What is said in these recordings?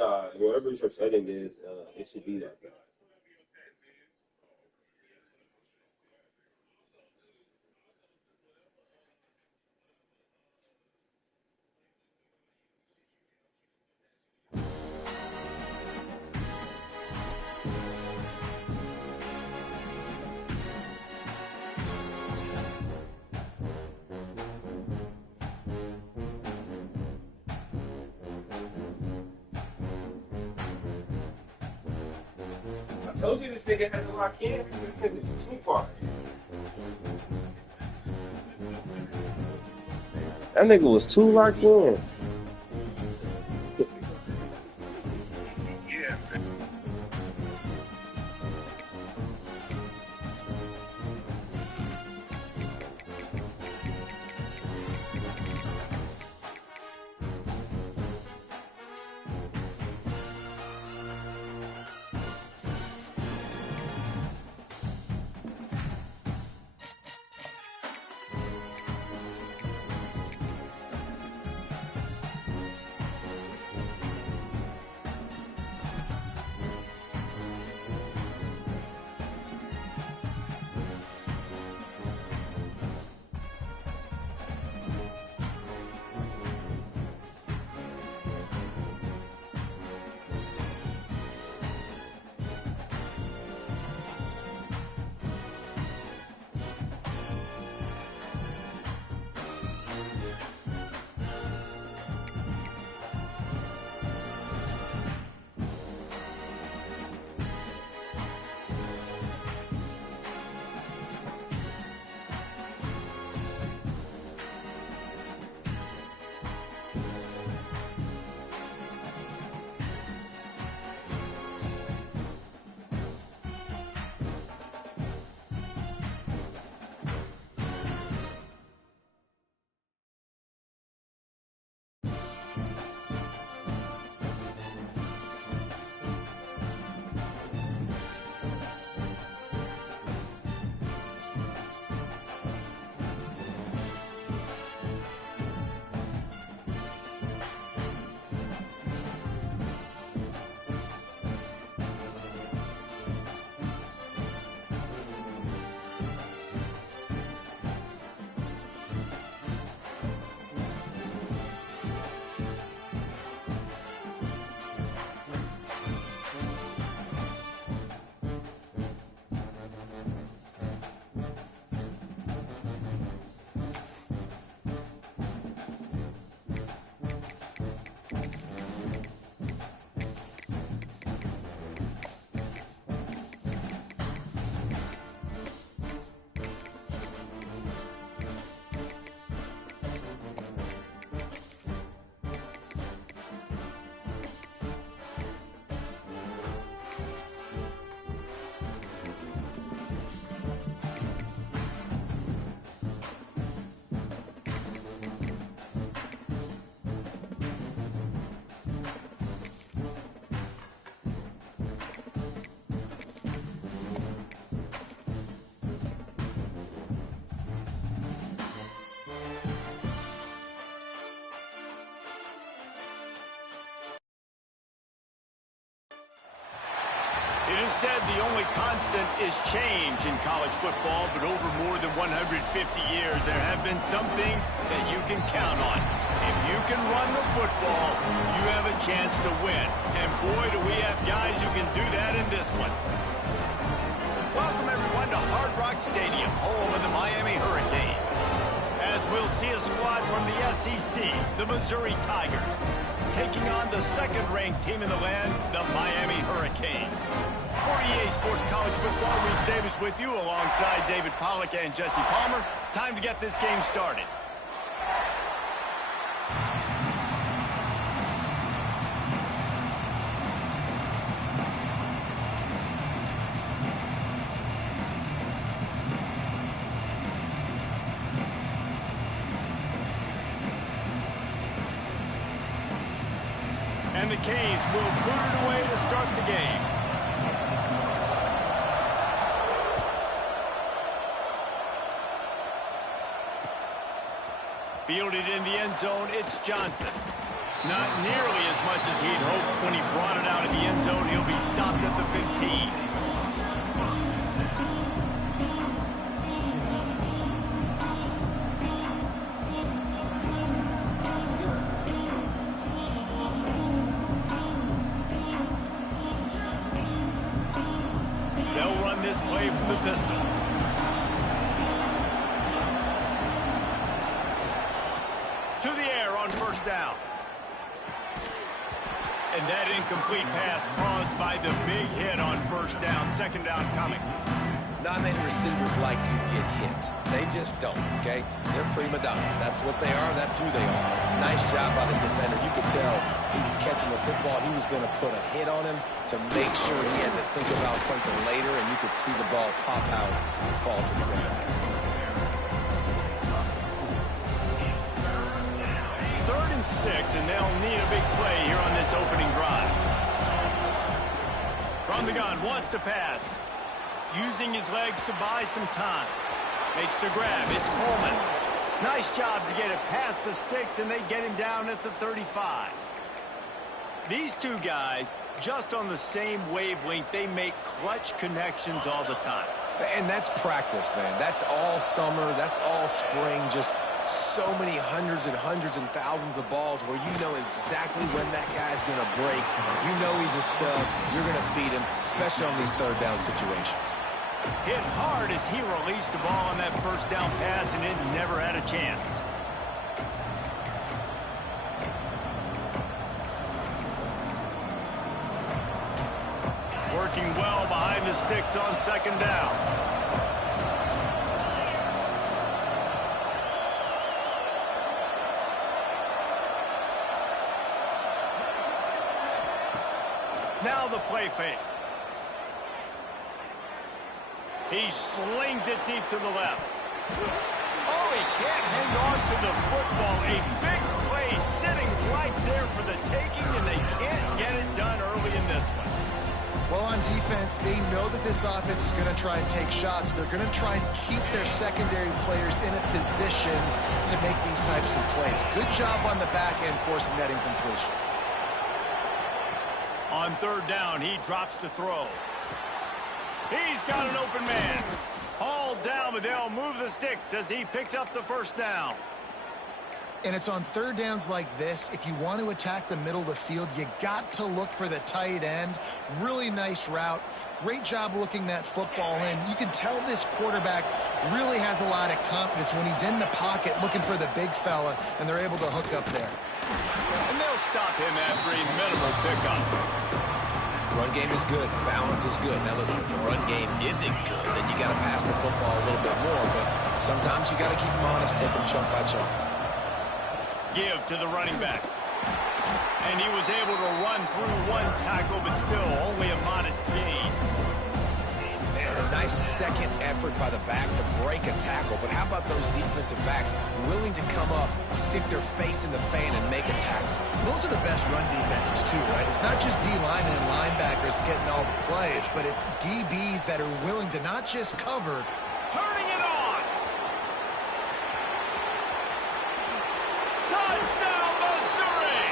Nah, whatever your setting is, it should be like that. I told you this nigga had to lock in. This nigga is too far. That nigga was too locked in. It is said the only constant is change in college football, but over more than 150 years, there have been some things that you can count on. If you can run the football, you have a chance to win. And boy, do we have guys who can do that in this one. Welcome, everyone, to Hard Rock Stadium, home of the Miami Hurricanes. As we'll see a squad from the SEC, the Missouri Tigers, taking on the second-ranked team in the land, the Miami Hurricanes. For EA Sports College Football, Reese Davis with you alongside David Pollack and Jesse Palmer. Time to get this game started. And the Canes will boot it away to start the game. Fielded in the end zone, it's Johnson. Not nearly as much as he'd hoped when he brought it out of the end zone. He'll be stopped at the 15. They'll run this play from the pistol. To the air on first down. And that incomplete pass caused by the big hit on first down. Second down coming. Not many receivers like to get hit. They just don't, okay? They're prima donnas. That's what they are. That's who they are. Nice job by the defender. You could tell he was catching the football. He was going to put a hit on him to make sure he had to think about something later, and you could see the ball pop out and fall to the ground. 3rd and 6, and they'll need a big play here on this opening drive. From the gun, wants to pass. Using his legs to buy some time. Makes the grab. It's Coleman. Nice job to get it past the sticks, and they get him down at the 35. These two guys, just on the same wavelength, they make clutch connections all the time. And that's practice, man. That's all summer. That's all spring. Just so many hundreds and thousands of balls where you know exactly when that guy's going to break. You know he's a stud. You're going to feed him, especially on these third down situations. Hit hard as he released the ball on that first down pass, and it never had a chance. Working well behind the sticks on second down. Now the play fake. He slings it deep to the left. Oh, he can't hang on to the football. A big play sitting right there for the taking, and they can't get it done early in this one. Well, on defense, they know that this offense is going to try and take shots. They're going to try and keep their secondary players in a position to make these types of plays. Good job on the back end forcing that incompletion. On third down, he drops to throw. He's got an open man. Hauled down, but they'll move the sticks as he picks up the first down. And it's on third downs like this. If you want to attack the middle of the field, you got to look for the tight end. Really nice route. Great job looking that football in. You can tell this quarterback really has a lot of confidence when he's in the pocket looking for the big fella, and they're able to hook up there. And they'll stop him after a minimal pickup. Run game is good. Balance is good. Now, listen, if the run game isn't good, then you got to pass the football a little bit more. But sometimes you got to keep them honest, take them chunk by chunk. Give to the running back. And he was able to run through one tackle, but still only a modest gain. And a nice second effort by the back to break a tackle. But how about those defensive backs willing to come up, stick their face in the fan, and make a tackle? Those are the best run defenses, too, right? It's not just D-linemen and linebackers getting all the plays, but it's DBs that are willing to not just cover. Turning it on! Touchdown, Missouri!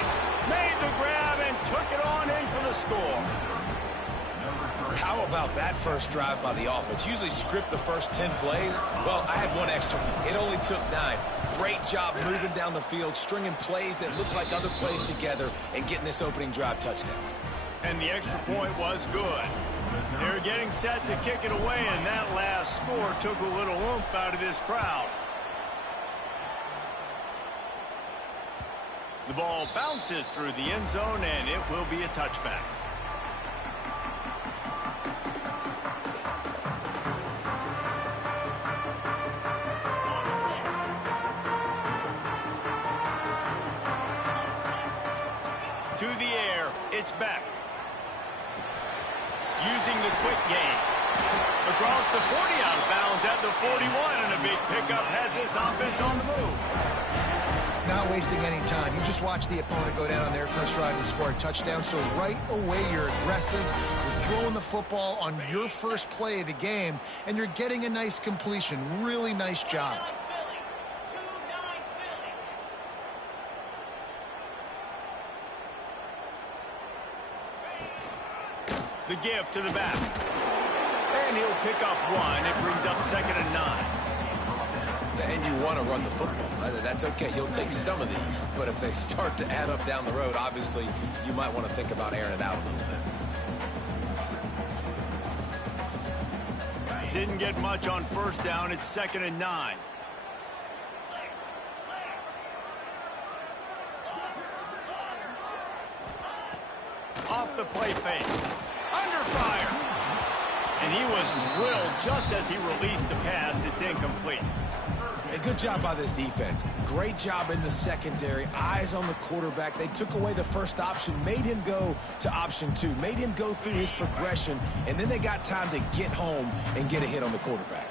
Made the grab and took it on in for the score. How about that first drive by the offense? Usually script the first 10 plays. Well, I had one extra. It only took 9. Great job moving down the field, stringing plays that looked like other plays together, and getting this opening drive touchdown. And the extra point was good. They're getting set to kick it away, and that last score took a little oomph out of this crowd. The ball bounces through the end zone, and it will be a touchback. To the air, it's back. Using the quick game. Across the 40 out of bounds at the 41, and a big pickup has this offense on the move. Not wasting any time. You just watch the opponent go down on their first drive and score a touchdown. So right away, you're aggressive. You're throwing the football on your first play of the game, and you're getting a nice completion. Really nice job. The give to the back. And he'll pick up one. It brings up 2nd and 9. And you want to run the football. That's okay. You'll take some of these. But if they start to add up down the road, obviously, you might want to think about airing it out a little bit. Didn't get much on 1st down. It's 2nd and 9. Off the play fake. Under fire. And he was drilled just as he released the pass. It's incomplete. A good job by this defense. Great job in the secondary. Eyes on the quarterback. They took away the first option, made him go to option 2, made him go through his progression, and then they got time to get home and get a hit on the quarterback.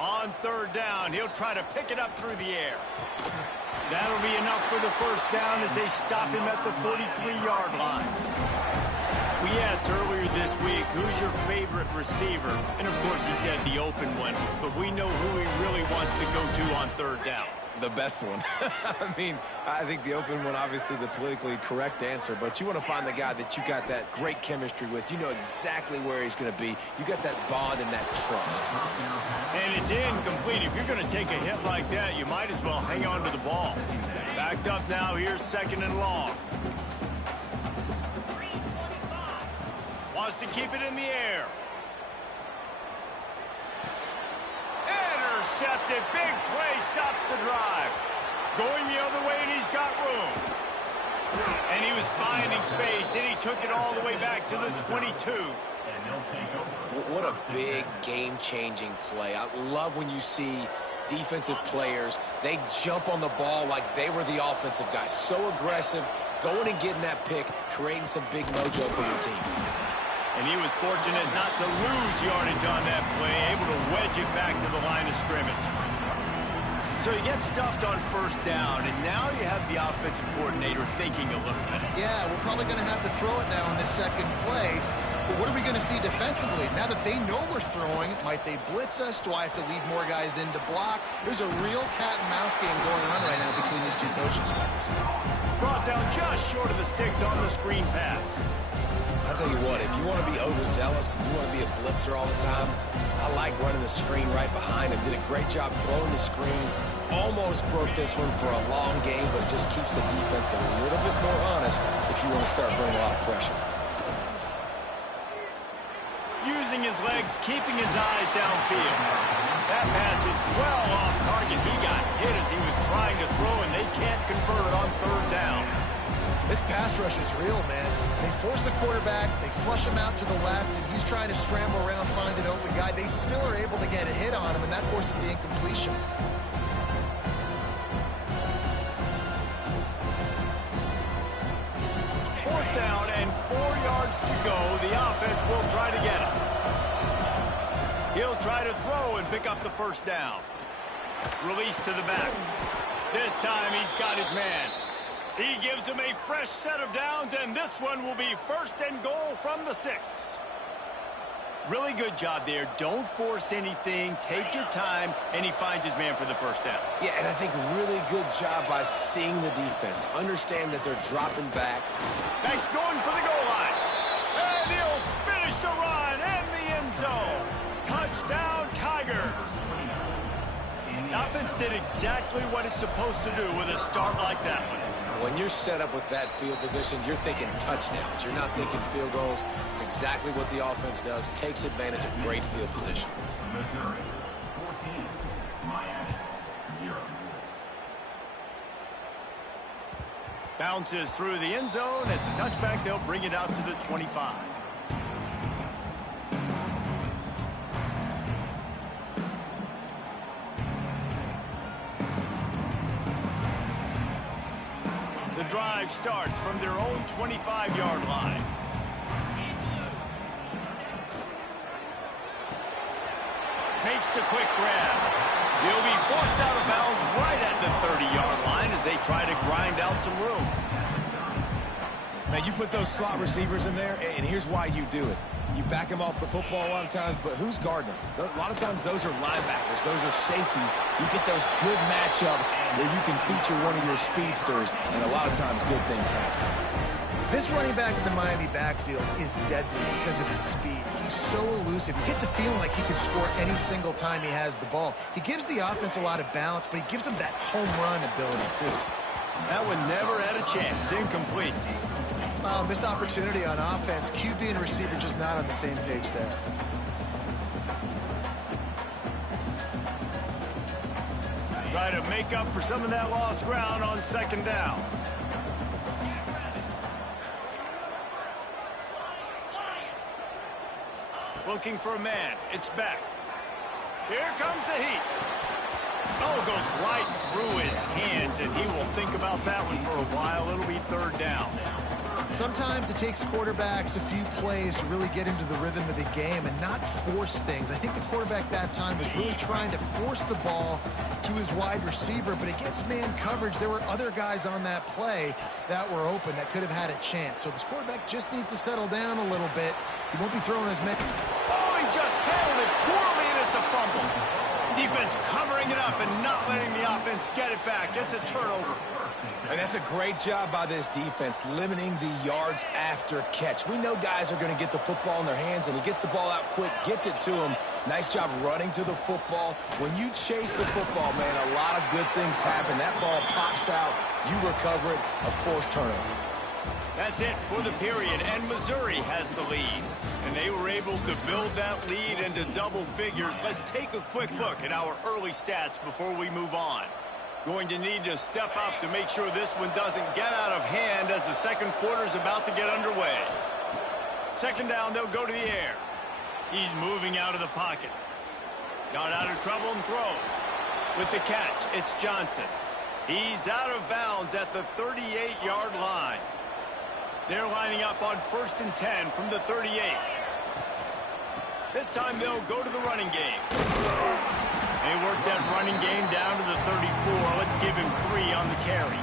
On 3rd down, he'll try to pick it up through the air. That'll be enough for the 1st down as they stop him at the 43-yard line. We asked earlier this week, who's your favorite receiver? And, of course, he said the open one. But we know who he really wants to go to on 3rd down. The best one. I mean, I think the open one, obviously the politically correct answer, but you want to find the guy that you got that great chemistry with. You know exactly where he's going to be. You got that bond and that trust. And it's incomplete. If you're going to take a hit like that, you might as well hang on to the ball. Backed up now. Here's 2nd and long. Wants to keep it in the air. Intercepted. Big play stops the drive. Going the other way, and he's got room. And he was finding space, and he took it all the way back to the 22. What a big game-changing play. I love when you see defensive players, they jump on the ball like they were the offensive guys. So aggressive, going and getting that pick, creating some big mojo for your team. And he was fortunate not to lose yardage on that play, able to wedge it back to the line of scrimmage. So he gets stuffed on 1st down, and now you have the offensive coordinator thinking a little bit. Yeah, we're probably going to have to throw it now in this 2nd play. But what are we going to see defensively? Now that they know we're throwing, might they blitz us? Do I have to leave more guys in to block? There's a real cat-and-mouse game going on right now between these two coaching staffs. Brought down just short of the sticks on the screen pass. I'll tell you what, if you want to be overzealous, you want to be a blitzer all the time, I like running the screen right behind him. Did a great job throwing the screen. Almost broke this one for a long game, but it just keeps the defense a little bit more honest if you want to start bringing a lot of pressure. Using his legs, keeping his eyes downfield. That pass is well off target. He got hit as he was trying to throw, and they can't convert it on 3rd down. This pass rush is real, man. They force the quarterback, they flush him out to the left, and he's trying to scramble around, find an open guy. They still are able to get a hit on him, and that forces the incompletion. Fourth down and 4 yards to go. The offense will try to get it. He'll try to throw and pick up the 1st down. Release to the back. This time he's got his man. He gives him a fresh set of downs, and this one will be 1st and goal from the 6. Really good job there. Don't force anything. Take your time, and he finds his man for the 1st down. Yeah, and I think really good job by seeing the defense. Understand that they're dropping back. Back's going for the goal line. And he'll finish the run and the end zone. Touchdown, Tigers. The offense did exactly what it's supposed to do with a start like that one. When you're set up with that field position, you're thinking touchdowns. You're not thinking field goals. It's exactly what the offense does. Takes advantage of great field position. Missouri, 14. Miami, 0. Bounces through the end zone. It's a touchback. They'll bring it out to the 25. The drive starts from their own 25-yard line. Makes the quick grab. He'll be forced out of bounds right at the 30-yard line as they try to grind out some room. Now, you put those slot receivers in there, and here's why you do it. You back them off the football a lot of times, but who's guarding them? A lot of times those are linebackers. Those are safeties. You get those good matchups where you can feature one of your speedsters, and a lot of times good things happen. This running back in the Miami backfield is deadly because of his speed. He's so elusive. You get the feeling like he could score any single time he has the ball. He gives the offense a lot of balance, but he gives them that home run ability, too. That one never had a chance. Incomplete. Missed opportunity on offense. QB and receiver just not on the same page there. Try to make up for some of that lost ground on second down. Looking for a man. It's Beck. Here comes the heat. Oh, it goes right through his hands, and he will think about that one for a while. It'll be third down. Sometimes it takes quarterbacks a few plays to really get into the rhythm of the game and not force things. I think the quarterback that time was really trying to force the ball to his wide receiver, but against man coverage, there were other guys on that play that were open that could have had a chance. So this quarterback just needs to settle down a little bit. He won't be throwing as many. Oh, he just handled it poorly, and it's a fumble. Defense covering it up and not letting the offense get it back. It's a turnover. And that's a great job by this defense, limiting the yards after catch. We know guys are going to get the football in their hands, and he gets the ball out quick, gets it to him. Nice job running to the football. When you chase the football, man, a lot of good things happen. That ball pops out, you recover it, a forced turnover. That's it for the period, and Missouri has the lead. And they were able to build that lead into double figures. Let's take a quick look at our early stats before we move on. Going to need to step up to make sure this one doesn't get out of hand as the second quarter is about to get underway. Second down, they'll go to the air. He's moving out of the pocket. Got out of trouble and throws. With the catch, it's Johnson. He's out of bounds at the 38-yard line. They're lining up on 1st and 10 from the 38. This time they'll go to the running game. They work that running game down to the 34. Let's give him 3 on the carry.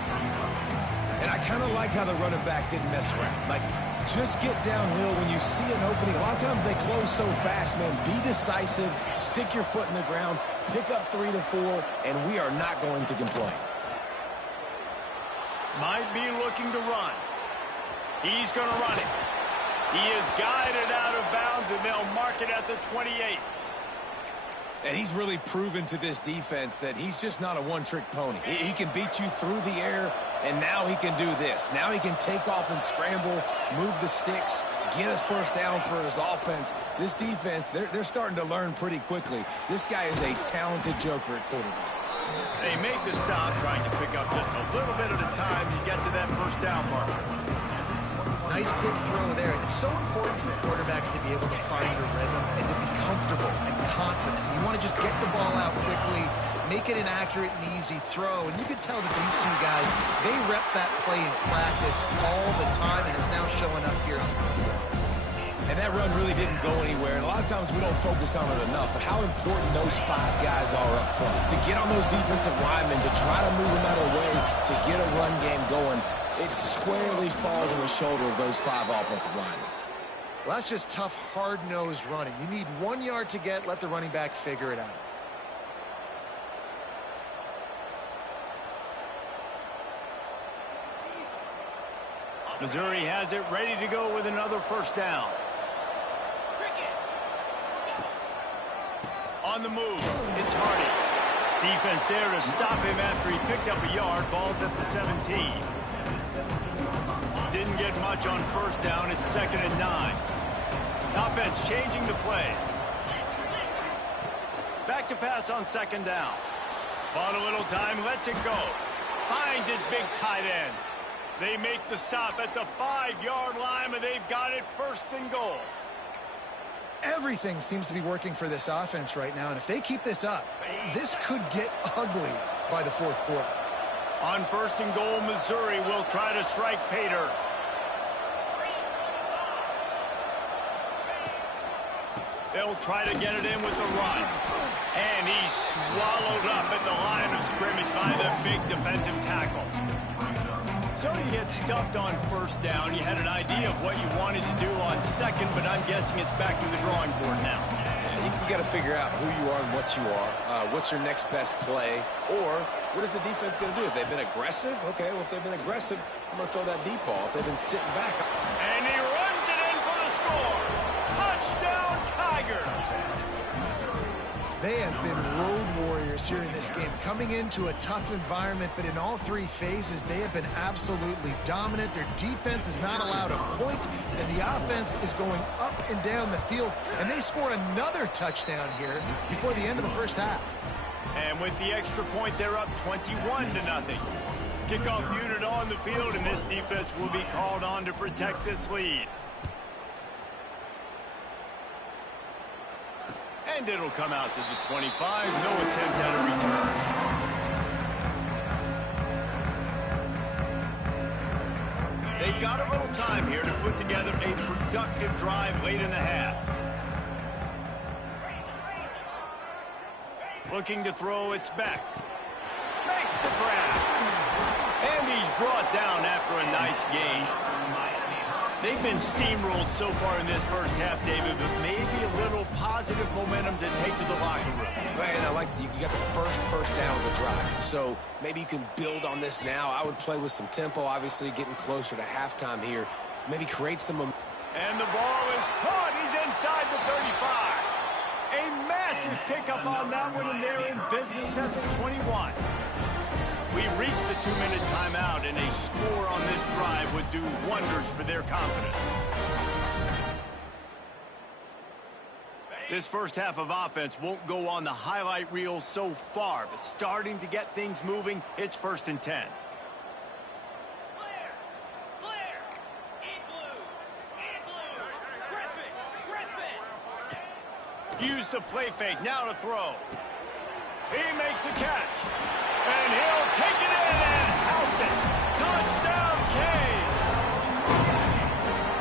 And I kind of like how the running back didn't mess around. Like, just get downhill when you see an opening. A lot of times they close so fast, man. Be decisive, stick your foot in the ground, pick up 3 to 4, and we are not going to complain. Might be looking to run. He's going to run it. He is guided out of bounds, and they'll mark it at the 28. And he's really proven to this defense that he's just not a one-trick pony. He can beat you through the air, and now he can do this. Now he can take off and scramble, move the sticks, get us first down for his offense. This defense, they're starting to learn pretty quickly. This guy is a talented joker at quarterback. They make the stop, trying to pick up just a little bit at a time to get to that first down marker. Nice quick throw there. And it's so important for quarterbacks to be able to find a rhythm and to be comfortable and confident. You want to just get the ball out quickly, make it an accurate and easy throw. And you can tell that these two guys, they rep that play in practice all the time, and it's now showing up here on the field. And that run really didn't go anywhere. And a lot of times we don't focus on it enough, but how important those 5 guys are up front. To get on those defensive linemen, to try to move them out of the way, to get a run game going, it squarely falls on the shoulder of those 5 offensive linemen. Well, that's just tough, hard-nosed running. You need 1 yard to get, let the running back figure it out. Missouri has it ready to go with another first down. On the move, it's Hardy. Defense there to stop him after he picked up a yard. Ball's at the 17. Didn't get much on first down. It's 2nd and 9. Offense changing the play. Back to pass on 2nd down. Bought a little time, lets it go. Finds his big tight end. They make the stop at the 5-yard line, and they've got it 1st and goal. Everything seems to be working for this offense right now, and if they keep this up, this could get ugly by the 4th quarter. On 1st and goal, Missouri will try to strike Pater. They'll try to get it in with the run. And he's swallowed up at the line of scrimmage by the big defensive tackle. So you get stuffed on first down. You had an idea of what you wanted to do on second, but I'm guessing it's back to the drawing board now. Yeah, you got to figure out who you are and what you are. What's your next best play? Or what is the defense going to do? If they've been aggressive, okay, well, if they've been aggressive, I'm going to throw that deep ball. If they've been sitting back. And he runs it in for the score. Touchdown, Tigers. They have been road warriors here in this game, coming into a tough environment, but in all three phases, they have been absolutely dominant. Their defense is not allowed a point, and the offense is going up and down the field, and they score another touchdown here before the end of the first half. And with the extra point, they're up 21-0. Kickoff unit on the field, and this defense will be called on to protect this lead. And it'll come out to the 25. No attempt at a return. They've got a little time here to put together a productive drive late in the half. Looking to throw, it's Beck. Makes the grab. And he's brought down after a nice gain. They've been steamrolled so far in this first half, David, but maybe a little positive momentum to take to the locker room. And I like you got the first down of the drive. So maybe you can build on this now. I would play with some tempo, obviously getting closer to halftime here. Maybe create some momentum. And the ball is caught. He's inside the 35. A massive pickup on that one, and they're in business at the 21. We reached the 2-minute timeout, and a score on this drive would do wonders for their confidence. This first half of offense won't go on the highlight reel so far, but starting to get things moving, it's 1st and 10. Use the play fake, now to throw. He makes a catch. And he'll take it in and house it. Touchdown, Canes.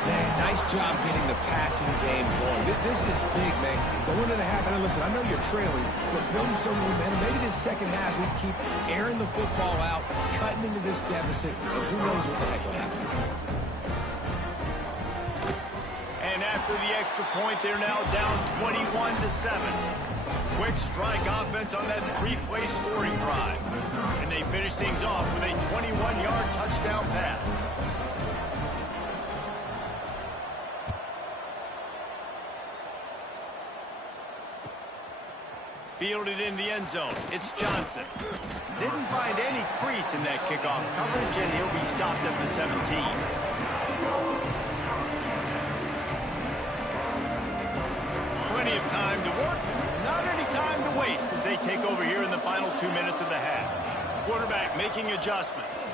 Man, nice job getting the passing game going. This is big, man. Going into the half, and listen, I know you're trailing, but building some momentum. Maybe this second half we keep airing the football out, cutting into this deficit, and who knows what the heck will happen. And after the extra point, they're now down 21-7. Quick strike offense on that 3-play scoring drive. And they finish things off with a 21-yard touchdown pass. Fielded in the end zone. It's Johnson. Didn't find any crease in that kickoff coverage, and he'll be stopped at the 17. Plenty of time to work, not any time to waste as they take over here in the final 2 minutes of the half. Quarterback making adjustments.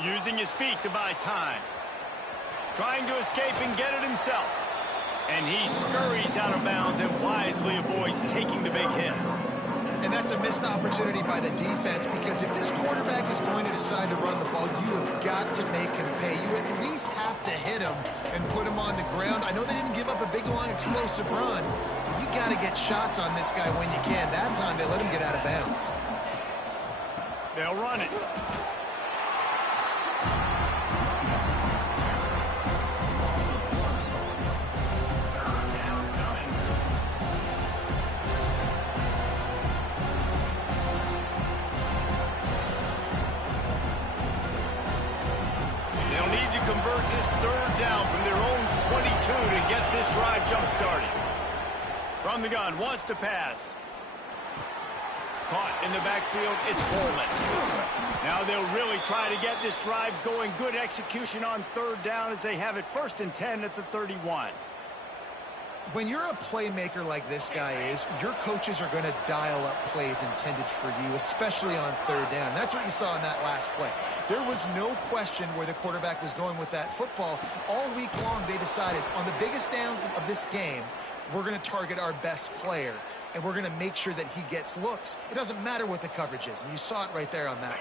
Using his feet to buy time. Trying to escape and get it himself. And he scurries out of bounds and wisely avoids taking the big hit. And that's a missed opportunity by the defense, because if this quarterback is going to decide to run the ball, you have got to make him pay. You at least have to hit him and put him on the ground. I know they didn't give up a big, long, explosive run, but you got to get shots on this guy when you can. That time, they let him get out of bounds. They'll run it. Convert this 3rd down from their own 22 to get this drive jump-started. From the gun, wants to pass. Caught in the backfield, it's Coleman. Now they'll really try to get this drive going. Good execution on 3rd down as they have it 1st and 10 at the 31. When you're a playmaker like this guy is, your coaches are going to dial up plays intended for you, especially on 3rd down. That's what you saw in that last play. There was no question where the quarterback was going with that football. All week long, they decided on the biggest downs of this game, we're going to target our best player, and we're going to make sure that he gets looks. It doesn't matter what the coverage is, and you saw it right there on that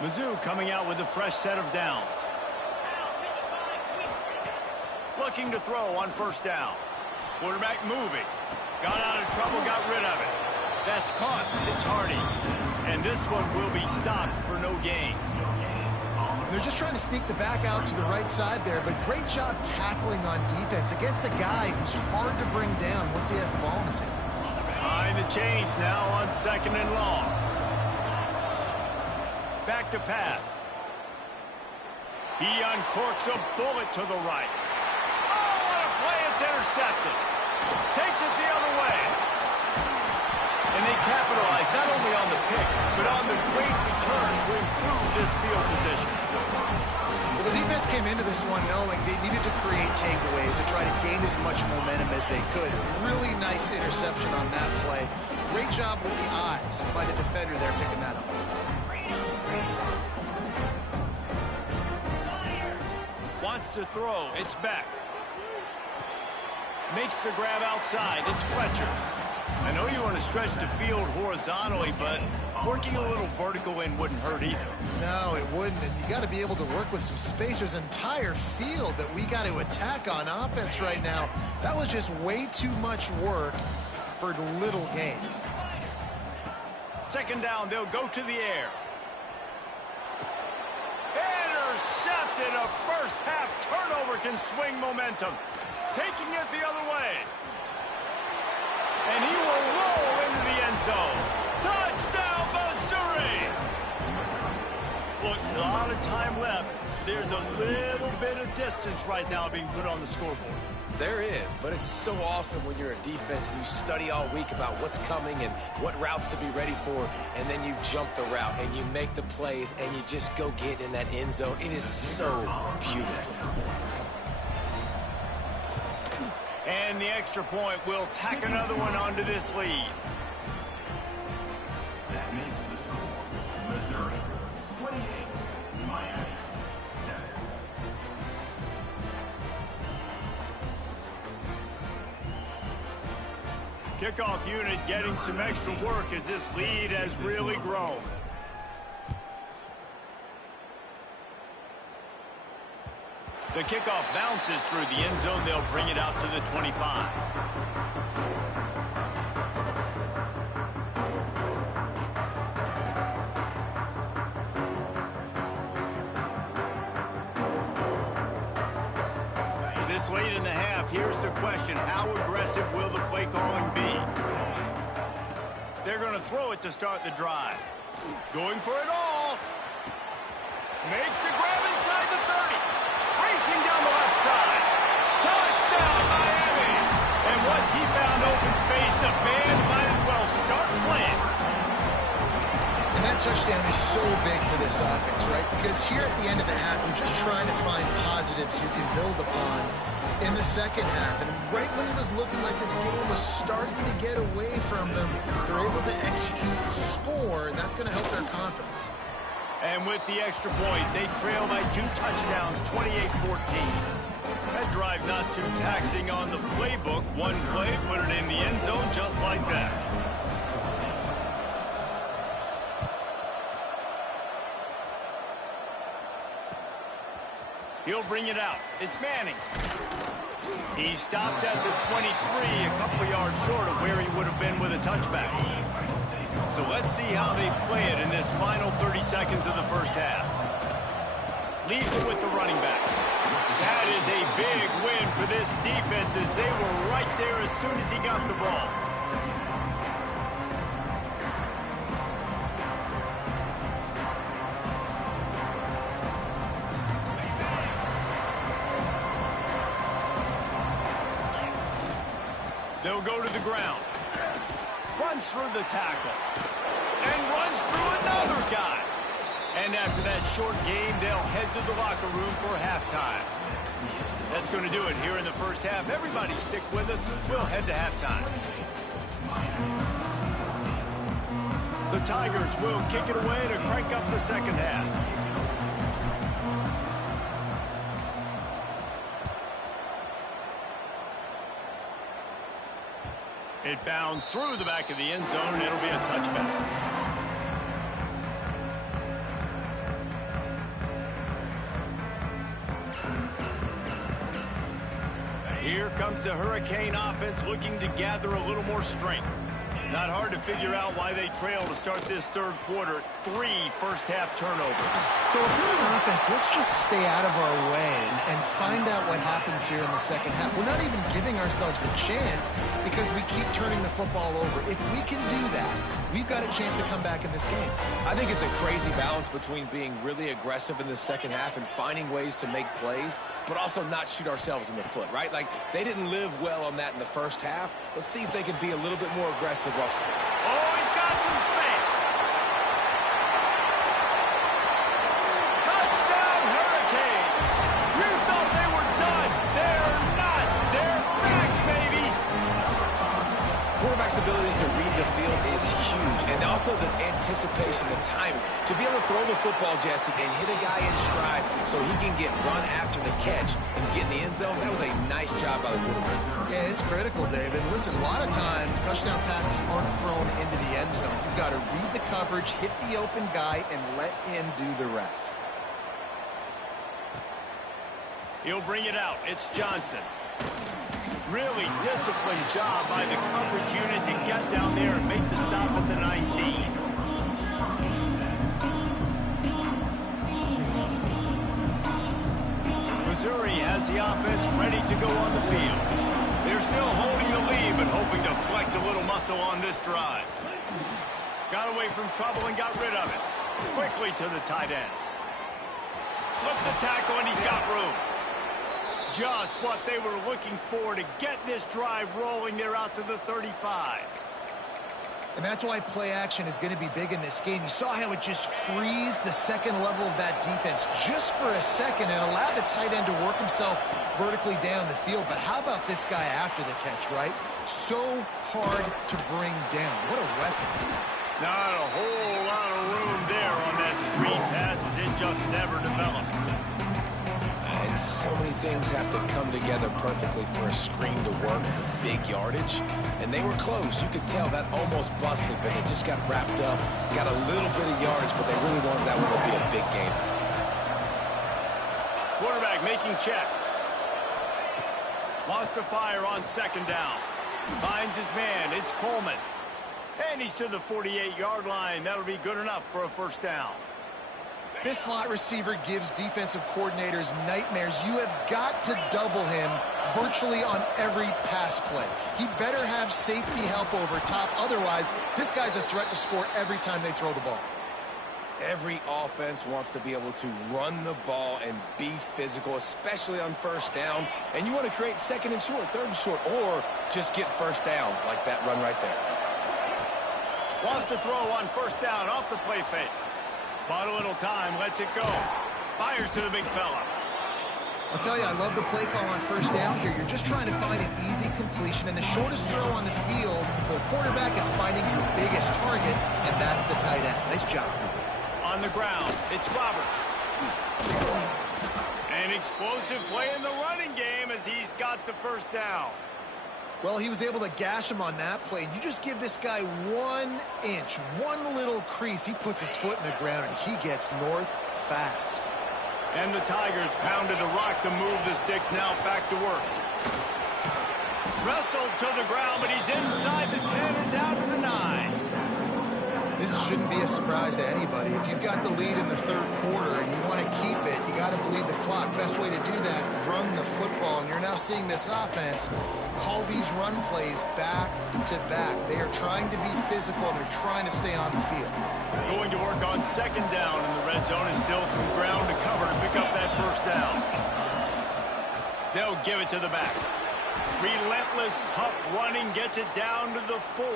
play. Mizzou coming out with a fresh set of downs. Looking to throw on 1st down. Quarterback moving. Got out of trouble, got rid of it. That's caught. It's Hardy. And this one will be stopped for no gain. They're just trying to sneak the back out to the right side there, but great job tackling on defense against a guy who's hard to bring down once he has the ball in his hand. Behind the chains now on 2nd and long. Back to pass. He uncorks a bullet to the right. Oh, what a play. It's intercepted. Takes it the other way. And they capitalize not only on the pick, but on the great return to improve this field position. Well, the defense came into this one knowing they needed to create takeaways to try to gain as much momentum as they could. Really nice interception on that play. Great job with the eyes by the defender there picking that up. Wants to throw. It's back. Makes the grab outside. It's Fletcher. I know you want to stretch the field horizontally, but working a little vertical in wouldn't hurt either. No, it wouldn't, and you got to be able to work with some space. There's an entire field that we got to attack on offense right now. That was just way too much work for little gain. 2nd down, they'll go to the air. Intercepted. A first half turnover can swing momentum. Taking it the other way. And he will roll into the end zone. Touchdown, Missouri! Look, a lot of time left. There's a little bit of distance right now being put on the scoreboard. There is, but it's so awesome when you're a defense and you study all week about what's coming and what routes to be ready for, and then you jump the route and you make the plays and you just go get in that end zone. It is so beautiful. And the extra point will tack another one onto this lead. That makes the score Missouri 28, Miami 7. Kickoff unit getting some extra work as this lead has really grown. The kickoff bounces through the end zone. They'll bring it out to the 25. This late in the half, here's the question. How aggressive will the play calling be? They're going to throw it to start the drive. Going for it all. Makes the grab inside the 30. Racing down the left side. Touchdown, Miami. And once he found open space, the band might as well start playing. And that touchdown is so big for this offense, right? Because here at the end of the half, you're just trying to find positives you can build upon in the second half. And right when it was looking like this game was starting to get away from them, they're able to execute, score, and that's going to help their confidence. And with the extra point, they trail by 2 touchdowns, 28-14. That drive not too taxing on the playbook. One play, put it in the end zone just like that. He'll bring it out. It's Manning. He stopped at the 23, a couple of yards short of where he would have been with a touchback. So let's see how they play it in this final 30 seconds of the first half. Leaves it with the running back. That is a big win for this defense as they were right there as soon as he got the ball. They'll go to the ground. Runs through the tackle. And runs through another guy. And after that short game, they'll head to the locker room for halftime. That's going to do it here in the first half. Everybody stick with us. We'll head to halftime. The Tigers will kick it away to crank up the second half. It bounds through the back of the end zone, and it'll be a touchback. Here comes the Hurricane offense looking to gather a little more strength. Not hard to figure out why they trail to start this third quarter. 3 first-half turnovers. So if we're an offense, let's just stay out of our way and find out what happens here in the second half. We're not even giving ourselves a chance because we keep turning the football over. If we can do that, we've got a chance to come back in this game. I think it's a crazy balance between being really aggressive in the second half and finding ways to make plays, but also not shoot ourselves in the foot, right? Like, they didn't live well on that in the first half. Let's see if they can be a little bit more aggressive. Oh, he's got some space. Touchdown, Hurricanes. You thought they were done. They're not. They're back, baby. Quarterback's abilities to read the field is huge, and also the anticipation, the timing. To be able to throw the football, Jesse, and hit a guy in stride so he can get run after the catch and get in the end zone, that was a nice job by the quarterback. Yeah, it's critical, David. Listen, a lot of times touchdown passes aren't thrown into the end zone. You've got to read the coverage, hit the open guy, and let him do the rest. He'll bring it out. It's Johnson. Really disciplined job by the coverage unit to get down there and make the stop at the 19. Missouri has the offense ready to go on the field. They're still holding the lead, but hoping to flex a little muscle on this drive. Got away from trouble and got rid of it. Quickly to the tight end. Slips a tackle, and he's got room. Just what they were looking for to get this drive rolling. They're out to the 35. And that's why play action is going to be big in this game. You saw how it just frees the second level of that defense just for a second and allowed the tight end to work himself vertically down the field. But how about this guy after the catch, right? So hard to bring down. What a weapon. Not a whole lot of room there on that screen pass as it just never developed. And so many things have to come together perfectly for a screen to work for big yardage. And they were close. You could tell that almost busted, but it just got wrapped up. Got a little bit of yardage, but they really wanted that one to be a big game. Quarterback making checks. Wants to fire on second down. Finds his man. It's Coleman. And he's to the 48-yard line. That'll be good enough for a first down. This slot receiver gives defensive coordinators nightmares. You have got to double him virtually on every pass play. He better have safety help over top. Otherwise, this guy's a threat to score every time they throw the ball. Every offense wants to be able to run the ball and be physical, especially on first down. And you want to create second and short, third and short, or just get first downs like that run right there. Wants to throw on first down off the play fake. Bought a little time, lets it go. Fires to the big fella. I'll tell you, I love the play call on first down here. You're just trying to find an easy completion, and the shortest throw on the field for a quarterback is finding your biggest target, and that's the tight end. Nice job. On the ground, it's Roberts. An explosive play in the running game as he's got the first down. Well, he was able to gash him on that play. You just give this guy 1 inch, one little crease. He puts his foot in the ground, and he gets north fast. And the Tigers pounded a rock to move the sticks. Now back to work. Wrestled to the ground, but he's inside the 10 and down to the 9. This shouldn't be a surprise to anybody. If you've got the lead in the third quarter and you want to keep it, you got to bleed the clock. Best way to do that, run the football. And you're now seeing this offense call these run plays back to back. They are trying to be physical, and they're trying to stay on the field. Going to work on second down in the red zone, and still some ground to cover to pick up that first down. They'll give it to the back. Relentless, tough running gets it down to the 4.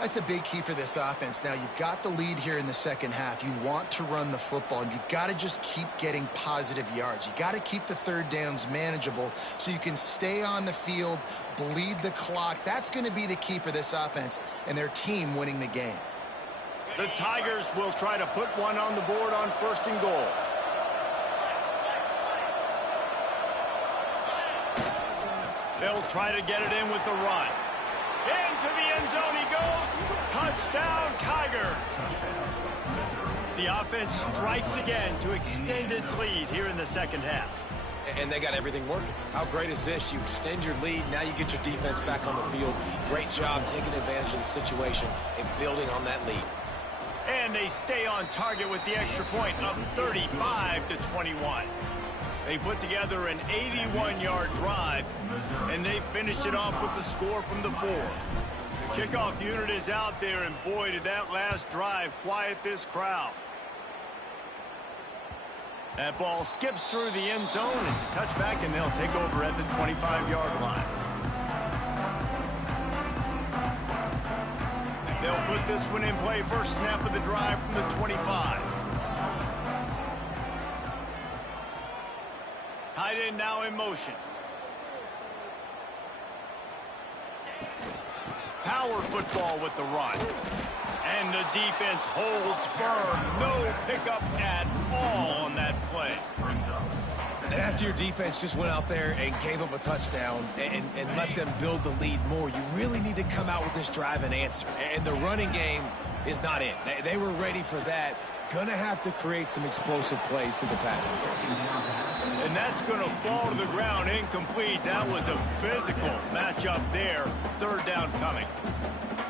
That's a big key for this offense. Now, you've got the lead here in the second half. You want to run the football, and you've got to just keep getting positive yards. You got to keep the third downs manageable so you can stay on the field, bleed the clock. That's going to be the key for this offense and their team winning the game. The Tigers will try to put one on the board on first and goal. They'll try to get it in with the run. Into the end zone he goes. Touchdown, Tigers. The offense strikes again to extend its lead here in the second half. And they got everything working. How great is this? You extend your lead, now you get your defense back on the field. Great job taking advantage of the situation and building on that lead. And they stay on target with the extra point, up 35-21. They put together an 81-yard drive, and they finished it off with the score from the 4. The kickoff unit is out there, and boy, did that last drive quiet this crowd. That ball skips through the end zone. It's a touchback, and they'll take over at the 25-yard line. They'll put this one in play. First snap of the drive from the 25. Tight end now in motion. Power football with the run. And the defense holds firm. No pickup at all on that play. And after your defense just went out there and gave up a touchdown and let them build the lead more, you really need to come out with this drive and answer. And the running game is not it. They were ready for that. Gonna have to create some explosive plays to the passing game. And that's going to fall to the ground incomplete. That was a physical matchup there. Third down coming.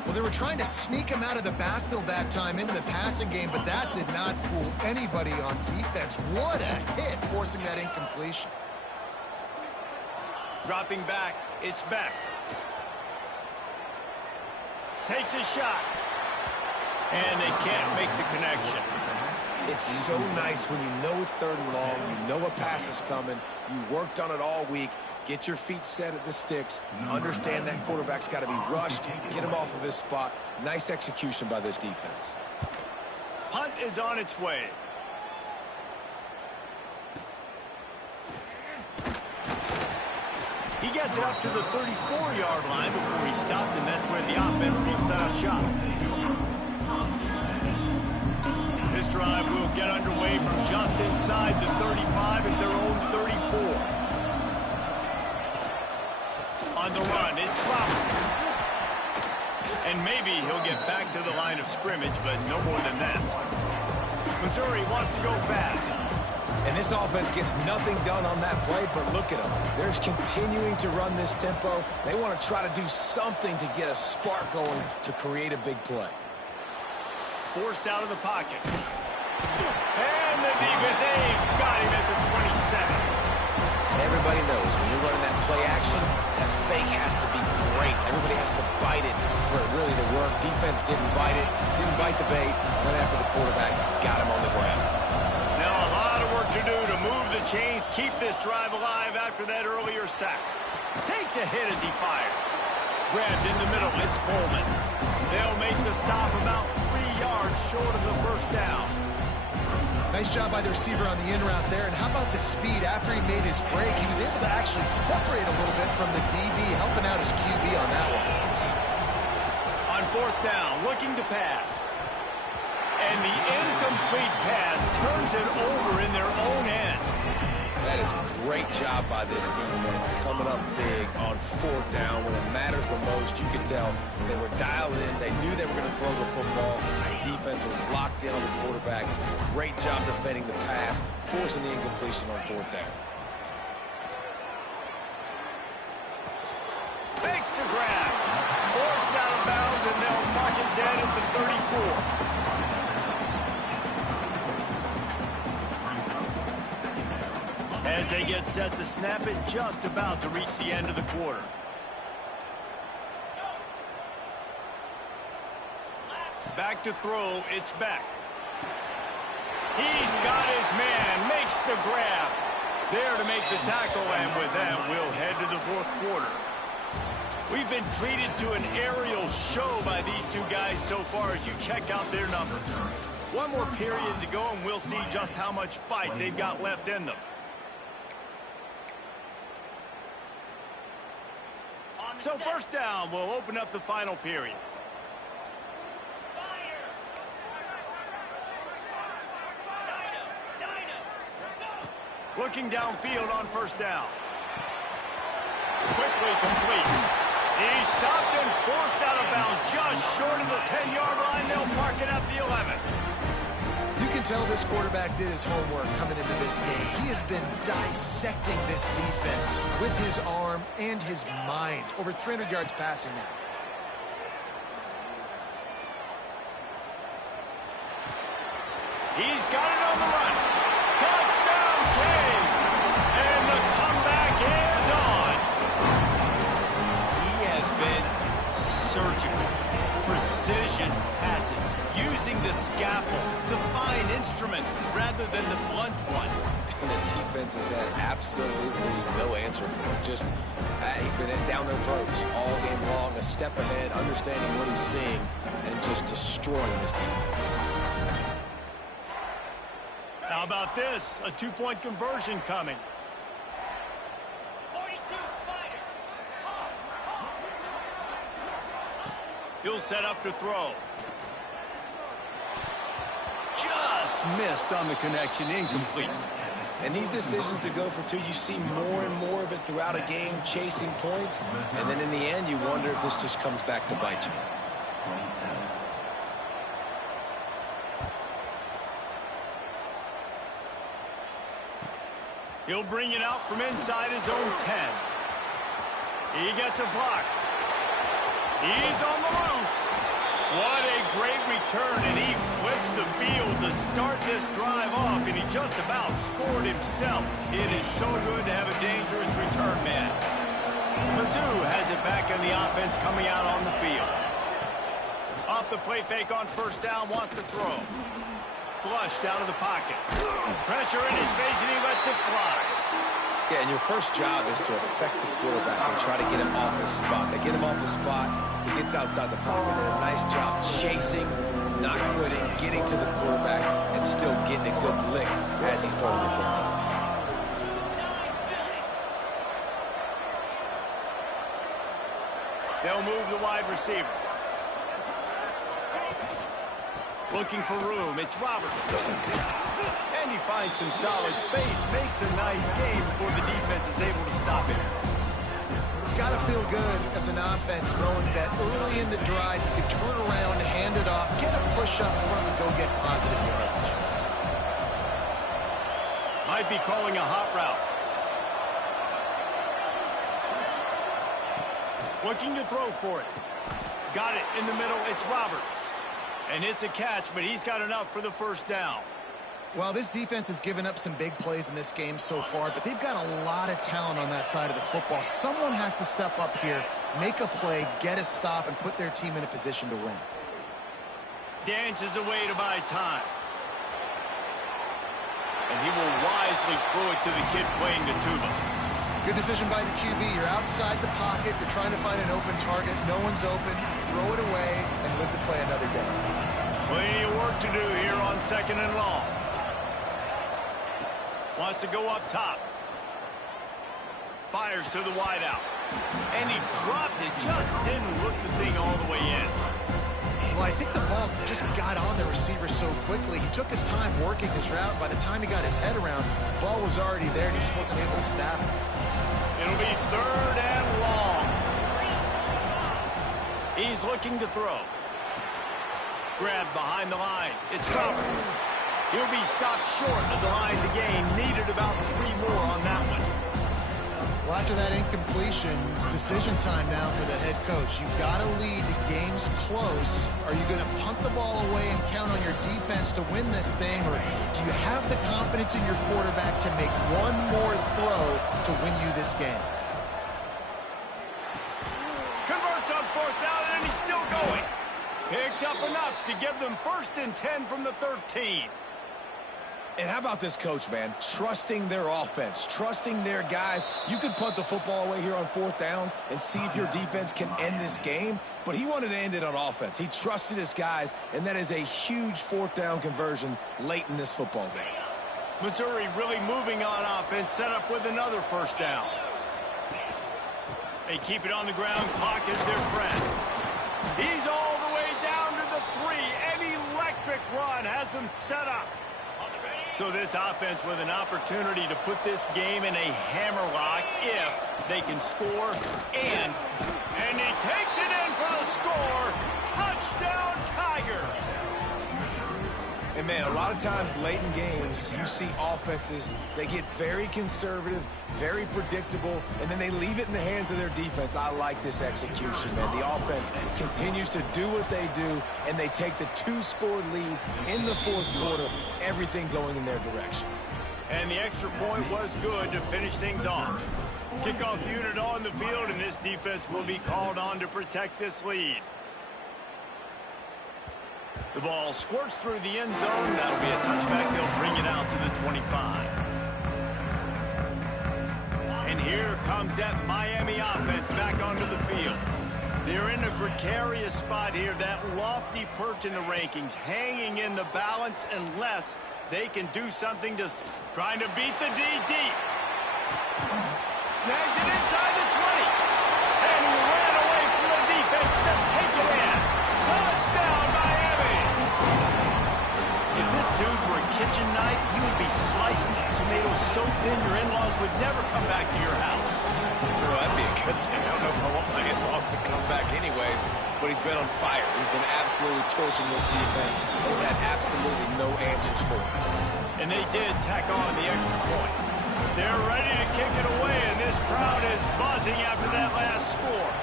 Well, they were trying to sneak him out of the backfield that time into the passing game, but that did not fool anybody on defense. What a hit, forcing that incompletion. Dropping back, it's Beck. Takes a shot. And they can't make the connection. It's so nice when you know it's 3rd and long, you know a pass is coming, you worked on it all week, get your feet set at the sticks, understand that quarterback's got to be rushed, get him off of his spot. Nice execution by this defense. Punt is on its way. He gets it up to the 34-yard line before he stopped, and that's where the offense will set up shop. This drive will get underway from just inside the 35 at their own 34. On the run, it's Roberts. And maybe he'll get back to the line of scrimmage, but no more than that. Missouri wants to go fast. And this offense gets nothing done on that play, but look at them. They're continuing to run this tempo. They want to try to do something to get a spark going to create a big play. Forced out of the pocket. And the defense got him at the 27. And everybody knows when you're running that play action, that fake has to be great. Everybody has to bite it for it really to work. Defense didn't bite it, didn't bite the bait. Went after the quarterback, got him on the ground. Now a lot of work to do to move the chains, keep this drive alive after that earlier sack. Takes a hit as he fires. Grabbed in the middle, it's Coleman. They'll make the stop about 3 yards short of the first down. Nice job by the receiver on the in route there. And how about the speed? After he made his break, he was able to actually separate a little bit from the DB, helping out his QB on that one. On 4th down, looking to pass. And the incomplete pass turns it over in their own end. That is a great job by this defense, coming up big on 4th down when it matters the most. You could tell they were dialed in. They knew they were going to throw the football. The defense was locked in on the quarterback. Great job defending the pass, forcing the incompletion on 4th down. Fakes to grab. Forced out of bounds, and they'll mark it dead at the 34. As they get set to snap it, just about to reach the end of the quarter. Back to throw, it's Beck. He's got his man, makes the grab. There to make the tackle, and with that, we'll head to the 4th quarter. We've been treated to an aerial show by these two guys so far as you check out their numbers. One more period to go, and we'll see just how much fight they've got left in them. So 1st down will open up the final period. Looking downfield on 1st down. Quickly complete. He's stopped and forced out of bounds just short of the 10-yard line. They'll mark it at the 11. You can can tell this quarterback did his homework coming into this game. He has been dissecting this defense with his arm and his mind. Over 300 yards passing now. He's got it on the run. Touchdown, Canes! And the comeback is on. He has been surgical. Precision passes. Using the scalpel, the fine instrument, rather than the blunt one. And the defense has had absolutely no answer for him. Just, he's been down their throats all game long, a step ahead, understanding what he's seeing, and just destroying this defense. How about this? A two-point conversion coming. 42 Spider. He'll set up to throw. Just missed on the connection, incomplete. And these decisions to go for two, you see more and more of it throughout a game, chasing points, and then in the end, you wonder if this just comes back to bite you. He'll bring it out from inside his own 10. He gets a block. He's on the loose. What a great return, and he flips the field to start this drive off, and he just about scored himself. It is so good to have a dangerous return man. Mizzou has it back in the offense coming out on the field. Off the play fake on first down, wants to throw. Flushed out of the pocket. Pressure in his face, and he lets it fly. Yeah, and your first job is to affect the quarterback and try to get him off his spot. They get him off his spot, he gets outside the pocket, and a nice job chasing, not quitting, getting to the quarterback, and still getting a good lick as he's throwing the football. They'll move the wide receiver. Looking for room, it's Roberts. And he finds some solid space, makes a nice game before the defense is able to stop him. It's got to feel good as an offense knowing that early in the drive you can turn around, hand it off, get a push up front, and go get positive yardage. Might be calling a hot route. Looking to throw for it. Got it in the middle, it's Roberts. And it's a catch, but he's got enough for the first down. Well, this defense has given up some big plays in this game so far, but they've got a lot of talent on that side of the football. Someone has to step up here, make a play, get a stop, and put their team in a position to win. Dances away to buy time. And he will wisely throw it to the kid playing the tuba. Good decision by the QB. You're outside the pocket. You're trying to find an open target. No one's open. Throw it away and live to play another day. Plenty of work to do here on 2nd and long. Wants to go up top. Fires to the wideout. And he dropped it. Just didn't look the thing all the way in. Well, I think the ball just got on the receiver so quickly. He took his time working his route. By the time he got his head around, the ball was already there, and he just wasn't able to stab it. It'll be 3rd and long. He's looking to throw. Grabbed behind the line. It's Roberts. He'll be stopped short of the line to gain. Needed about 3 more on that one. Well, after that incompletion, it's decision time now for the head coach. You've got to lead. The game's close. Are you going to punt the ball away and count on your defense to win this thing, or do you have the confidence in your quarterback to make one more throw to win you this game? Converts on 4th down, and he's still going. Picks up enough to give them 1st and 10 from the 13. And how about this coach, man? Trusting their offense, trusting their guys. You could punt the football away here on 4th down and see if your defense can end this game, but he wanted to end it on offense. He trusted his guys, and that is a huge 4th down conversion late in this football game. Missouri really moving on offense, set up with another 1st down. They keep it on the ground. Clock is their friend. He's all the way down to the 3. An electric run has them set up. So this offense with an opportunity to put this game in a hammerlock if they can score. And he takes it in for the score. Touchdown, Tigers. And, man, a lot of times late in games, you see offenses, they get very conservative, very predictable, and then they leave it in the hands of their defense. I like this execution, man. The offense continues to do what they do, and they take the 2-score lead in the fourth quarter, everything going in their direction. And the extra point was good to finish things off. Kickoff unit on the field, and this defense will be called on to protect this lead. The ball squirts through the end zone. That'll be a touchback. They'll bring it out to the 25. And here comes that Miami offense back onto the field. They're in a precarious spot here, that lofty perch in the rankings, hanging in the balance unless they can do something to trying to beat the D deep. Snags it inside the 20. And he ran away from the defense to take it in. Touchdown, Miami! If this dude were a kitchen knife, he would be slicing tomatoes so thin your in-laws would never come back to your house. Well, that'd be a good thing. I don't know if I want my in-laws to come back anyways, but he's been on fire. He's been absolutely torching this defense. They've had absolutely no answers for him. And they did tack on the extra point. They're ready to kick it away, and this crowd is buzzing after that last score.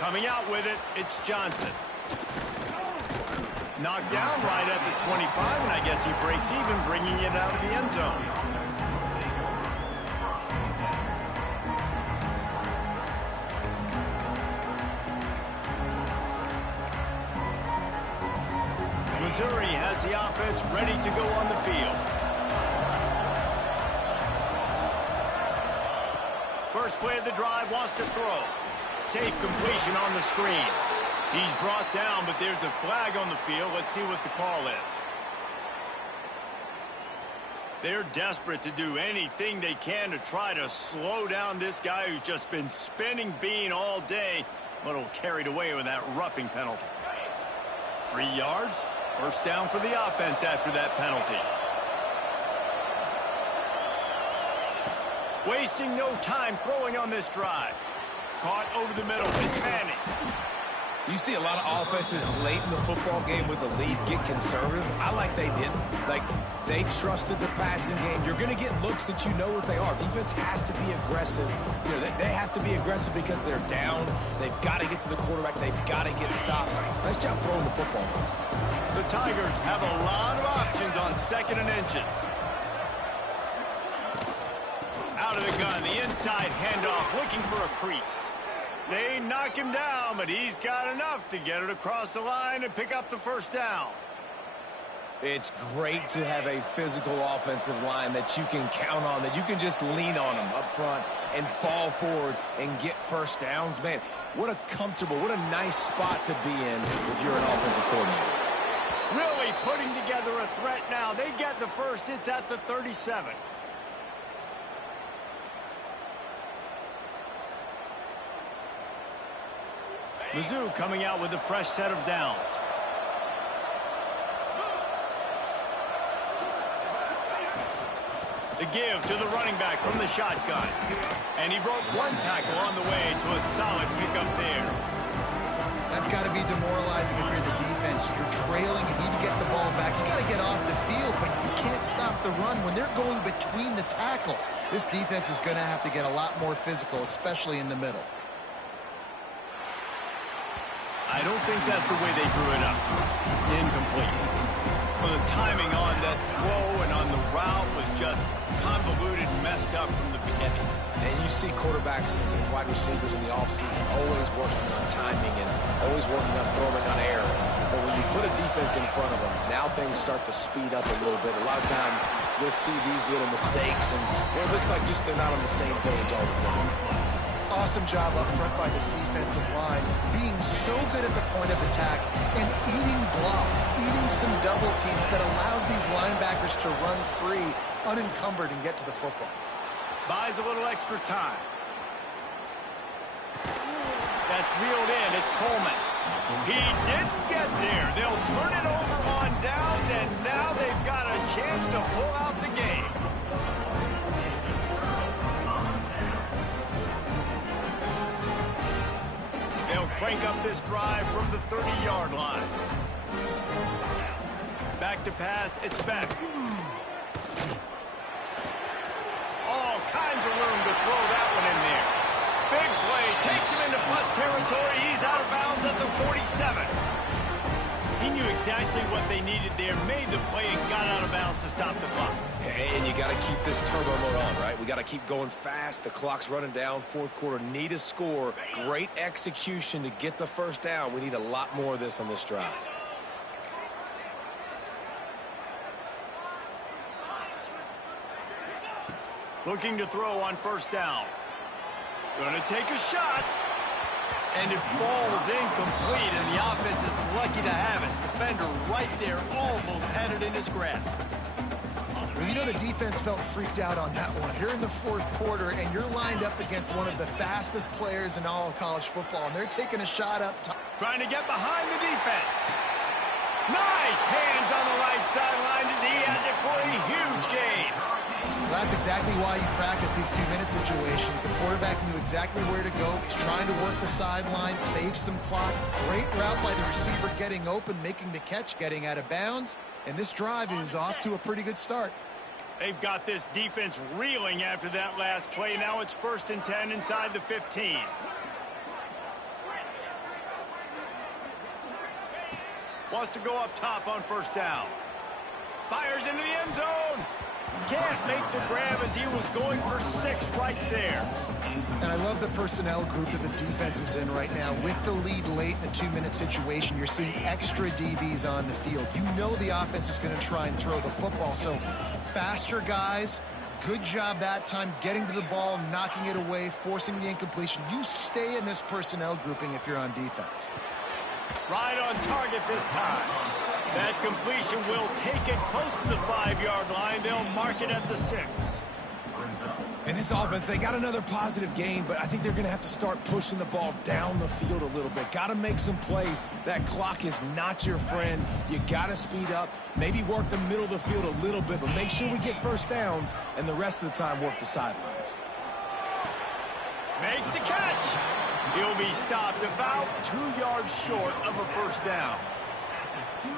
Coming out with it, it's Johnson. Knocked down right at the 25, and I guess he breaks even, bringing it out of the end zone. Missouri has the offense ready to go on the field. First play of the drive, wants to throw. Safe completion on the screen. He's brought down, but there's a flag on the field. Let's see what the call is. They're desperate to do anything they can to try to slow down this guy who's just been spinning bean all day. A little carried away with that roughing penalty. 3 yards. First down for the offense after that penalty. Wasting no time throwing on this drive. Caught over the middle. It's Manning. You see a lot of offenses late in the football game with the lead get conservative. I like they didn't. Like, they trusted the passing game. You're going to get looks that you know what they are. Defense has to be aggressive. You know, they have to be aggressive because they're down. They've got to get to the quarterback. They've got to get stops. Nice job throwing the football. The Tigers have a lot of options on 2nd and inches. Out of the gun, the inside handoff, looking for a crease. They knock him down, but he's got enough to get it across the line and pick up the first down. It's great to have a physical offensive line that you can count on, that you can just lean on them up front and fall forward and get first downs. Man, what a comfortable, what a nice spot to be in if you're an offensive coordinator. Really putting together a threat now. They get the first. It's at the 37. Mizzou coming out with a fresh set of downs. The give to the running back from the shotgun. And he broke one tackle on the way to a solid pickup there. That's got to be demoralizing if you're the defense. You're trailing, you need to get the ball back. You got to get off the field, but you can't stop the run when they're going between the tackles. This defense is going to have to get a lot more physical, especially in the middle. I don't think that's the way they drew it up. Incomplete. Well, the timing on that throw and on the route was just convoluted, messed up from the beginning. And you see quarterbacks and wide receivers in the offseason always working on timing and always working on throwing on air. But when you put a defense in front of them, now things start to speed up a little bit. A lot of times you'll see these little mistakes, and well, it looks like just they're not on the same page all the time. Awesome job up front by this defensive line, being so good at the point of attack and eating blocks, eating some double teams that allows these linebackers to run free, unencumbered, and get to the football. Buys a little extra time. That's reeled in. It's Coleman. He didn't get there. They'll turn it over on downs, and now they've got a chance to pull out the game. crank up this drive from the 30-yard line. Back to pass, it's Beck. All kinds of room to throw that one in there. Big play, takes him into plus territory. He's out of bounds at the 47. He knew exactly what they needed there, made the play, and got out of bounds to stop the clock. And you got to keep this turbo mode on, right? We got to keep going fast. The clock's running down. Fourth quarter, need a score. Great execution to get the first down. We need a lot more of this on this drive. Looking to throw on first down. Going to take a shot. And it falls incomplete, and the offense is lucky to have it. Defender right there almost had it in his grasp. Well, you know the defense felt freaked out on that one. You're in the fourth quarter, and you're lined up against one of the fastest players in all of college football, and they're taking a shot up top. Trying to get behind the defense. Nice hands on the right sideline as he has it for a huge gain. Well, that's exactly why you practice these 2-minute situations. The quarterback knew exactly where to go. He's trying to work the sideline, save some clock. Great route by the receiver getting open, making the catch, getting out of bounds. And this drive is off to a pretty good start. They've got this defense reeling after that last play. Now it's 1st and 10 inside the 15. Wants to go up top on first down. Fires into the end zone. Can't make the grab as he was going for 6 right there. And I love the personnel group that the defense is in right now. With the lead late in a 2-minute situation, you're seeing extra DBs on the field. You know the offense is going to try and throw the football. So faster guys, good job that time getting to the ball, knocking it away, forcing the incompletion. You stay in this personnel grouping if you're on defense. Right on target this time. That completion will take it close to the 5-yard line. They'll mark it at the 6. In this offense, they got another positive gain, but I think they're going to have to start pushing the ball down the field a little bit. Got to make some plays. That clock is not your friend. You got to speed up, maybe work the middle of the field a little bit, but make sure we get first downs, and the rest of the time work the sidelines. Makes the catch. He'll be stopped about 2 yards short of a first down.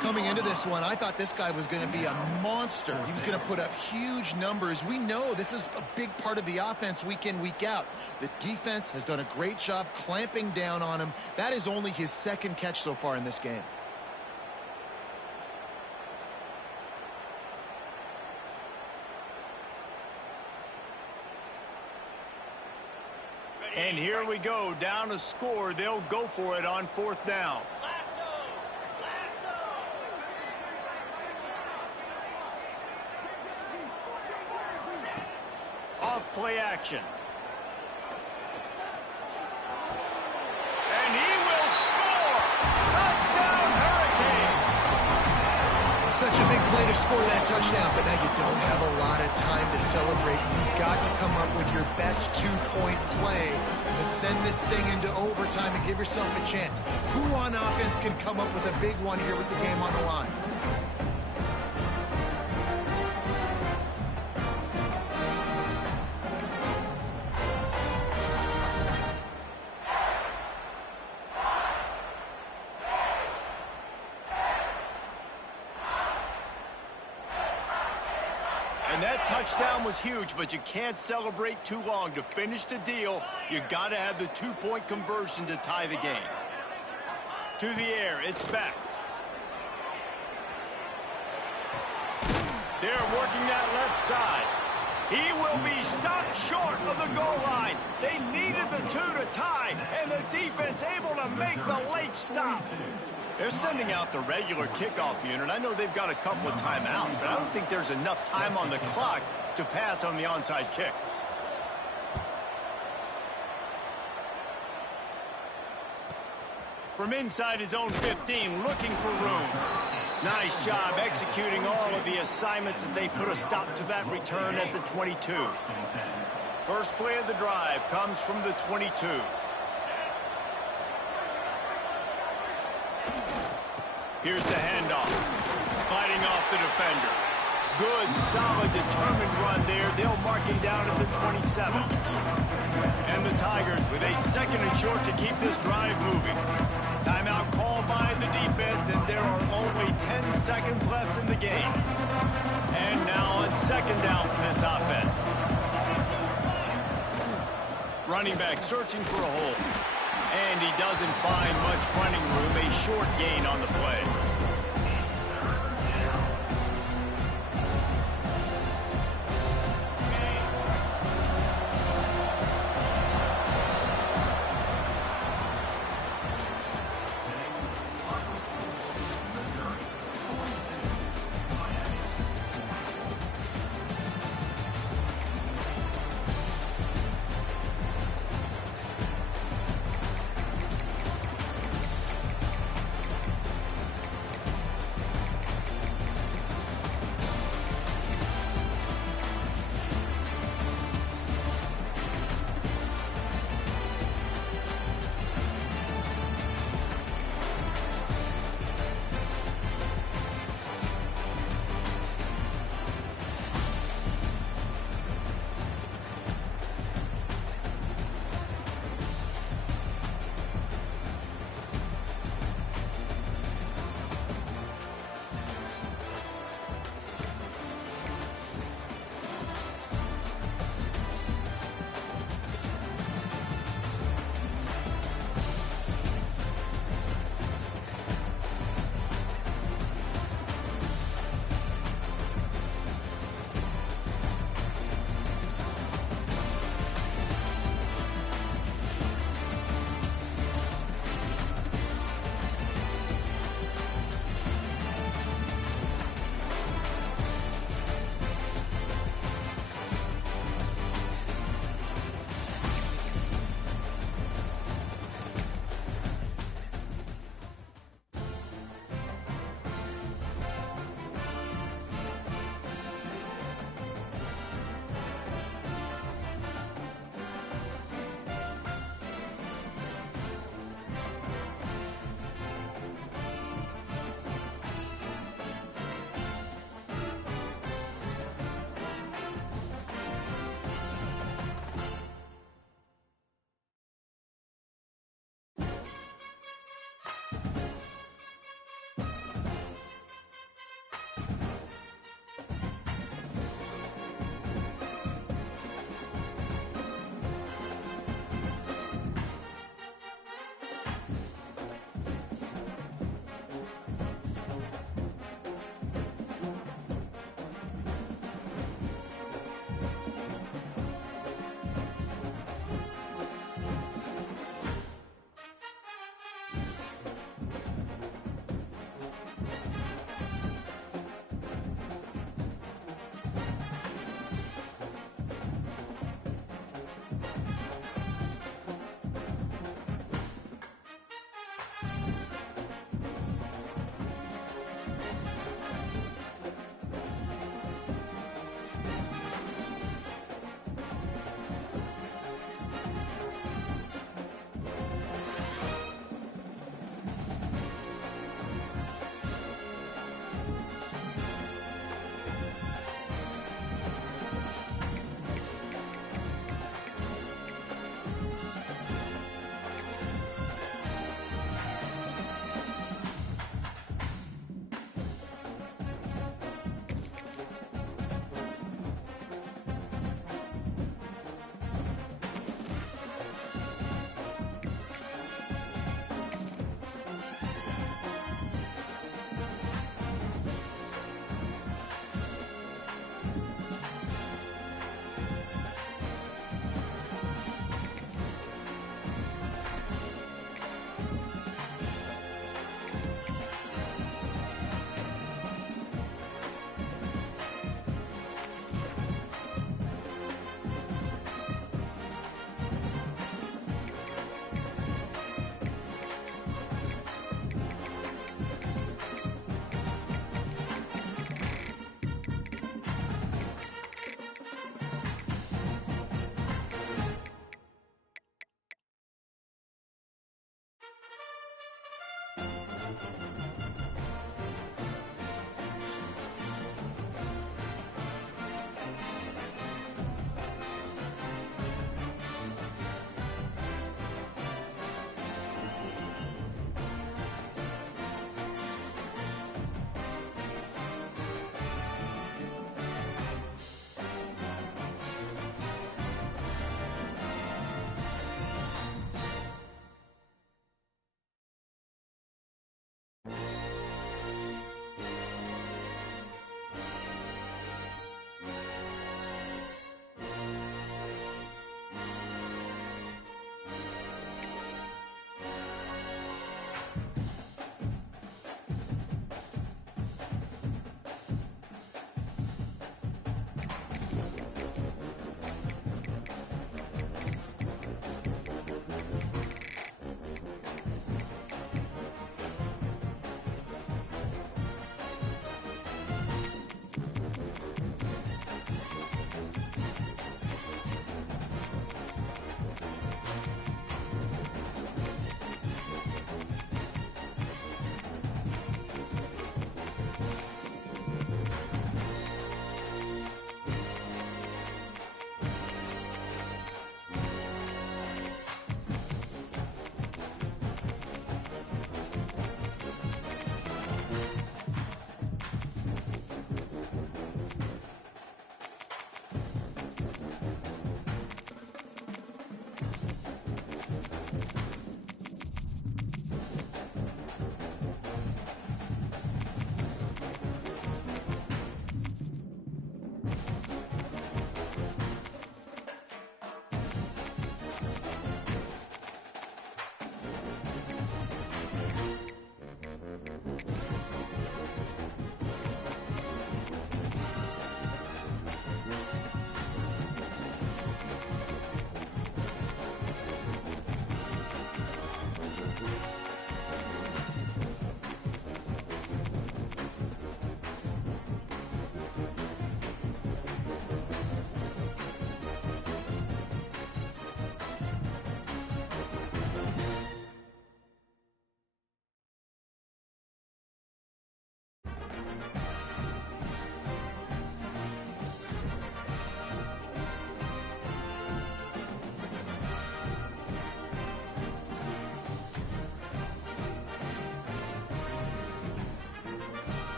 Coming into this one, I thought this guy was going to be a monster. He was going to put up huge numbers. We know this is a big part of the offense week in, week out. The defense has done a great job clamping down on him. That is only his 2nd catch so far in this game. And here we go, down a score. They'll go for it on 4th down. Off play action. And he will score! Touchdown, Hurricane! Such a big play to score that touchdown, but now you don't have a lot of time to celebrate. You've got to come up with your best 2-point play to send this thing into overtime and give yourself a chance. Who on offense can come up with a big one here with the game on the line? And that touchdown was huge, but you can't celebrate too long. To finish the deal, you got to have the 2-point conversion to tie the game. To the air, it's back. They're working that left side. He will be stopped short of the goal line. They needed the 2 to tie, and the defense able to make the late stop. They're sending out the regular kickoff unit. I know they've got a couple of timeouts, but I don't think there's enough time on the clock to pass on the onside kick. From inside his own 15, looking for room. Nice job executing all of the assignments as they put a stop to that return at the 22. First play of the drive comes from the 22. Here's the handoff. Fighting off the defender. Good, solid, determined run there. They'll mark him down at the 27. And the Tigers with a second and short to keep this drive moving. Timeout called by the defense, and there are only 10 seconds left in the game. And now on second down for this offense. Running back searching for a hole. And he doesn't find much running room. A short gain on the play.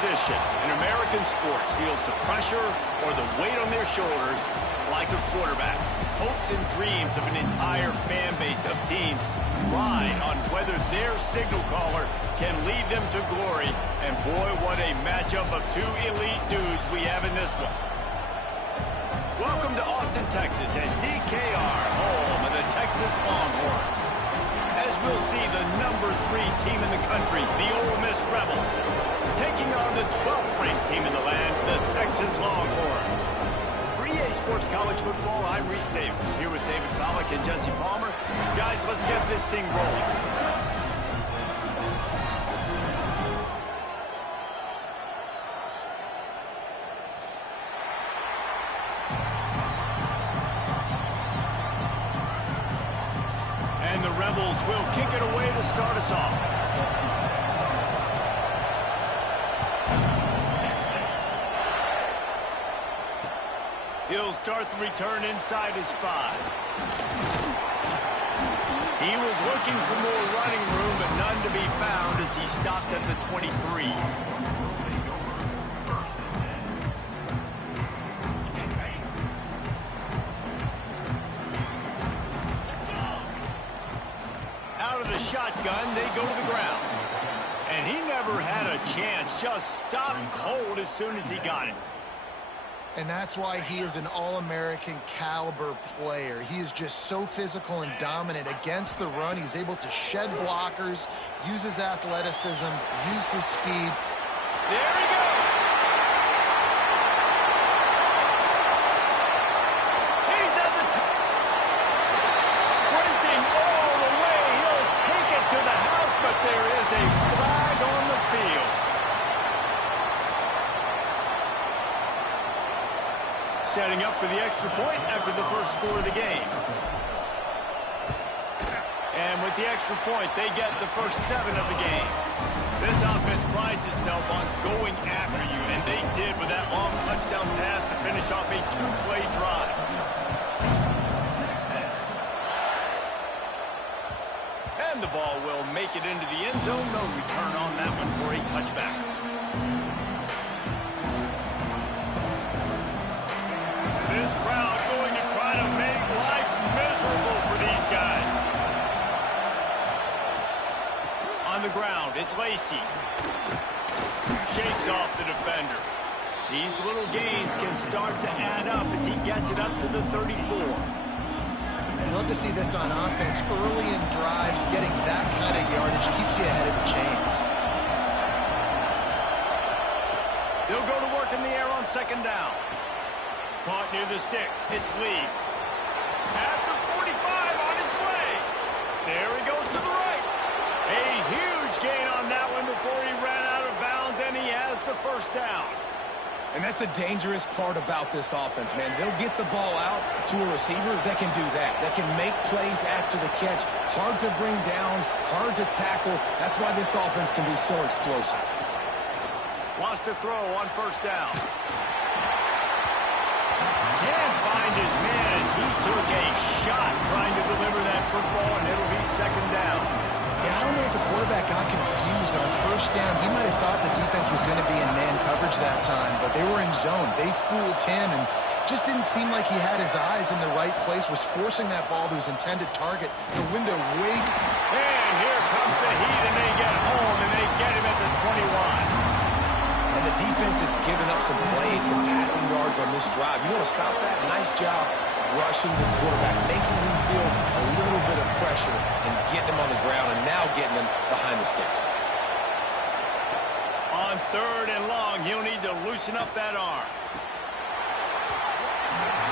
position in American sports feels the pressure or the weight on their shoulders like a quarterback. Hopes and dreams of an entire fan base of teams ride on whether their signal caller can lead them to glory. And boy, what a matchup of two elite dudes we have in this one. Welcome to Austin, Texas, and DKR, home of the Texas Longhorns. As we'll see, the #3 team in the country, the Ole Miss Rebels, taking on the 12th-ranked team in the land, the Texas Longhorns. For EA Sports College Football, I'm Reese Davis, here with David Pollack and Jesse Palmer. Guys, let's get this thing rolling. And the Rebels will kick it away to start us off. He'll start the return inside his 5. He was looking for more running room, but none to be found as he stopped at the 23. Out of the shotgun, they go to the ground. And he never had a chance, just stopped cold as soon as he got it. And that's why he is an All-American caliber player. He is just so physical and dominant against the run. He's able to shed blockers, use his athleticism, use his speed. There he goes. He's at the top. Sprinting all the way. He'll take it to the house, but there is a flag on the field. Setting up for the extra point after the first score of the game. And with the extra point, they get the first 7 of the game. This offense prides itself on going after you, and they did with that long touchdown pass to finish off a 2-play drive. And the ball will make it into the end zone. No return on that one for a touchback. This crowd going to try to make life miserable for these guys. On the ground, it's Lacy. Shakes off the defender. These little gains can start to add up as he gets it up to the 34. You love to see this on offense. Early in drives, getting that kind of yardage keeps you ahead of the chains. They'll go to work in the air on second down. Caught near the sticks. It's Lee. At the 45 on his way. There he goes to the right. A huge gain on that one before he ran out of bounds, and he has the first down. And that's the dangerous part about this offense, man. They'll get the ball out to a receiver that can do that. That can make plays after the catch. Hard to bring down, hard to tackle. That's why this offense can be so explosive. Wants to throw on first down. Can't find his man as he took a shot trying to deliver that football, and it'll be second down. Yeah, I don't know if the quarterback got confused on first down. He might have thought the defense was going to be in man coverage that time, but they were in zone. They fooled him and just didn't seem like he had his eyes in the right place, was forcing that ball to his intended target. The window way... And here comes the heat, and they get home, and they get him at the 21. And the defense has given up some plays, some passing yards on this drive. You want to stop that? Nice job rushing the quarterback, making him feel a little bit of pressure and getting him on the ground and now getting him behind the sticks. On third and long, he'll need to loosen up that arm.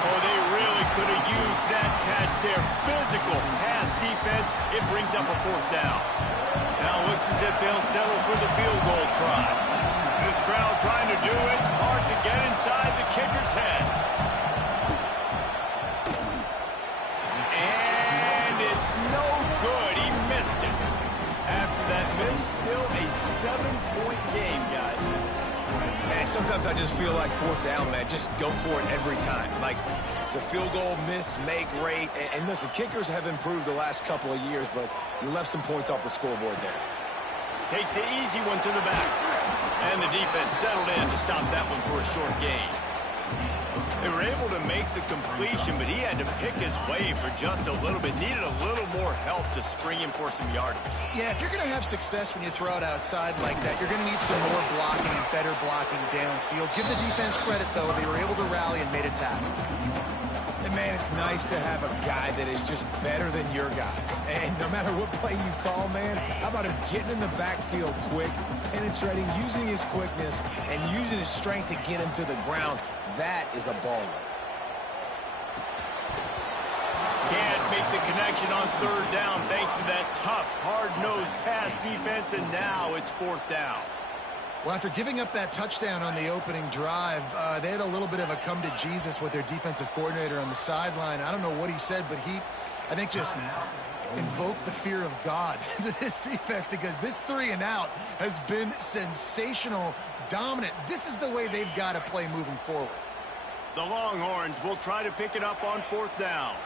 Oh, they really could have used that catch there. Physical pass defense. It brings up a fourth down. Now it looks as if they'll settle for the field goal try. This crowd trying to do its part to get inside the kicker's head. And it's no good. He missed it. After that miss, still a 7-point game, guys. Man, sometimes I just feel like fourth down, man. Just go for it every time. Like the field goal miss, make rate. And listen, kickers have improved the last couple of years, but you left some points off the scoreboard there. Takes the easy one to the back. And the defense settled in to stop that one for a short gain. They were able to make the completion, but he had to pick his way for just a little bit. Needed a little more help to spring him for some yardage. Yeah, if you're going to have success when you throw it outside like that, you're going to need some more blocking and better blocking downfield. Give the defense credit, though. They were able to rally and made a tackle. And, man, it's nice to have a guy that is just better than your guys. And no matter what play you call, man, how about him getting in the backfield quick, penetrating, using his quickness, and using his strength to get him to the ground. That is a baller. Can't make the connection on third down thanks to that tough, hard-nosed pass defense, and now it's fourth down. Well, after giving up that touchdown on the opening drive, they had a little bit of a come to Jesus with their defensive coordinator on the sideline. I don't know what he said, but he, I think, just invoked the fear of God into this defense, because this 3-and-out has been sensational, dominant. This is the way they've got to play moving forward. The Longhorns will try to pick it up on fourth down.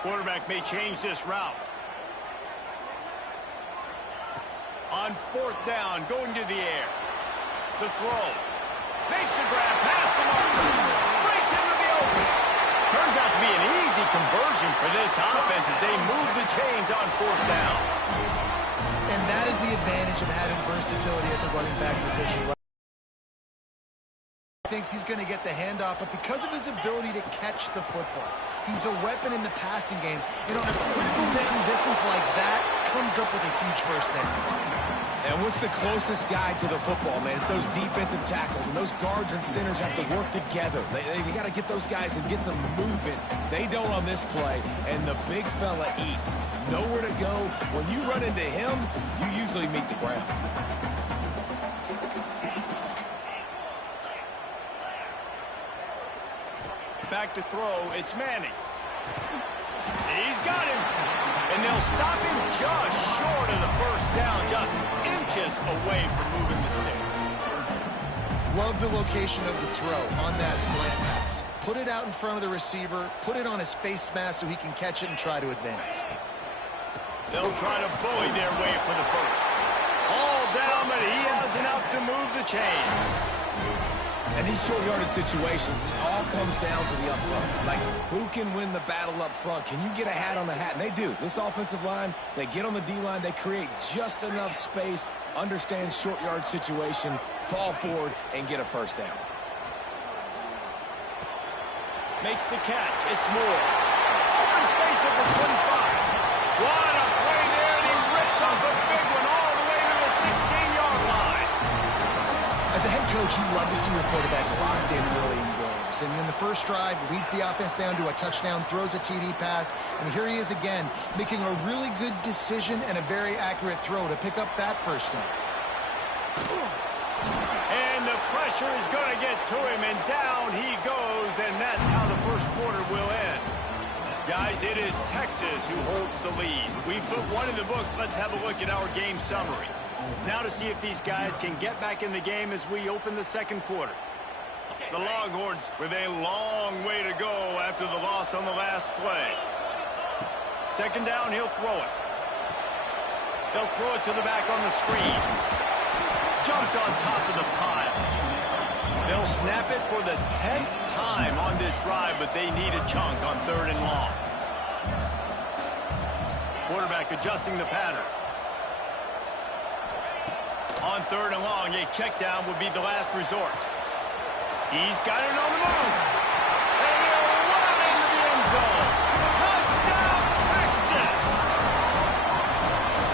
Quarterback may change this route. On fourth down, going to the air. The throw. Makes the grab, past the mark. Breaks into the open. Turns out to be an easy conversion for this offense as they move the chains on fourth down. And that is the advantage of having versatility at the running back position. Thinks he's going to get the handoff, but because of his ability to catch the football, he's a weapon in the passing game. And on a critical down distance like that, comes up with a huge first down. And what's the closest guy to the football, man? It's those defensive tackles, and those guards and centers have to work together. They got to get those guys and get some movement. They don't on this play, and the big fella eats. Nowhere to go. When you run into him, you usually meet the ground. Back to throw, it's Manning. He's got him. And they'll stop him just short of the first down, just inches away from moving the sticks. Love the location of the throw on that slant pass. Put it out in front of the receiver, put it on his face mask so he can catch it and try to advance. They'll try to bully their way for the first. All down, but he has enough to move the chains. And these short yardage situations, it all comes down to the up front. Like, who can win the battle up front? Can you get a hat on the hat? And they do. This offensive line, they get on the D-line, they create just enough space, understand short yard situation, fall forward, and get a first down. Makes the catch. It's Moore. Open space at the 25. What a play there, and he rips off a big one all the way to the 16-yard line. As a head coach, you love to see your quarterback locked in early in games. And in the first drive, leads the offense down to a touchdown, throws a TD pass, and here he is again, making a really good decision and a very accurate throw to pick up that first down. And the pressure is going to get to him, and down he goes, and that's how the first quarter will end. Guys, it is Texas who holds the lead. We put one in the books. Let's have a look at our game summary. Now to see if these guys can get back in the game as we open the second quarter. The Longhorns with a long way to go after the loss on the last play. Second down, he'll throw it. They'll throw it to the back on the screen. Jumped on top of the pile. They'll snap it for the 10th time on this drive, but they need a chunk on third and long. Quarterback adjusting the pattern. On third and long, a check down would be the last resort. He's got it on the move. And he'll run into the end zone. Touchdown, Texas!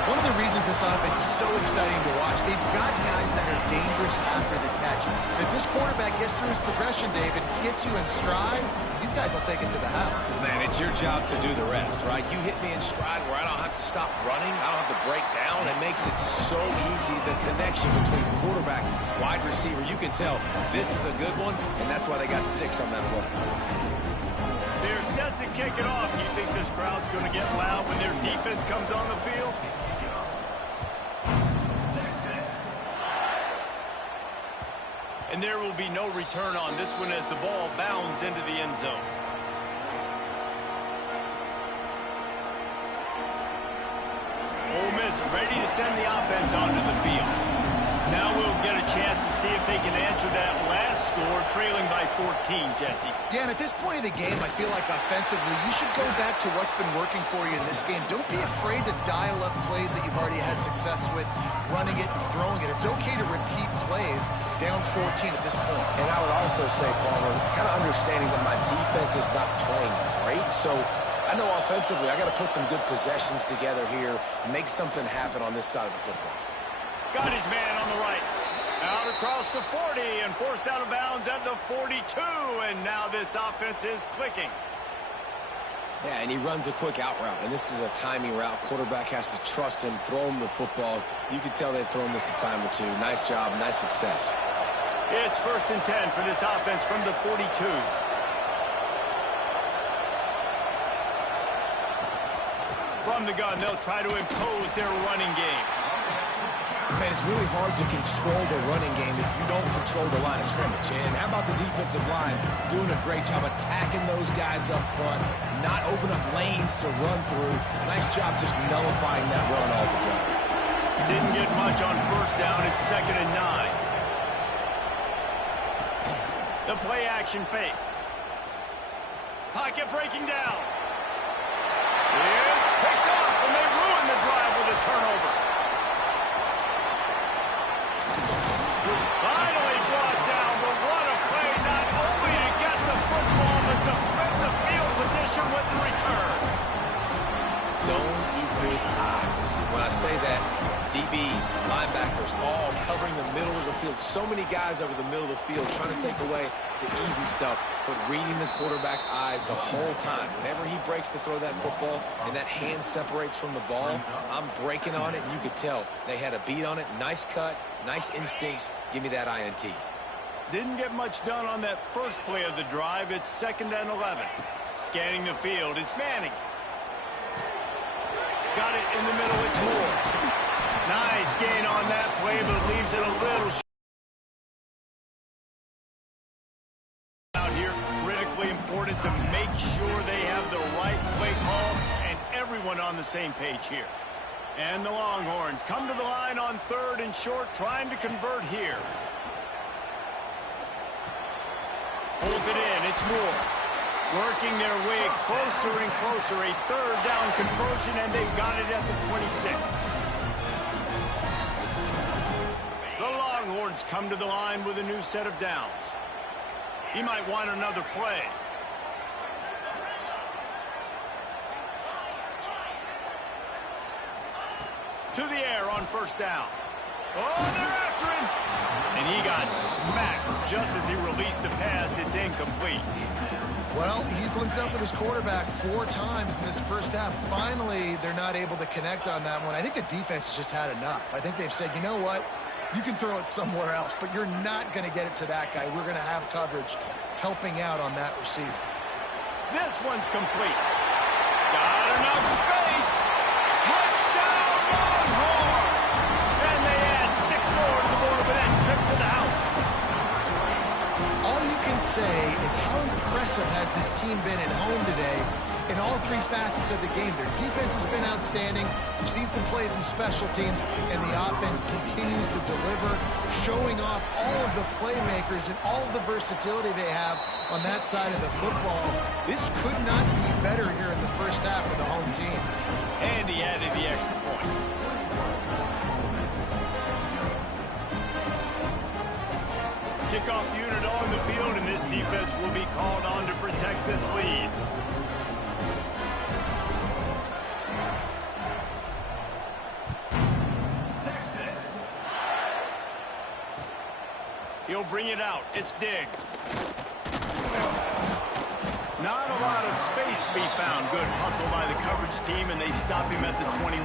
One of the reasons this offense is so exciting to watch, they've got guys that are dangerous after the catch. If this quarterback gets through his progression, David, hits you in stride, these guys will take it to the house. Man, it's your job to do the rest, right? You hit me in stride where I don't have to stop running. I don't have to break down. It makes it so easy. The connection between quarterback, wide receiver, you can tell this is a good one, and that's why they got 6 on that play. They're set to kick it off. You think this crowd's going to get loud when their defense comes on the field? And there will be no return on this one as the ball bounds into the end zone. Ole Miss ready to send the offense onto the field. Now we'll get a chance to see if they can answer that last score, trailing by 14, Jesse. Yeah, and at this point of the game, I feel like offensively, you should go back to what's been working for you in this game. Don't be afraid to dial up plays that you've already had success with, running it and throwing it. It's okay to repeat plays down 14 at this point. And I would also say, Palmer, kind of understanding that my defense is not playing great, so I know offensively I got to put some good possessions together here, make something happen on this side of the football. Got his man on the right. Out across the 40 and forced out of bounds at the 42. And now this offense is clicking. Yeah, and he runs a quick out route. And this is a timing route. Quarterback has to trust him, throw him the football. You can tell they've thrown this a time or two. Nice job, nice success. It's 1st and 10 for this offense from the 42. From the gun, they'll try to impose their running game. Man, it's really hard to control the running game if you don't control the line of scrimmage. And how about the defensive line doing a great job attacking those guys up front, not open up lanes to run through. Nice job just nullifying that run altogether. Didn't get much on 1st down. It's 2nd and 9. The play action fake. Pocket breaking down. It's picked off, and they ruin the drive with a turnover. Finally brought down, but what a play, not only to get the football, but to flip the field position with the return. Zone equals eyes. When I say that, DBs, linebackers, all covering the middle of the field. So many guys over the middle of the field trying to take away the easy stuff, but reading the quarterback's eyes the whole time. Whenever he breaks to throw that football and that hand separates from the ball, I'm breaking on it, and you could tell they had a beat on it. Nice cut, nice instincts. Give me that INT. Didn't get much done on that first play of the drive. It's 2nd and 11. Scanning the field, it's Manning. Got it in the middle, it's Moore. Nice gain on that play, but it leaves it a little out here. Critically important to make sure they have the right play call and everyone on the same page here. And the Longhorns come to the line on 3rd and short, trying to convert here. Pulls it in, it's Moore. Working their way closer and closer, a 3rd down conversion, and they've got it at the 26. The Longhorns come to the line with a new set of downs. He might want another play. To the air on 1st down. Oh, they're after him. And he got smacked just as he released the pass. It's incomplete. Well, he's linked up with his quarterback 4 times in this first half. Finally, they're not able to connect on that one. I think the defense has just had enough. I think they've said, you know what? You can throw it somewhere else, but you're not going to get it to that guy. We're going to have coverage helping out on that receiver. This one's complete. Got enough space. Touchdown, Longhorns! And they add 6 more to the board, but that trip to the house. All you can say is how impressive has this team been at home today in all 3 facets of the game. Their defense has been outstanding. We've seen some plays in special teams, and the offense continues to deliver, showing off all of the playmakers and all of the versatility they have on that side of the football. This could not be better here in the first half for the home team. And he added the extra point. Kickoff unit on the field, and this defense will be called on to protect this lead. He'll bring it out. It's Diggs. Not a lot of space to be found. Good hustle by the coverage team, and they stop him at the 21.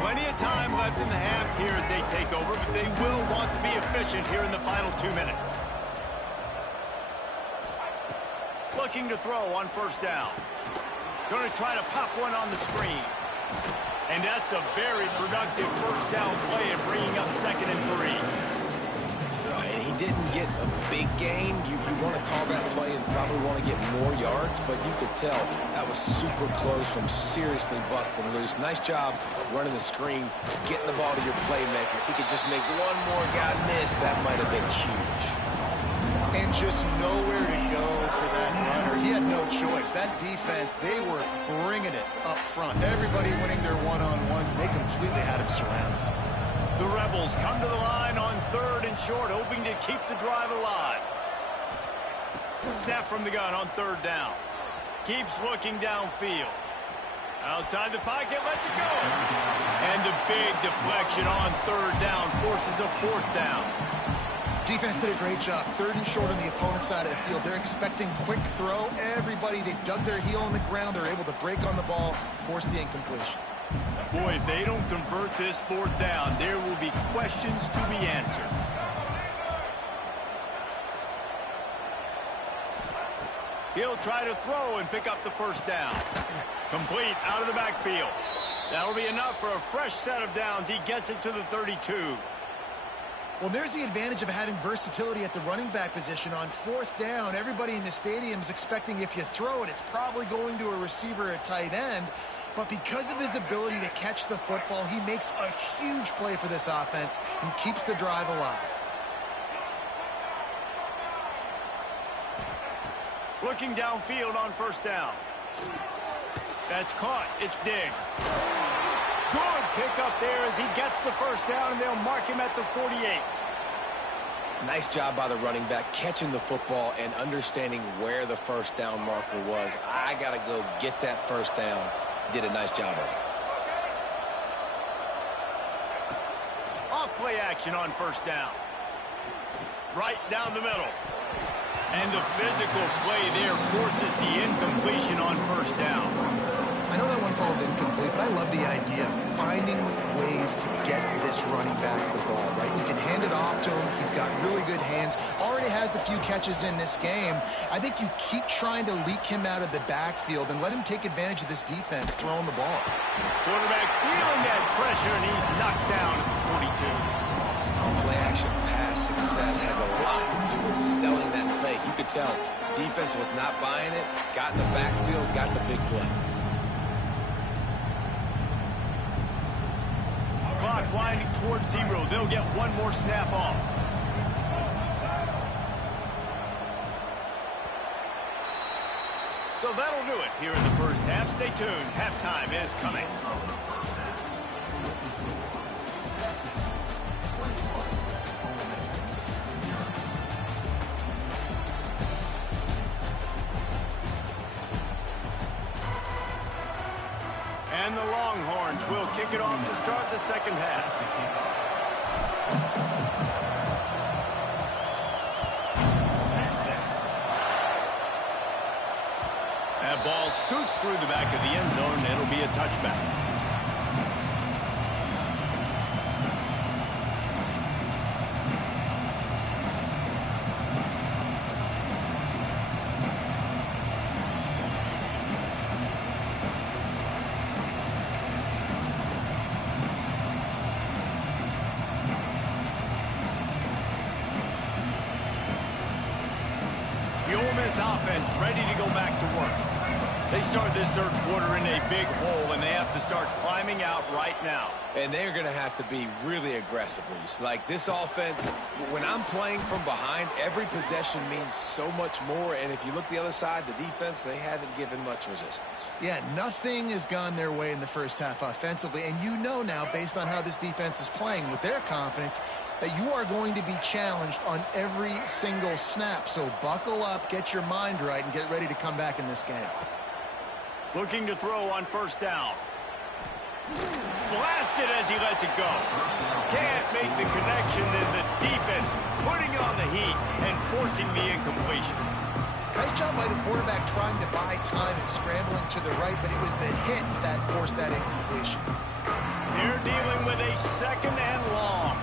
Plenty of time left in the half here as they take over, but they will want to be efficient here in the final 2 minutes. Looking to throw on 1st down. Going to try to pop one on the screen. And that's a very productive 1st down play and bringing up 2nd and 3. And he didn't get a big gain. You want to call that play and probably want to get more yards, but you could tell that was super close from seriously busting loose. Nice job running the screen, getting the ball to your playmaker. If he could just make one more guy miss, that might have been huge. And just nowhere to go for that runner. He had no choice. That defense, they were bringing it up front. Everybody winning their one-on-ones, and they completely had him surrounded. The Rebels come to the line on 3rd and short, hoping to keep the drive alive. Snap from the gun on 3rd down. Keeps looking downfield. Outside the pocket, lets it go. And a big deflection on 3rd down forces a 4th down. Defense did a great job. 3rd and short on the opponent's side of the field. They're expecting quick throw. Everybody, they dug their heel on the ground. They're able to break on the ball, force the incompletion. Boy, if they don't convert this 4th down, there will be questions to be answered. He'll try to throw and pick up the 1st down. Complete out of the backfield. That'll be enough for a fresh set of downs. He gets it to the 32. Well, there's the advantage of having versatility at the running back position. On 4th down, everybody in the stadium is expecting if you throw it, it's probably going to a receiver at tight end. But because of his ability to catch the football, he makes a huge play for this offense and keeps the drive alive. Looking downfield on 1st down. That's caught. It's Diggs. Good pickup there as he gets the 1st down, and they'll mark him at the 48. Nice job by the running back catching the football and understanding where the 1st down marker was. I got to go get that 1st down. Did a nice job of it. Off play action on 1st down. Right down the middle. And the physical play there forces the incompletion on 1st down. I know that one falls incomplete, but I love the idea of finding ways to get this running back the ball, right? You can hand it off to him. He's got really good hands. Already has a few catches in this game. I think you keep trying to leak him out of the backfield and let him take advantage of this defense throwing the ball. Quarterback feeling that pressure, and he's knocked down at the 42. Play action pass success has a lot to do with selling that fake. You could tell defense was not buying it, got in the backfield, got the big play. Clock winding towards 0. They'll get one more snap off. So that'll do it here in the 1st half. Stay tuned. Halftime is coming. And the Longhorns will kick it off to start the 2nd half. That ball scoots through the back of the end zone, and it'll be a touchback. The Ole Miss offense ready to go back to work. They start this 3rd quarter in a big hole, and they have to start climbing out right now. And they're going to have to be really aggressive, Reese. Like this offense, when I'm playing from behind, every possession means so much more. And if you look the other side, the defense, they haven't given much resistance. Yeah, nothing has gone their way in the 1st half offensively. And you know now, based on how this defense is playing with their confidence, that you are going to be challenged on every single snap. So buckle up, get your mind right, and get ready to come back in this game. Looking to throw on 1st down. Blasted as he lets it go. Can't make the connection, and the defense putting on the heat and forcing the incompletion. Nice job by the quarterback trying to buy time and scrambling to the right, but it was the hit that forced that incompletion. They're dealing with a 2nd and long.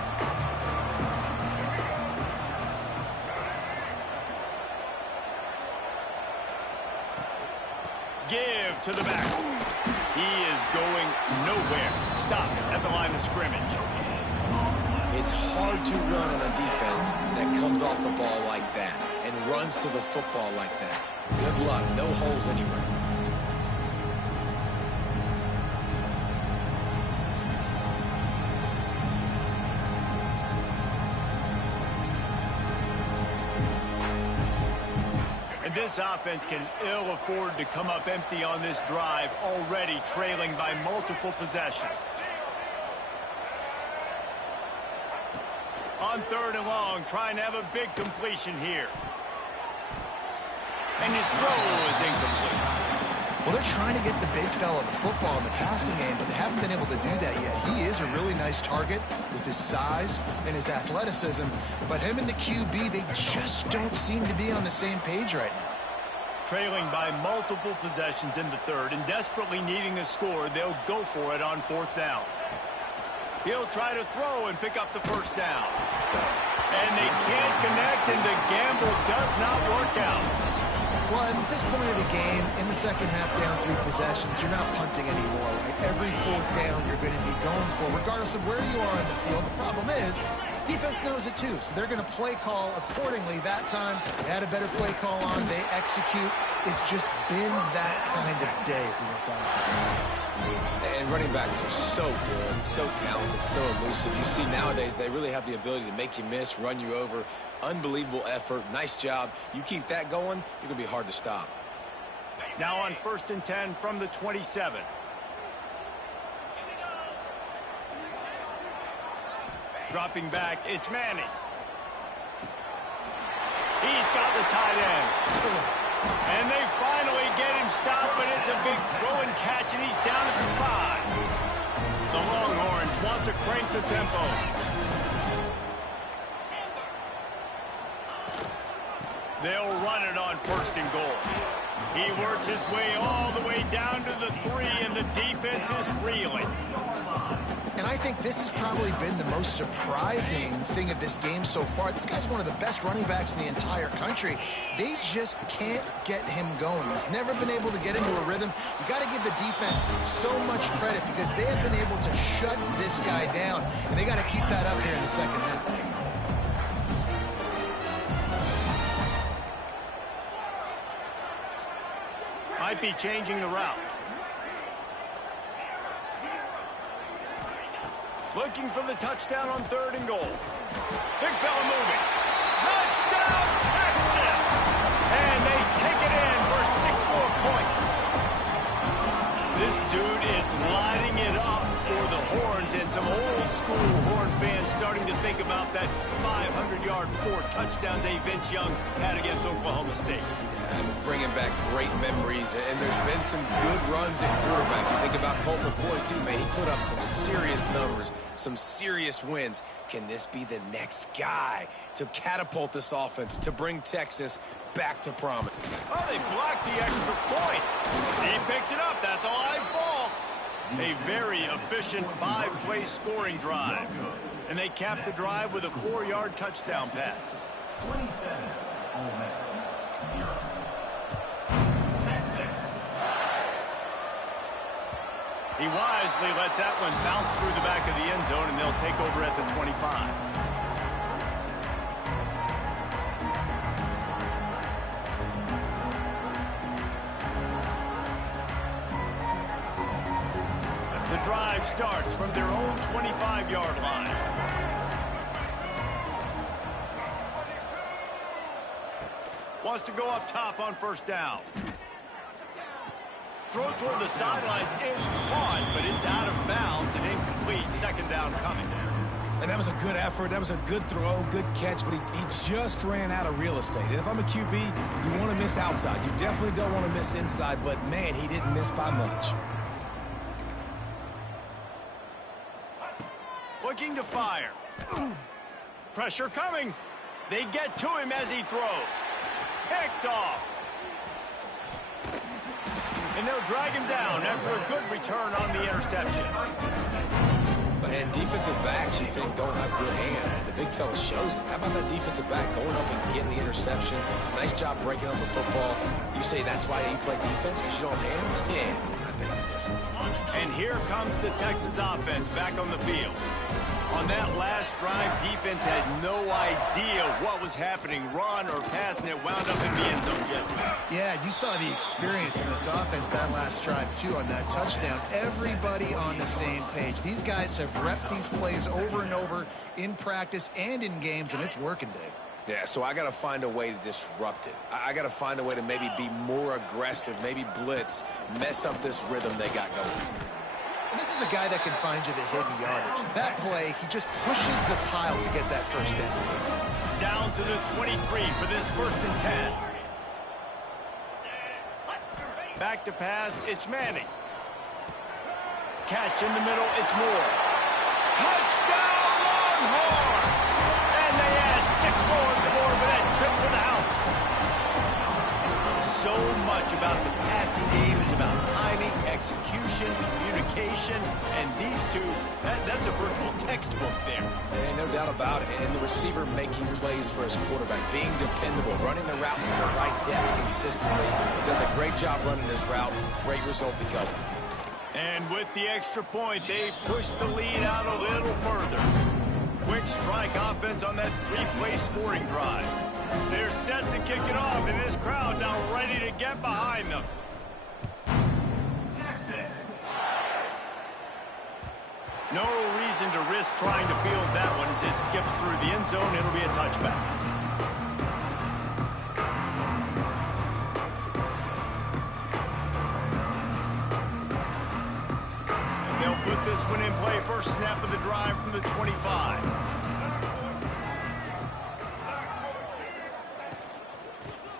Give to the back. He is going nowhere. Stop at the line of scrimmage. It's hard hard to run on a defense that comes off the ball like that and runs to the football like that. Good luck. No holes anywhere. And this offense can ill afford to come up empty on this drive, already trailing by multiple possessions. On 3rd and long, trying to have a big completion here. And his throw is incomplete. Well, they're trying to get the big fella the football in the passing game, but they haven't been able to do that yet. He is a really nice target with his size and his athleticism, but him and the QB, they just don't seem to be on the same page right now. Trailing by multiple possessions in the 3rd and desperately needing a score, they'll go for it on 4th down. He'll try to throw and pick up the 1st down. And they can't connect, and the gamble does not work out. Well, at this point of the game, in the second half down 3 possessions, you're not punting anymore, right? Every 4th down you're going to be going for, regardless of where you are on the field. The problem is, defense knows it too, so they're going to play call accordingly. That time, they had a better play call on. They execute. It's just been that kind of day for this offense. And running backs are so good, so talented, so elusive. You see nowadays they really have the ability to make you miss, run you over. Unbelievable effort. Nice job. You keep that going, you're going to be hard to stop. Now on 1st and 10 from the 27. Dropping back, it's Manning. He's got the tight end. And they finally get him stopped, but it's a big throw and catch, and he's down at the 5. The Longhorns want to crank the tempo. They'll run it on 1st and goal. He works his way all the way down to the 3, and the defense is reeling. And I think this has probably been the most surprising thing of this game so far. This guy's one of the best running backs in the entire country. They just can't get him going. He's never been able to get into a rhythm. You got to give the defense so much credit because they have been able to shut this guy down, and they got to keep that up here in the second half. Might be changing the route. Looking for the touchdown on 3rd and goal. Big fella moving. Touchdown, Texas! And they take it in for 6 more points. This dude is lighting it up for the Horns, and some old school Horn fans starting to think about that 500-yard 4-touchdown day Vince Young had against Oklahoma State. Bringing back great memories, and there's been some good runs at quarterback. You think about Colt McCoy, too, man. He put up some serious numbers, some serious wins. Can this be the next guy to catapult this offense, to bring Texas back to promise? Oh, they blocked the extra point. He picks it up. That's a live ball. A very efficient 5-play scoring drive. And they cap the drive with a 4-yard touchdown pass. 27, Ole Miss, 0. He wisely lets that one bounce through the back of the end zone, and they'll take over at the 25. The drive starts from their own 25-yard line. Wants to go up top on 1st down. Throw toward the sidelines is caught, but it's out of bounds and incomplete. 2nd down coming. And that was a good effort. That was a good throw, good catch, but he just ran out of real estate. And if I'm a QB, you want to miss outside. You definitely don't want to miss inside, but, man, he didn't miss by much. Looking to fire. Pressure coming. They get to him as he throws. Picked off. And they'll drag him down after a good return on the interception. And defensive backs, you think, don't have good hands. The big fella shows it. How about that defensive back going up and getting the interception? Nice job breaking up the football. You say that's why you play defense, because you don't have hands? Yeah, I think. And here comes the Texas offense back on the field. On that last drive, defense had no idea what was happening. Run or pass, and it wound up in the end zone, Jesse. Yeah, you saw the experience in this offense that last drive, too, on that touchdown. Everybody on the same page. These guys have repped these plays over and over in practice and in games, and it's working, Dave. Yeah, so I got to find a way to disrupt it. I got to find a way to maybe be more aggressive, maybe blitz, mess up this rhythm they got going. And this is a guy that can find you the hidden yardage. That play, he just pushes the pile to get that first down. Down to the 23 for this 1st and 10. Back to pass, it's Manning. Catch in the middle, it's Moore. Touchdown, Longhorn! And they add 6 more on the board for that trip to the house. So much about the passing game is about timing, execution, communication, and these two, that's a virtual textbook there. And no doubt about it. And the receiver making plays for his quarterback, being dependable, running the route to the right depth consistently. Does a great job running his route. Great result because of it. And with the extra point, they push the lead out a little further. Quick strike offense on that 3-play scoring drive. They're set to kick it off, and this crowd now ready to get behind them. Texas. No reason to risk trying to field that one as it skips through the end zone. It'll be a touchback. And they'll put this one in play. First snap of the drive from the 25.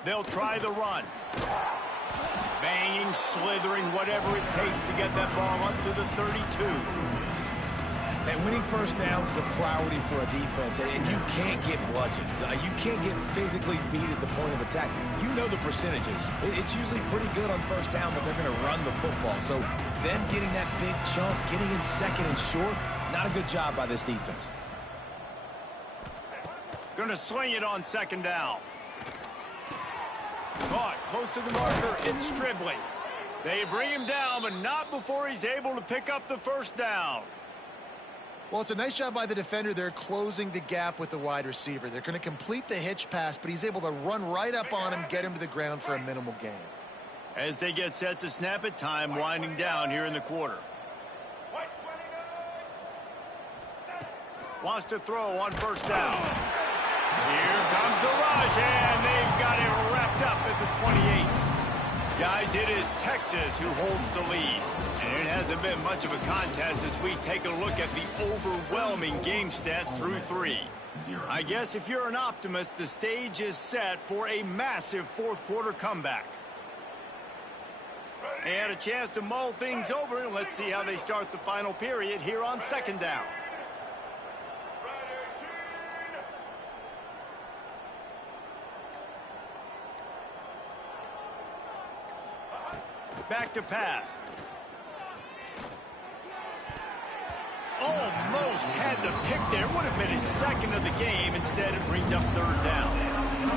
They'll try the run. Banging, slithering, whatever it takes to get that ball up to the 32. And winning first downs is a priority for a defense, and you can't get bludgeoned. You can't get physically beat at the point of attack. You know the percentages. It's usually pretty good on first down that they're going to run the football. So them getting that big chunk, getting in second and short, not a good job by this defense. Going to swing it on 2nd down. Caught close to the marker. It's Stribling. They bring him down, but not before he's able to pick up the first down. Well, it's a nice job by the defender. They're closing the gap with the wide receiver. They're going to complete the hitch pass, but he's able to run right up on him, get him to the ground for a minimal gain. As they get set to snap it, time winding down here in the quarter. Wants to throw on 1st down. Here comes the rush, and they've got it wrapped up at the 28. Guys, it is Texas who holds the lead. And it hasn't been much of a contest as we take a look at the overwhelming game stats through 3. I guess if you're an optimist, the stage is set for a massive 4th quarter comeback. They had a chance to mull things over, and let's see how they start the final period here on 2nd down. Back to pass. Almost had the pick there. Would have been his 2nd of the game. Instead, it brings up 3rd down.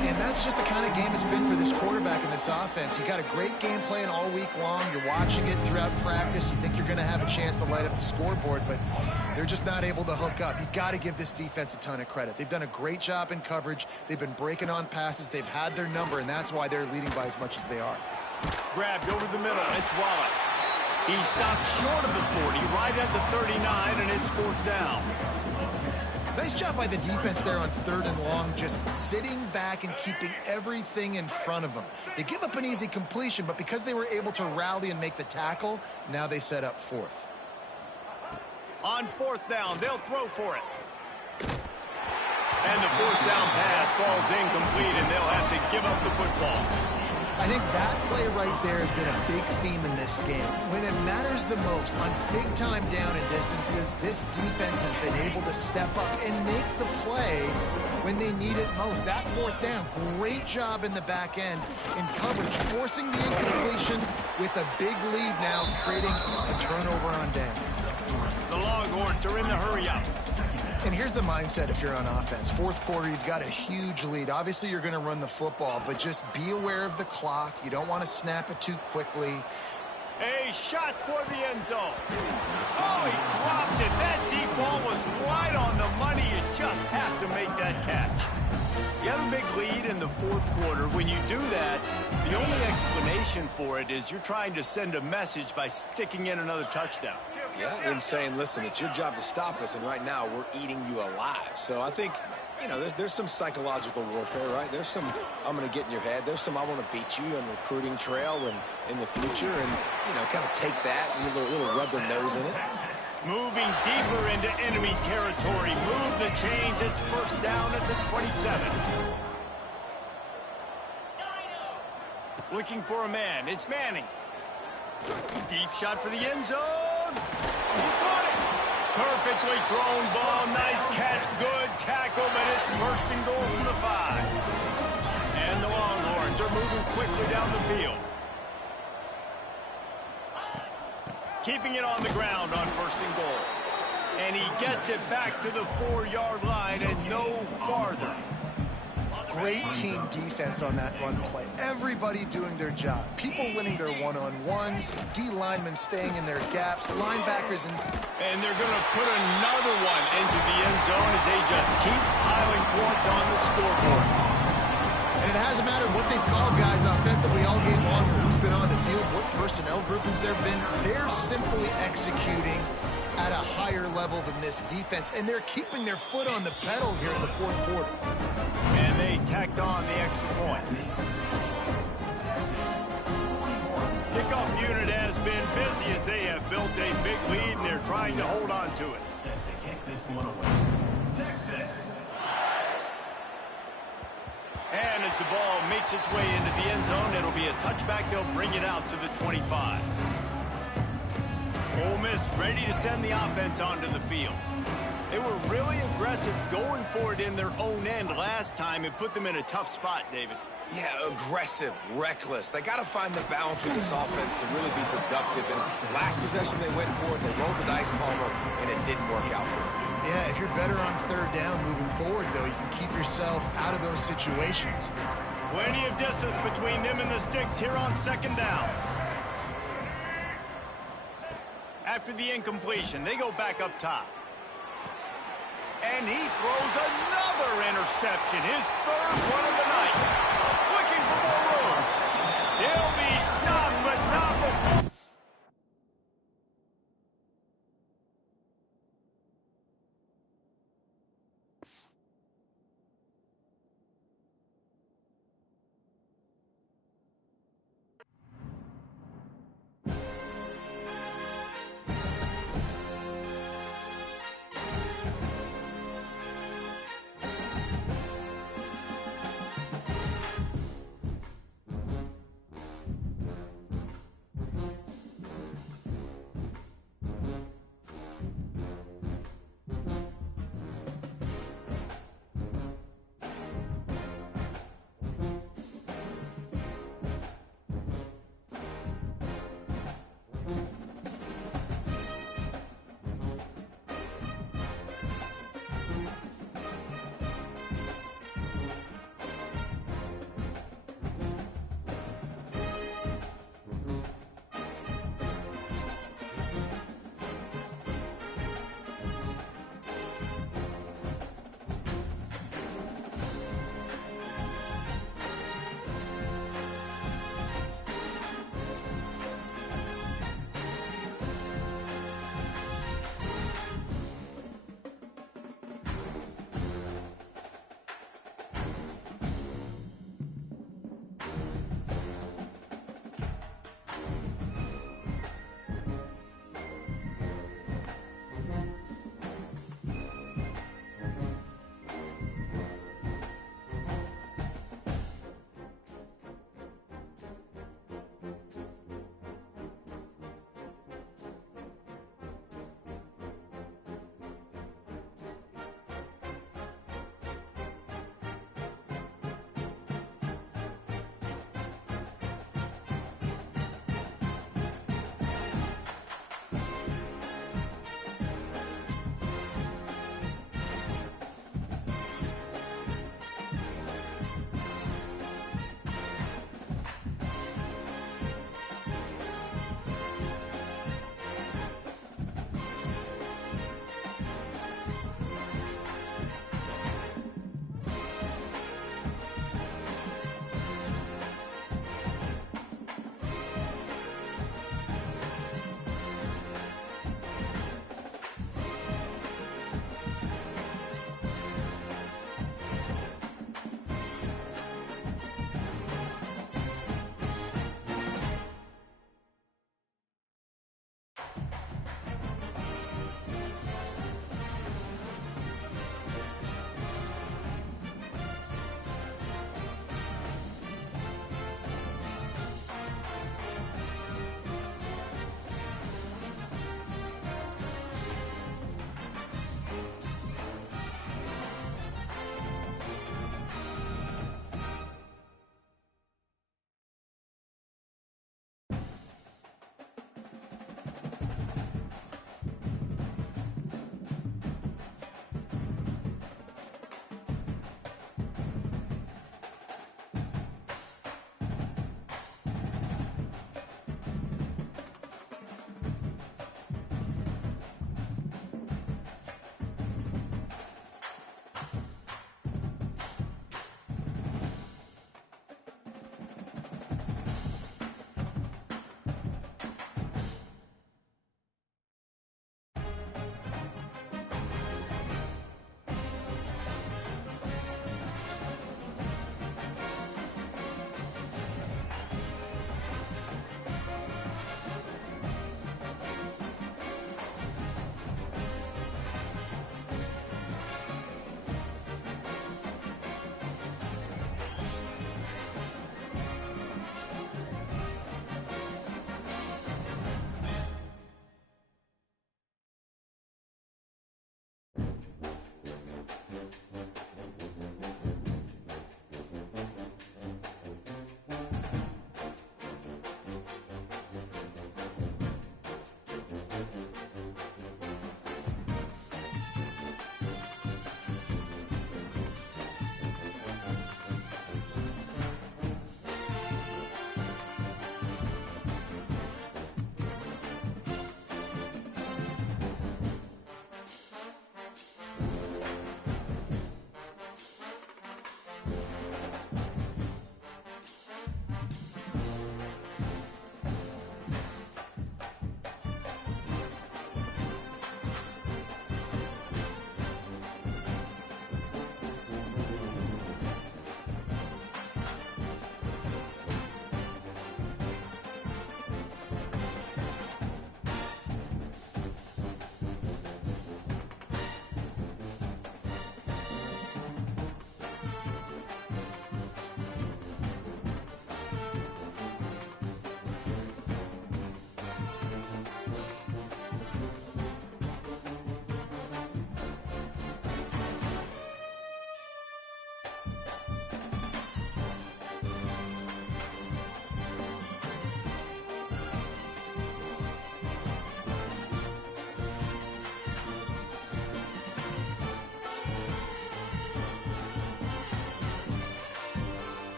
And that's just the kind of game it's been for this quarterback in this offense. You got a great game plan all week long. You're watching it throughout practice. You think you're going to have a chance to light up the scoreboard, but they're just not able to hook up. You got to give this defense a ton of credit. They've done a great job in coverage. They've been breaking on passes. They've had their number, and that's why they're leading by as much as they are. Grabbed over the middle. It's Wallace. He stopped short of the 40, right at the 39, and it's 4th down. Nice job by the defense there on 3rd and long, just sitting back and keeping everything in front of them. They give up an easy completion, but because they were able to rally and make the tackle, now they set up 4th. On 4th down, they'll throw for it. And the 4th down pass falls incomplete, and they'll have to give up the football. I think that play right there has been a big theme in this game. When it matters the most, on big-time down and distances, this defense has been able to step up and make the play when they need it most. That 4th down, great job in the back end in coverage, forcing the incompletion with a big lead now, creating a turnover on down. The Longhorns are in the hurry-up. And here's the mindset if you're on offense. 4th quarter, you've got a huge lead. Obviously, you're going to run the football, but just be aware of the clock. You don't want to snap it too quickly. A shot toward the end zone. Oh, he dropped it. That deep ball was right on the money. You just have to make that catch. You have a big lead in the fourth quarter. When you do that, the only explanation for it is you're trying to send a message by sticking in another touchdown. Yeah, and saying, listen, it's your job to stop us, and right now we're eating you alive. So I think, you know, there's some psychological warfare, right? There's some, I'm going to get in your head. There's some, I want to beat you on recruiting trail and in the future, and, you know, kind of take that and a little rub their nose in it. Moving deeper into enemy territory. Move the chains. It's first down at the 27. Looking for a man. It's Manning. Deep shot for the end zone. He caught it. Perfectly thrown ball. Nice catch. Good tackle, but it's first and goal from the 5. And the Longhorns are moving quickly down the field. Keeping it on the ground on first and goal. And he gets it back to the 4-yard line and no farther. Great team defense on that run play. Everybody doing their job. People winning their one-on-ones, D linemen staying in their gaps, linebackers And they're going to put another one into the end zone as they just keep piling points on the scoreboard. And it hasn't mattered what they've called guys offensively all game long, or who's been on the field, what personnel groupings there have been. They're simply executing at a higher level than this defense, and they're keeping their foot on the pedal here in the fourth quarter. And they tacked on the extra point. Kickoff unit has been busy as they have built a big lead, and they're trying to hold on to it. Set to kick this one away. Texas. And as the ball makes its way into the end zone, it'll be a touchback. They'll bring it out to the 25. Ole Miss ready to send the offense onto the field. They were really aggressive going for it in their own end last time. It put them in a tough spot, David. Yeah, aggressive, reckless. They got to find the balance with this offense to really be productive. And last possession they went for it, they rolled the dice, Palmer, and it didn't work out for them. Yeah, if you're better on third down moving forward, though, you can keep yourself out of those situations. Plenty of distance between them and the sticks here on second down. After the incompletion, they go back up top. And he throws another interception, his third one of the night. Looking for more room. He'll be stopped, but not before.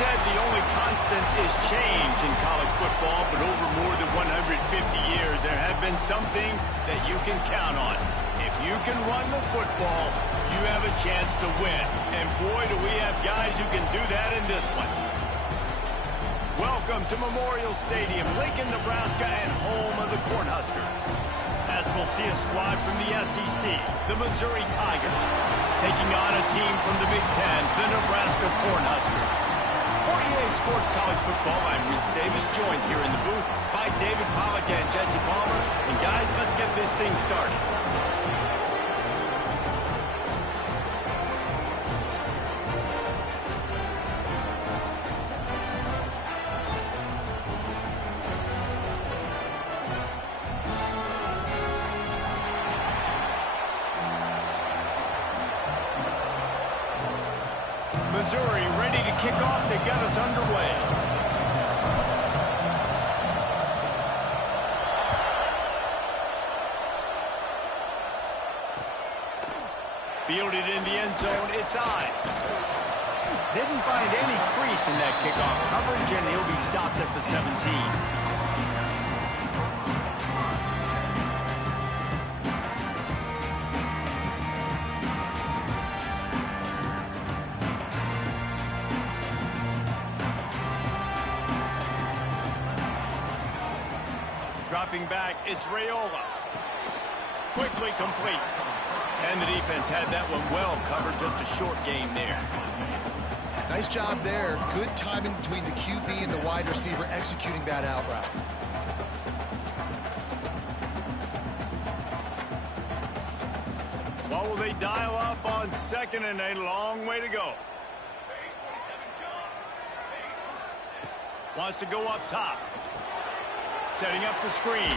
said the only constant is change in college football, but over more than 150 years, there have been some things that you can count on. If you can run the football, you have a chance to win. And boy, do we have guys who can do that in this one. Welcome to Memorial Stadium, Lincoln, Nebraska, and home of the Cornhuskers. As we'll see a squad from the SEC, the Missouri Tigers, taking on a team from the Big Ten, the Nebraska Cornhuskers. For EA Sports College Football, I'm Reese Davis, joined here in the booth by David Pollack and Jesse Palmer. And guys, let's get this thing started. Missouri ready to kick off to get us underway. Fielded in the end zone, it's Ives. Didn't find any crease in that kickoff coverage, and he'll be stopped at the 17. Dropping back, it's Raiola. Quickly complete. And the defense had that one well covered, just a short gain there. Nice job there. Good timing between the QB and the wide receiver executing that out route. What will they dial up on second and a long way to go? Wants to go up top. Setting up the screen.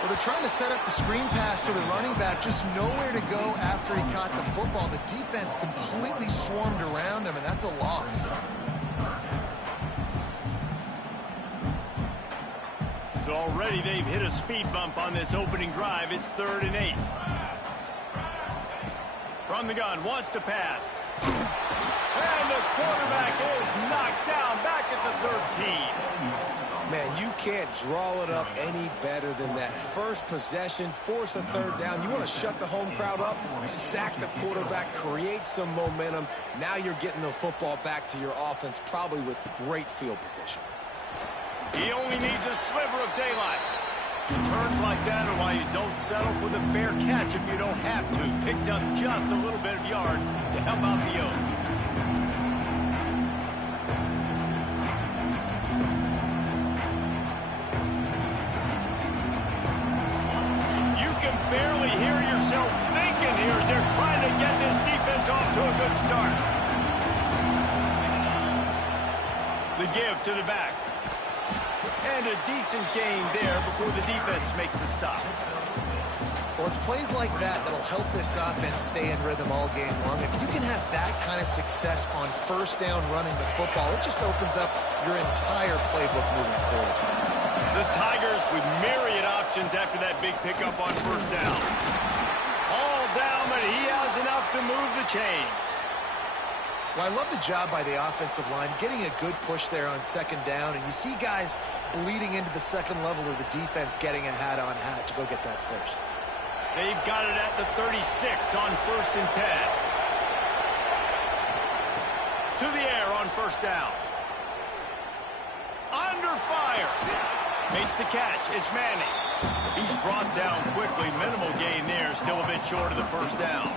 Well, they're trying to set up the screen pass to the running back, just nowhere to go after he caught the football. The defense completely swarmed around him, and that's a loss. So already they've hit a speed bump on this opening drive. It's 3rd and 8. From the gun, wants to pass. And the quarterback is knocked down back at the 13. Man, you can't draw it up any better than that. First possession, force a 3rd down. You want to shut the home crowd up, sack the quarterback, create some momentum. Now you're getting the football back to your offense, probably with great field position. He only needs a sliver of daylight. Turns like that are why you don't settle for the fair catch if you don't have to. Picks up just a little bit of yards to help out the Oaks. Barely hear yourself thinking here as they're trying to get this defense off to a good start. The give to the back. And a decent gain there before the defense makes the stop. Well, it's plays like that that'll help this offense stay in rhythm all game long. If you can have that kind of success on 1st down running the football, it just opens up your entire playbook moving forward. The Tigers with myriad options after that big pickup on 1st down. All down, but he has enough to move the chains. Well, I love the job by the offensive line, getting a good push there on 2nd down, and you see guys bleeding into the 2nd level of the defense getting a hat-on-hat to go get that first. They've got it at the 36 on 1st and 10. To the air on 1st down. Under fire. Makes the catch. It's Manning. He's brought down quickly. Minimal gain there. Still a bit short of the 1st down.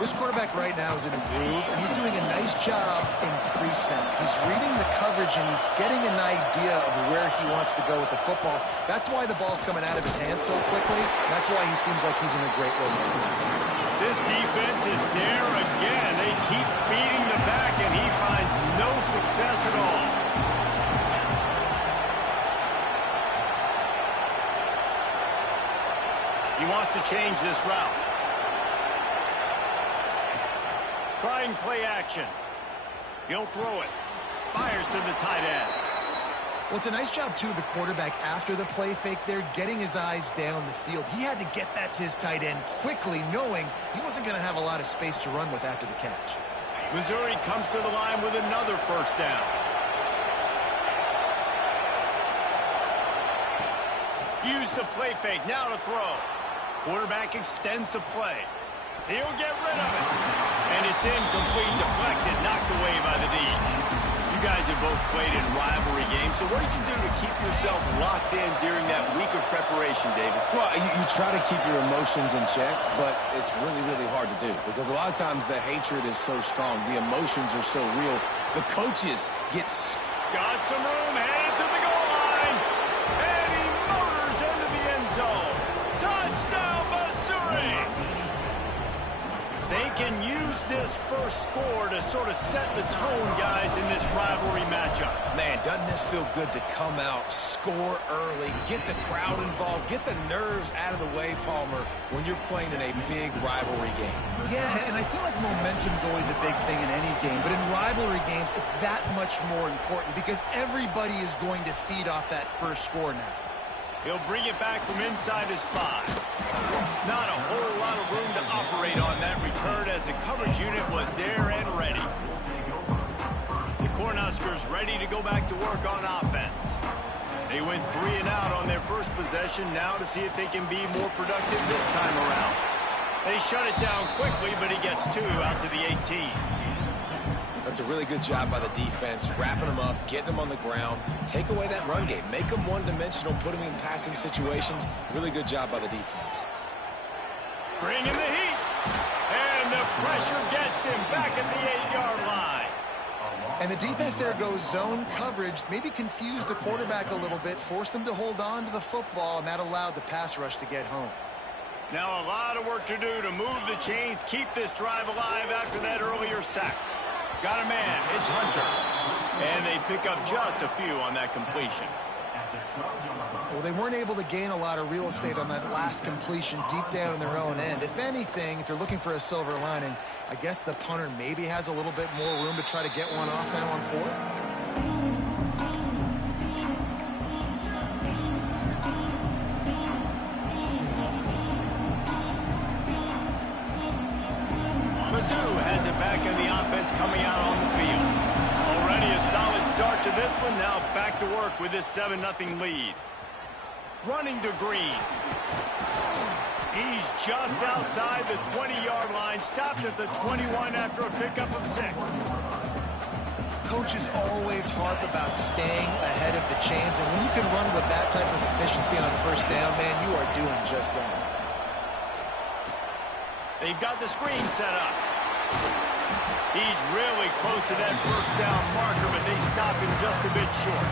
This quarterback right now is in a groove, and he's doing a nice job in pre-snap. He's reading the coverage, and he's getting an idea of where he wants to go with the football. That's why the ball's coming out of his hands so quickly. That's why he seems like he's in a great rhythm. This defense is there again. They keep feeding the back, and he finds no success at all. He wants to change this route. Trying play action. He'll throw it. Fires to the tight end. Well, it's a nice job, too, of the quarterback after the play fake there, getting his eyes down the field. He had to get that to his tight end quickly, knowing he wasn't going to have a lot of space to run with after the catch. Missouri comes to the line with another first down. Use the play fake, now to throw. Quarterback extends the play. He'll get rid of it. And it's incomplete, deflected, knocked away by the D. You guys have both played in rivalry games, so what did you do to keep yourself locked in during that week of preparation, David? Well, you try to keep your emotions in check, but it's really, really hard to do because a lot of times the hatred is so strong. The emotions are so real. The coaches get... Got some room, headed to the goal line. And he motors into the end zone. Touchdown, Missouri! They can use this first score to sort of set the tone, guys, in this rivalry matchup. Man, doesn't this feel good to come out, score early, get the crowd involved, get the nerves out of the way, Palmer, when you're playing in a big rivalry game? Yeah, and I feel like momentum's always a big thing in any game, but in rivalry games, it's that much more important because everybody is going to feed off that first score now. He'll bring it back from inside his 5. Not a whole lot of room to operate on that return as the coverage unit was there and ready. The Cornhuskers ready to go back to work on offense. They went 3 and out on their first possession, now to see if they can be more productive this time around. They shut it down quickly, but he gets 2 out to the 18. That's a really good job by the defense, wrapping them up, getting them on the ground, take away that run game, make them one-dimensional, put them in passing situations. Really good job by the defense. Bring in the heat, and the pressure gets him back at the 8-yard line. And the defense there goes zone coverage, maybe confused the quarterback a little bit, forced him to hold on to the football, and that allowed the pass rush to get home. Now a lot of work to do to move the chains, keep this drive alive after that earlier sack. Got a man, it's Hunter. And they pick up just a few on that completion. Well, they weren't able to gain a lot of real estate on that last completion deep down in their own end. If anything, if you're looking for a silver lining, I guess the punter maybe has a little bit more room to try to get one off now on 4th. Mizzou has it back in the offense coming out on the field. Already a solid start to this one. Now back to work with this 7-0 lead. Running to Green. He's just outside the 20-yard line. Stopped at the 21 after a pickup of 6. Coaches always harp about staying ahead of the chains, and when you can run with that type of efficiency on first down, man, you are doing just that. They've got the screen set up. He's really close to that first down marker, but they stop him just a bit short.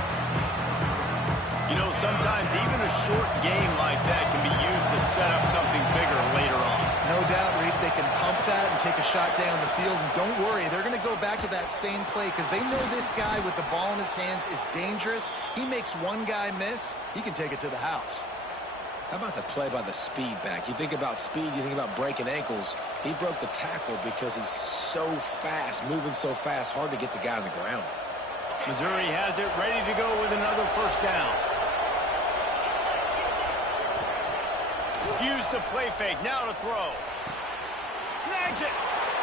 You know, sometimes even a short game like that can be used to set up something bigger later on. No doubt, Reese, they can pump that and take a shot down the field. And don't worry, they're going to go back to that same play because they know this guy with the ball in his hands is dangerous. He makes one guy miss, he can take it to the house. How about the play by the speed back? You think about speed, you think about breaking ankles. He broke the tackle because he's so fast, moving so fast, hard to get the guy on the ground. Missouri has it ready to go with another first down. Use the play fake, now to throw. Snags it.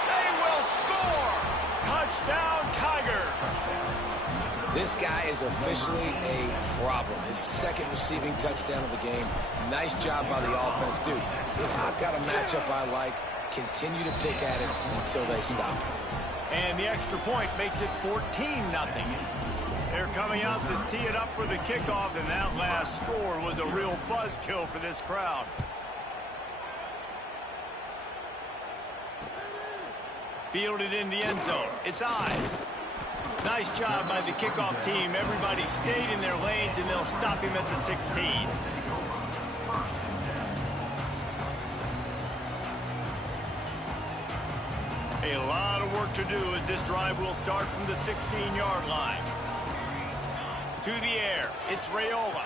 They will score. Touchdown, Tigers. This guy is officially a problem. His second receiving touchdown of the game. Nice job by the offense. Dude, if I've got a matchup I like, continue to pick at it until they stop. And the extra point makes it 14-0. They're coming out to tee it up for the kickoff, and that last score was a real buzzkill for this crowd. Fielded in the end zone. It's Ives. Nice job by the kickoff team. Everybody stayed in their lanes, and they'll stop him at the 16. A lot of work to do as this drive will start from the 16-yard line. To the air, it's Raiola.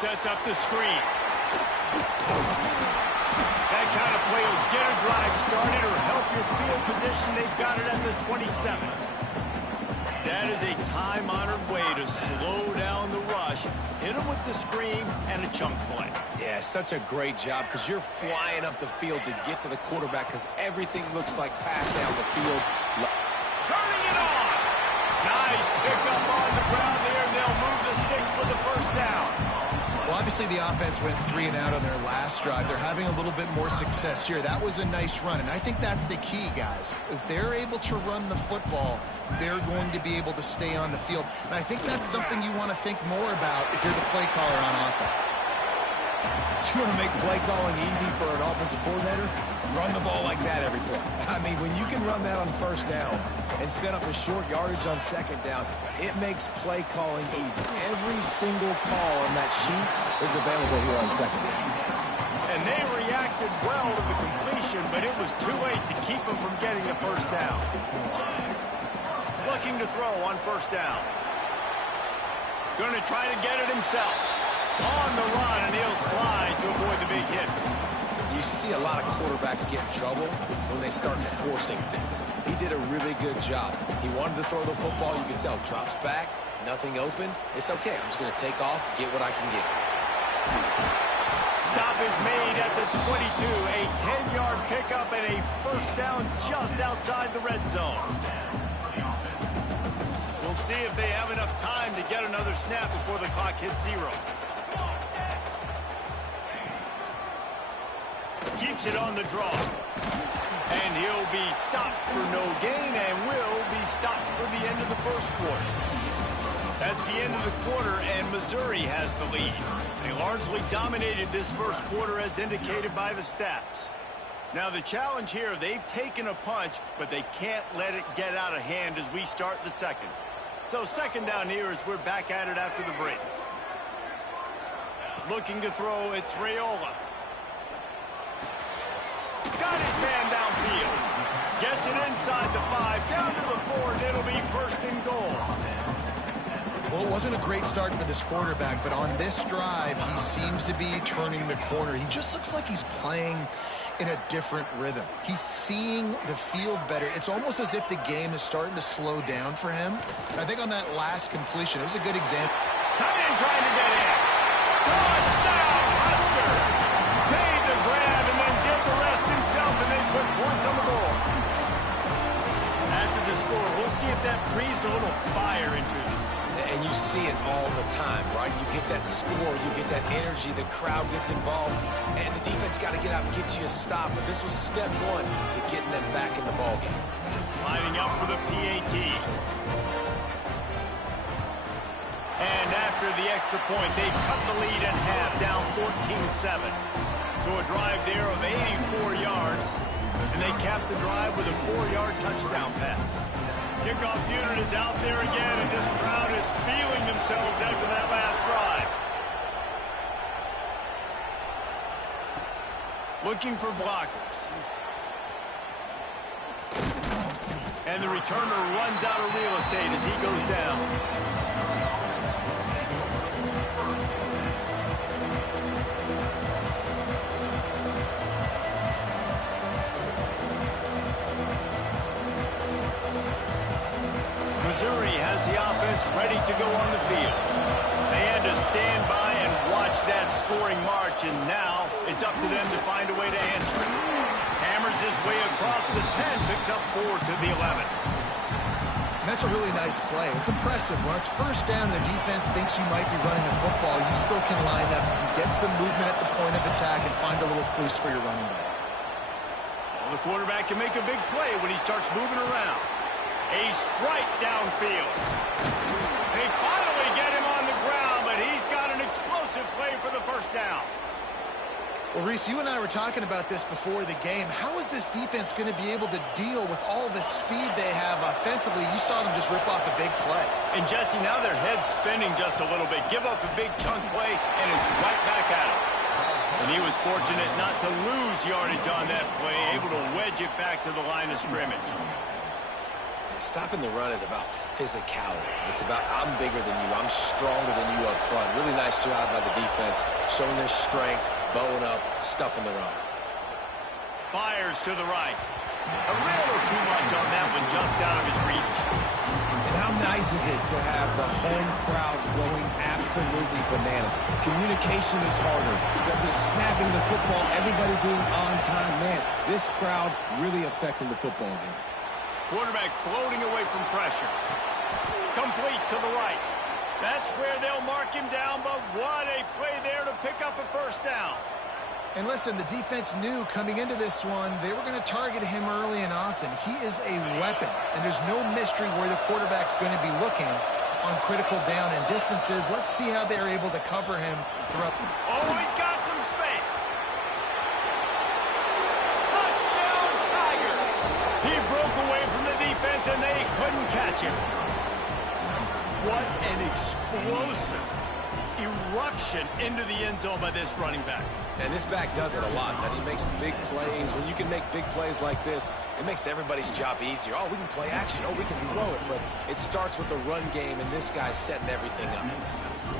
Sets up the screen. That kind of play will get a drive started or help your field position. They've got it at the 27. That is a time-honored way to slow down the rush, hit them with the screen, and a chunk play. Yeah, such a great job because you're flying up the field to get to the quarterback because everything looks like pass down the field. pick up on the ground there, and they'll move the sticks for the first down. Well, obviously the offense went 3 and out on their last drive. They're having a little bit more success here. That was a nice run, and I think that's the key, guys. If they're able to run the football, they're going to be able to stay on the field. And I think that's something you want to think more about if you're the play caller on offense. You want to make play calling easy for an offensive coordinator? Run the ball like that every play. I mean, when you can run that on first down and set up a short yardage on second down, it makes play calling easy. Every single call on that sheet is available here on second down. And they reacted well to the completion, but it was too late to keep them from getting the first down. Looking to throw on first down. Going to try to get it himself. On the run, and he'll slide to avoid the big hit. You see a lot of quarterbacks get in trouble when they start forcing things. He did a really good job. He wanted to throw the football. You can tell. Drops back, nothing open. It's okay. I'm just going to take off, get what I can get. Stop is made at the 22. A 10-yard pickup and a first down just outside the red zone. We'll see if they have enough time to get another snap before the clock hits 0. Keeps it on the draw. And he'll be stopped for no gain and will be stopped for the end of the first quarter. That's the end of the quarter, and Missouri has the lead. They largely dominated this first quarter as indicated by the stats. Now the challenge here, they've taken a punch, but they can't let it get out of hand as we start the second. So second down here as we're back at it after the break. Looking to throw, it's Raiola. Got his man downfield. Gets it inside the 5, down to the 4, and it'll be first and goal. Well, it wasn't a great start for this quarterback, but on this drive, he seems to be turning the corner. He just looks like he's playing in a different rhythm. He's seeing the field better. It's almost as if the game is starting to slow down for him. And I think on that last completion, it was a good example. Tight end trying to get in. Touchdown, Husker. Made the grab and then did the rest himself and then put points on the board. After the score, we'll see if that breathes a little fire into them. And you see it all the time, right? You get that score, you get that energy, the crowd gets involved, and the defense got to get out and get you a stop. But this was step one to getting them back in the ballgame. Lining up for the PAT. And after the extra point, they've cut the lead in half, down 14-7. So a drive there of 84 yards, and they cap the drive with a 4-yard touchdown pass. Kickoff unit is out there again, and this crowd is feeling themselves after that last drive. Looking for blockers. And the returner runs out of real estate as he goes down. Missouri has the offense ready to go on the field. They had to stand by and watch that scoring march, and now it's up to them to find a way to answer it. Hammers his way across the 10, picks up 4 to the 11. And that's a really nice play. It's impressive. When it's first down and the defense thinks you might be running the football, you still can line up, get some movement at the point of attack, and find a little crease for your running back. Well, the quarterback can make a big play when he starts moving around. A strike downfield. They finally get him on the ground, but he's got an explosive play for the first down. Well, Reese, you and I were talking about this before the game. How is this defense going to be able to deal with all the speed they have offensively? You saw them just rip off a big play. And, Jesse, now their head's spinning just a little bit. Give up a big chunk play, and it's right back at him. And he was fortunate not to lose yardage on that play, able to wedge it back to the line of scrimmage. Stopping the run is about physicality. It's about I'm bigger than you, I'm stronger than you up front. Really nice job by the defense, showing their strength, bowing up, stuffing the run. Fires to the right. A little too much on that one, just out of his reach. And how nice is it to have the home crowd going absolutely bananas? Communication is harder. The snapping the football, everybody being on time. Man, this crowd really affecting the football game. Quarterback floating away from pressure. Complete to the right. That's where they'll mark him down, but what a play there to pick up a first down. And listen, the defense knew coming into this one, they were going to target him early and often. He is a weapon, and there's no mystery where the quarterback's going to be looking on critical down and distances. Let's see how they're able to cover him throughout. Oh, he's got some space. Touchdown, Tigers. He broke away from the defense, and they couldn't catch him. What an explosive eruption into the end zone by this running back. And this back does it a lot, that he makes big plays. When you can make big plays like this, it makes everybody's job easier. Oh, we can play action. Oh, we can throw it. But it starts with the run game, and this guy's setting everything up.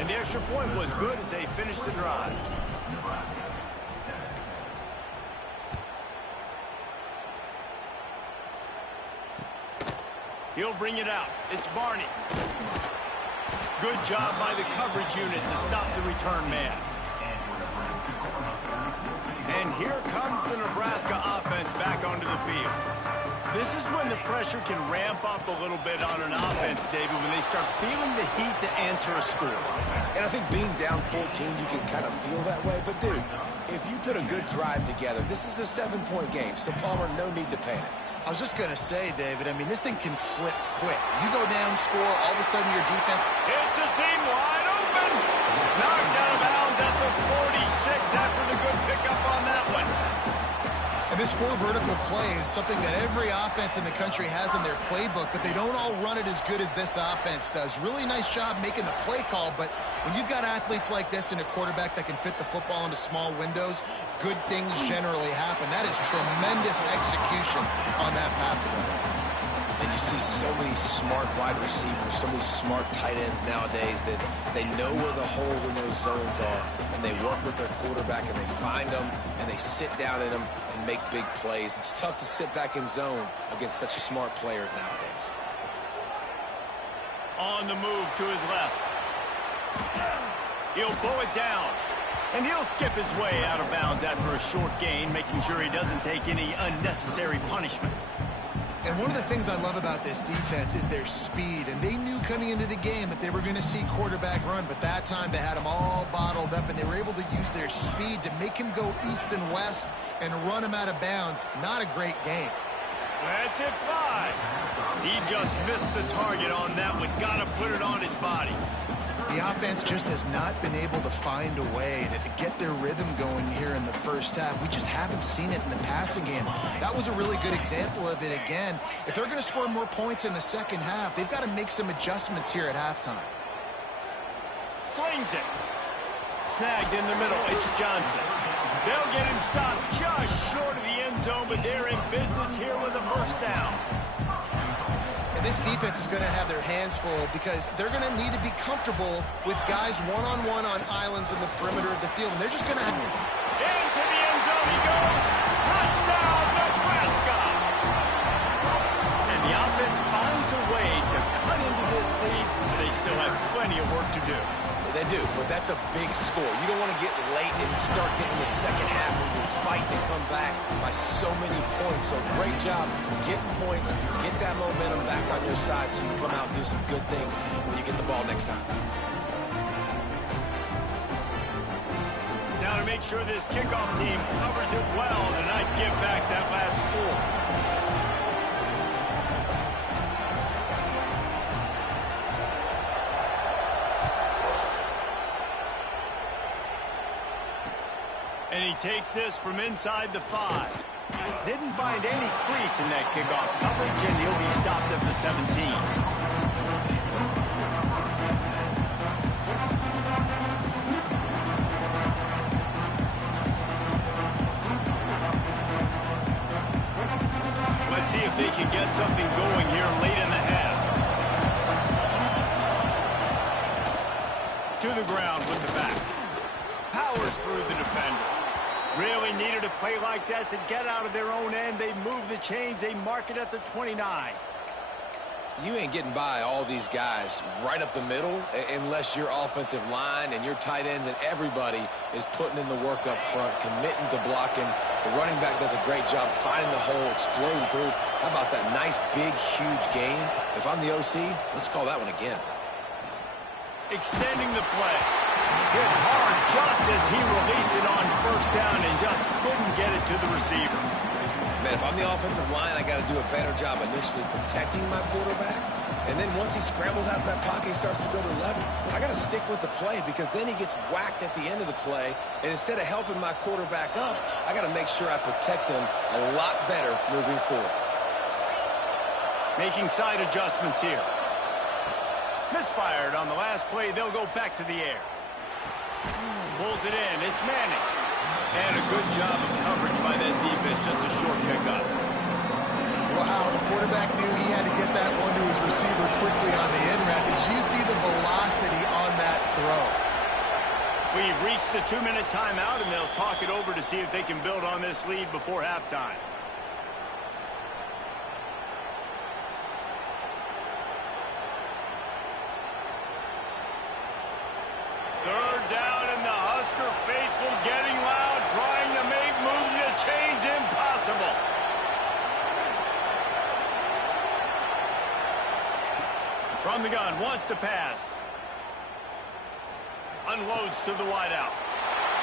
And the extra point was good as they finished the drive. He'll bring it out. It's Barney. Good job by the coverage unit to stop the return man. And here comes the Nebraska offense back onto the field. This is when the pressure can ramp up a little bit on an offense, David, when they start feeling the heat to answer a score. And I think being down 14, you can kind of feel that way. But, dude, if you put a good drive together, this is a 7-point game. So, Palmer, no need to panic. I was just going to say, David, I mean, this thing can flip quick. You go down, score, all of a sudden your defense. It's a seam wide open. Knocked out of bounds at the 46 after the good pickup on that one. And this 4 vertical play is something that every offense in the country has in their playbook, but they don't all run it as good as this offense does. Really nice job making the play call, but when you've got athletes like this and a quarterback that can fit the football into small windows, good things generally happen. That is tremendous execution on that pass play. And you see so many smart wide receivers, so many smart tight ends nowadays that they know where the holes in those zones are, and they work with their quarterback, and they find them, and they sit down in them and make big plays. It's tough to sit back in zone against such smart players nowadays. On the move to his left. He'll pull it down. And he'll skip his way out of bounds after a short gain, making sure he doesn't take any unnecessary punishment. And one of the things I love about this defense is their speed. And they knew coming into the game that they were going to see quarterback run, but that time they had him all bottled up, and they were able to use their speed to make him go east and west and run him out of bounds. Not a great game. That's it, 5. He just missed the target on that one. Got to put it on his body. The offense just has not been able to find a way to get their rhythm going here in the first half. We just haven't seen it in the passing game. That was a really good example of it again. If they're going to score more points in the second half, they've got to make some adjustments here at halftime. Slings it. Snagged in the middle. It's Johnson. They'll get him stopped just short of the end zone, but they're in business here with a first down. And this defense is going to have their hands full because they're going to need to be comfortable with guys one-on-one on islands in the perimeter of the field. And they're just going to have... Into the end zone he goes. Touchdown, Nebraska! And the offense finds a way to cut into this lead, but they still have plenty of work to do. They do, but that's a big score. You don't want to get late and start getting the second half where you're fighting to come back by so many points. So great job getting points, get that momentum back on your side so you can come out and do some good things when you get the ball next time. Now to make sure this kickoff team covers it well to not give back that last score. And he takes this from inside the 5. Didn't find any crease in that kickoff coverage, and he'll be stopped at the 17. Let's see if they can get something going here late in the half. To the ground with the back. Powers through the defender. Really needed a play like that to get out of their own end. They move the chains. They mark it at the 29. You ain't getting by all these guys right up the middle unless your offensive line and your tight ends and everybody is putting in the work up front, committing to blocking. The running back does a great job finding the hole, exploding through. How about that nice, big, huge gain? If I'm the OC, let's call that one again. Extending the play. Hit hard just as he released it on first down and just couldn't get it to the receiver. Man, if I'm the offensive line, I got to do a better job initially protecting my quarterback. And then once he scrambles out of that pocket, he starts to go to the left, I got to stick with the play because then he gets whacked at the end of the play. And instead of helping my quarterback up, I got to make sure I protect him a lot better moving forward. Making side adjustments here. Misfired on the last play. They'll go back to the air. Pulls it in. It's Manning. And a good job of coverage by that defense. Just a short pickup. Wow, the quarterback knew he had to get that one to his receiver quickly on the in route. Did you see the velocity on that throw? We've reached the 2-minute timeout, and they'll talk it over to see if they can build on this lead before halftime. Third down, and the Husker faithful getting loud, trying to make moving the chains impossible. From the gun, wants to pass. Unloads to the wideout.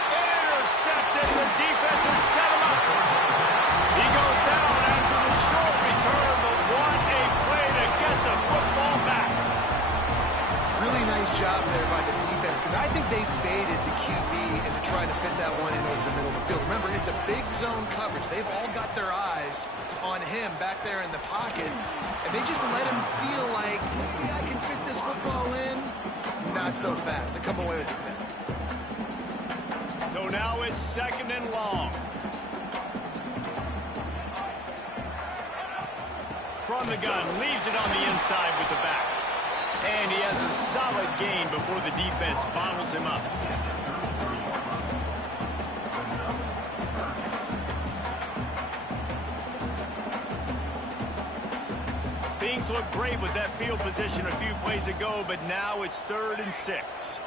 Intercepted. The defense has set him up. He goes down after the short return, but what a play to get the football back. Really nice job there by the defense because I think they baited the QB into trying to fit that one in over the middle of the field. Remember, it's a big zone coverage. They've all got their eyes on him back there in the pocket, and they just let him feel like maybe I can fit this football in. Not so fast. They come away with the pick. So now it's 2nd and long. From the gun, leaves it on the inside with the back. And he has a solid gain before the defense bottles him up. Things look great with that field position a few plays ago, but now it's 3rd and 6.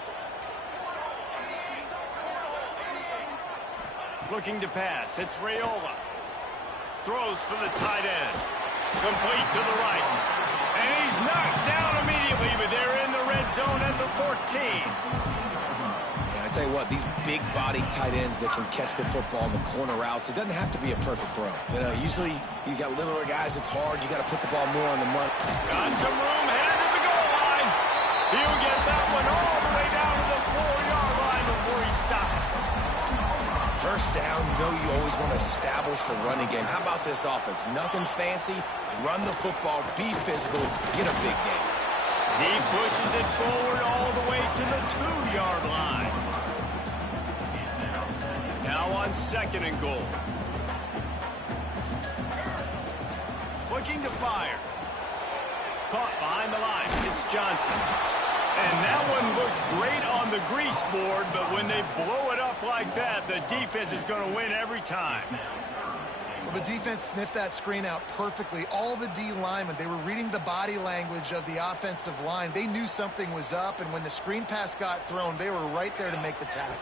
Looking to pass. It's Raiola. Throws for the tight end. Complete to the right. And he's knocked down immediately, but they're in the red zone at the 14. Yeah, I tell you what, these big-body tight ends that can catch the football in the corner routes, it doesn't have to be a perfect throw. You know, usually you got littler guys, it's hard. You got to put the ball more on the money. Got some room, headed to the goal line. He'll get that one all the way down to the 4-yard line before he stops. First down, you know you always want to establish the running game. How about this offense? Nothing fancy. Run the football, be physical, get a big game. He pushes it forward all the way to the 2-yard line. Now on 2nd and goal. Looking to fire. Caught behind the line. It's Johnson. And that one looked great on the grease board, but when they blow it up like that, the defense is going to win every time. Well, the defense sniffed that screen out perfectly. All the D linemen, they were reading the body language of the offensive line. They knew something was up, and when the screen pass got thrown, they were right there to make the tackle.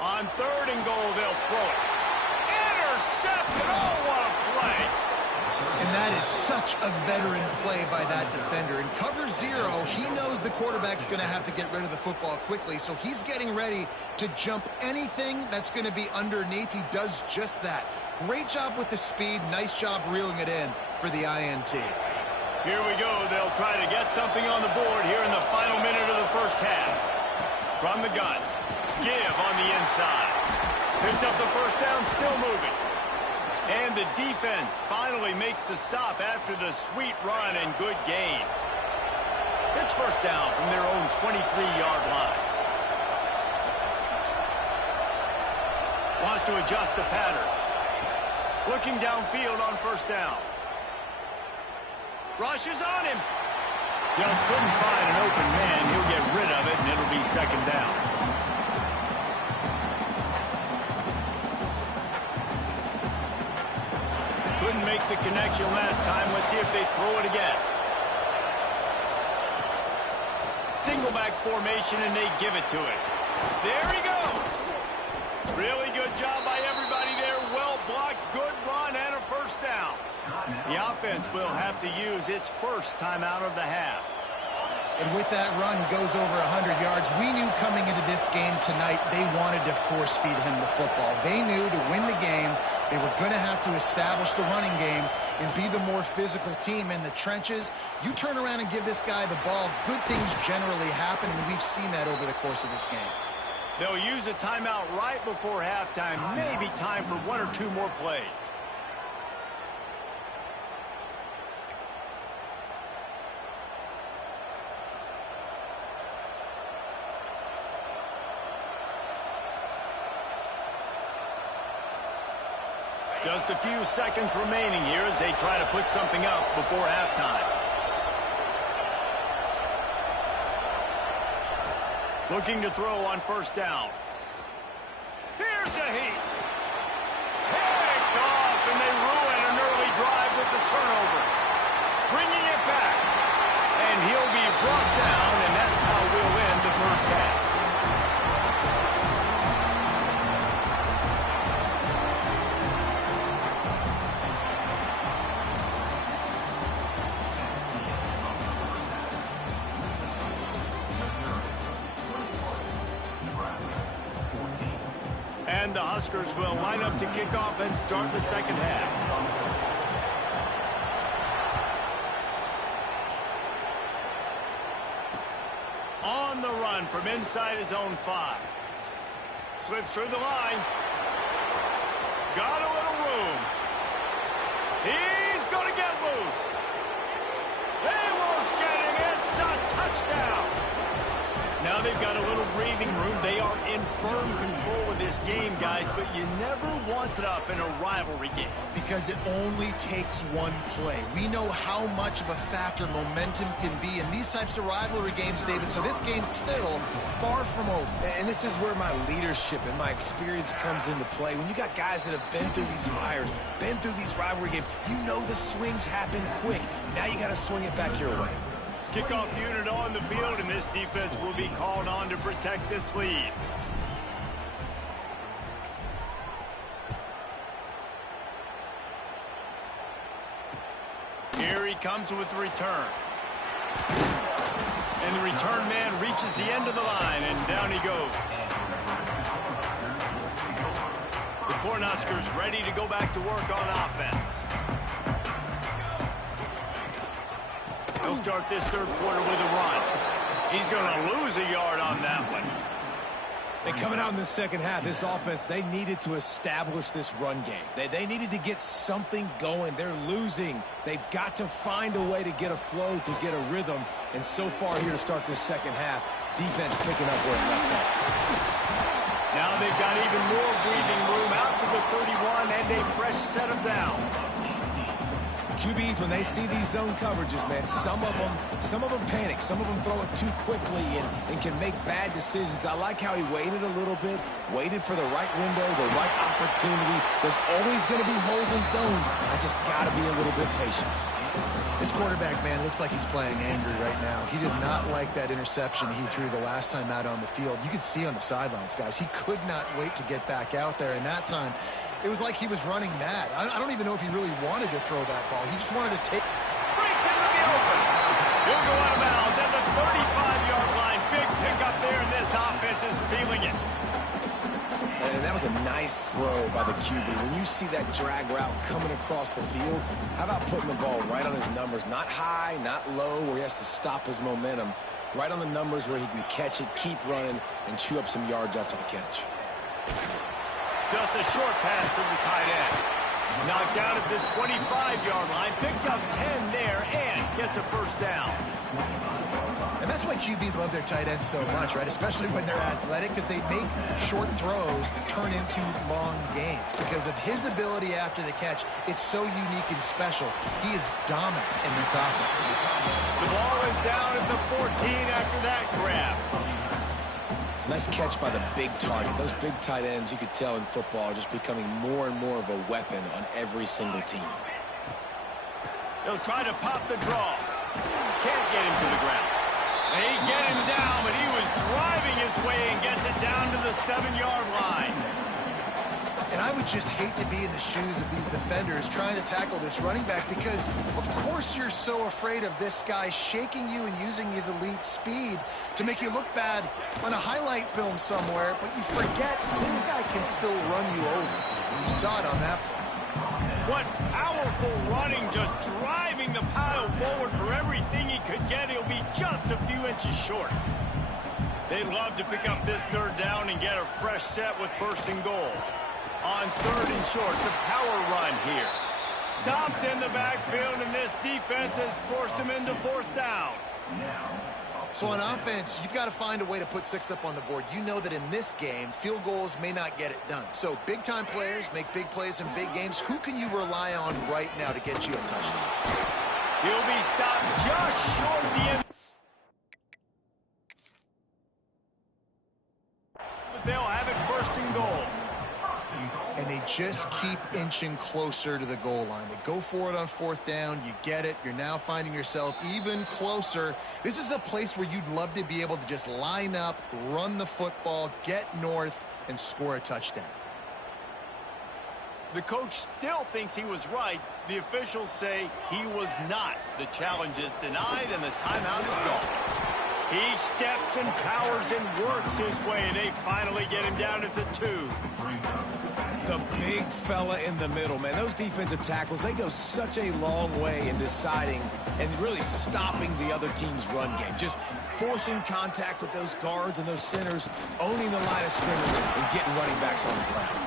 On 3rd and goal, they'll throw it. Intercepted! Oh, what a play! And that is such a veteran play by that defender. In cover 0, he knows the quarterback's going to have to get rid of the football quickly, so he's getting ready to jump anything that's going to be underneath. He does just that. Great job with the speed. Nice job reeling it in for the INT. Here we go. They'll try to get something on the board here in the final minute of the first half. From the gun. Give on the inside. Picks up the first down, still moving. And the defense finally makes the stop after the sweet run and good gain. It's first down from their own 23-yard line. Wants to adjust the pattern. Looking downfield on first down. Rushes on him. Just couldn't find an open man. He'll get rid of it, and it'll be 2nd down. Couldn't make the connection last time. Let's see if they throw it again. formation, and they give it to him. There he goes. Really good job by everybody there. Well blocked, good run, and a first down. The offense will have to use its first timeout of the half. And with that run, he goes over 100 yards. We knew coming into this game tonight they wanted to force-feed him the football. They knew to win the game, they were going to have to establish the running game and be the more physical team in the trenches. You turn around and give this guy the ball, good things generally happen, and we've seen that over the course of this game. They'll use a timeout right before halftime. Maybe time for one or two more plays. Just a few seconds remaining here as they try to put something up before halftime. Looking to throw on first down. Here's a heat. Picked off, and they ruin an early drive with the turnover. Bringing it back. And he'll be brought down, and that's how we'll end the first half. And the Huskers will line up to kick off and start the second half. On the run from inside his own 5. Slips through the line. Got a little room. He's going to get loose. They won't get him. It's a touchdown. Now they've got a little breathing room. They are in firm control of this game, guys, but you never want it up in a rivalry game. Because it only takes one play. We know how much of a factor momentum can be in these types of rivalry games, David, so this game's still far from over. And this is where my leadership and my experience comes into play. When you got guys that have been through these fires, been through these rivalry games, you know the swings happen quick. Now you got to swing it back your way. Kickoff unit on the field, and this defense will be called on to protect this lead. Here he comes with the return. And the return man reaches the end of the line, and down he goes. The Cornhuskers ready to go back to work on offense. He'll start this third quarter with a run. He's going to lose a yard on that one. And coming out in the second half, this offense, they needed to establish this run game. They needed to get something going. They're losing. They've got to find a way to get a flow, to get a rhythm. And so far here to start this second half, defense picking up where it left off. Now they've got even more breathing room out to the 31 and a fresh set of downs. QBs, when they see these zone coverages, man, some of them panic. Some of them throw it too quickly and can make bad decisions. I like how he waited a little bit, waited for the right window, the right opportunity. There's always going to be holes in zones. I just got to be a little bit patient. This quarterback, man, looks like he's playing angry right now. He did not like that interception he threw the last time out on the field. You could see on the sidelines, guys, he could not wait to get back out there. And that time, it was like he was running mad. I don't even know if he really wanted to throw that ball. He just wanted to take... Breaks into the open. He'll go out of bounds at the 35-yard line. Big pickup there, and this offense is feeling it. And that was a nice throw by the QB. When you see that drag route coming across the field, how about putting the ball right on his numbers? Not high, not low, where he has to stop his momentum. Right on the numbers where he can catch it, keep running, and chew up some yards after the catch. Just a short pass to the tight end. Knocked out at the 25-yard line. Picked up 10 there and gets a first down. And that's why QBs love their tight ends so much, right? Especially when they're athletic, because they make short throws turn into long gains. Because of his ability after the catch, it's so unique and special. He is dominant in this offense. The ball is down at the 14 after that grab. Nice catch by the big target. Those big tight ends, you could tell in football, are just becoming more and more of a weapon on every single team. He'll try to pop the draw. Can't get him to the ground. They get him down, but he driving his way and gets it down to the 7-yard line. And I would just hate to be in the shoes of these defenders trying to tackle this running back because, of course, you're so afraid of this guy shaking you and using his elite speed to make you look bad on a highlight film somewhere, but you forget this guy can still run you over. You saw it on that play. What powerful running, just driving the pile forward for everything he could get. He'll be just a few inches short. They'd love to pick up this 3rd down and get a fresh set with 1st and goal. On 3rd and short, the power run here. Stopped in the backfield, and this defense has forced him into 4th down. So on offense, you've got to find a way to put 6 up on the board. You know that in this game, field goals may not get it done. So big-time players make big plays in big games. Who can you rely on right now to get you a touchdown? He'll be stopped just short of the end. But they'll have it 1st and goal. And they just keep inching closer to the goal line. They go for it on 4th down. You get it. You're now finding yourself even closer. This is a place where you'd love to be able to just line up, run the football, get north, and score a touchdown. The coach still thinks he was right. The officials say he was not. The challenge is denied, and the timeout is gone. He steps and powers and works his way. They finally get him down at the 2. The big fella in the middle, man. Those defensive tackles, they go such a long way in deciding and really stopping the other team's run game. Just forcing contact with those guards and those centers, owning the line of scrimmage, and getting running backs on the ground.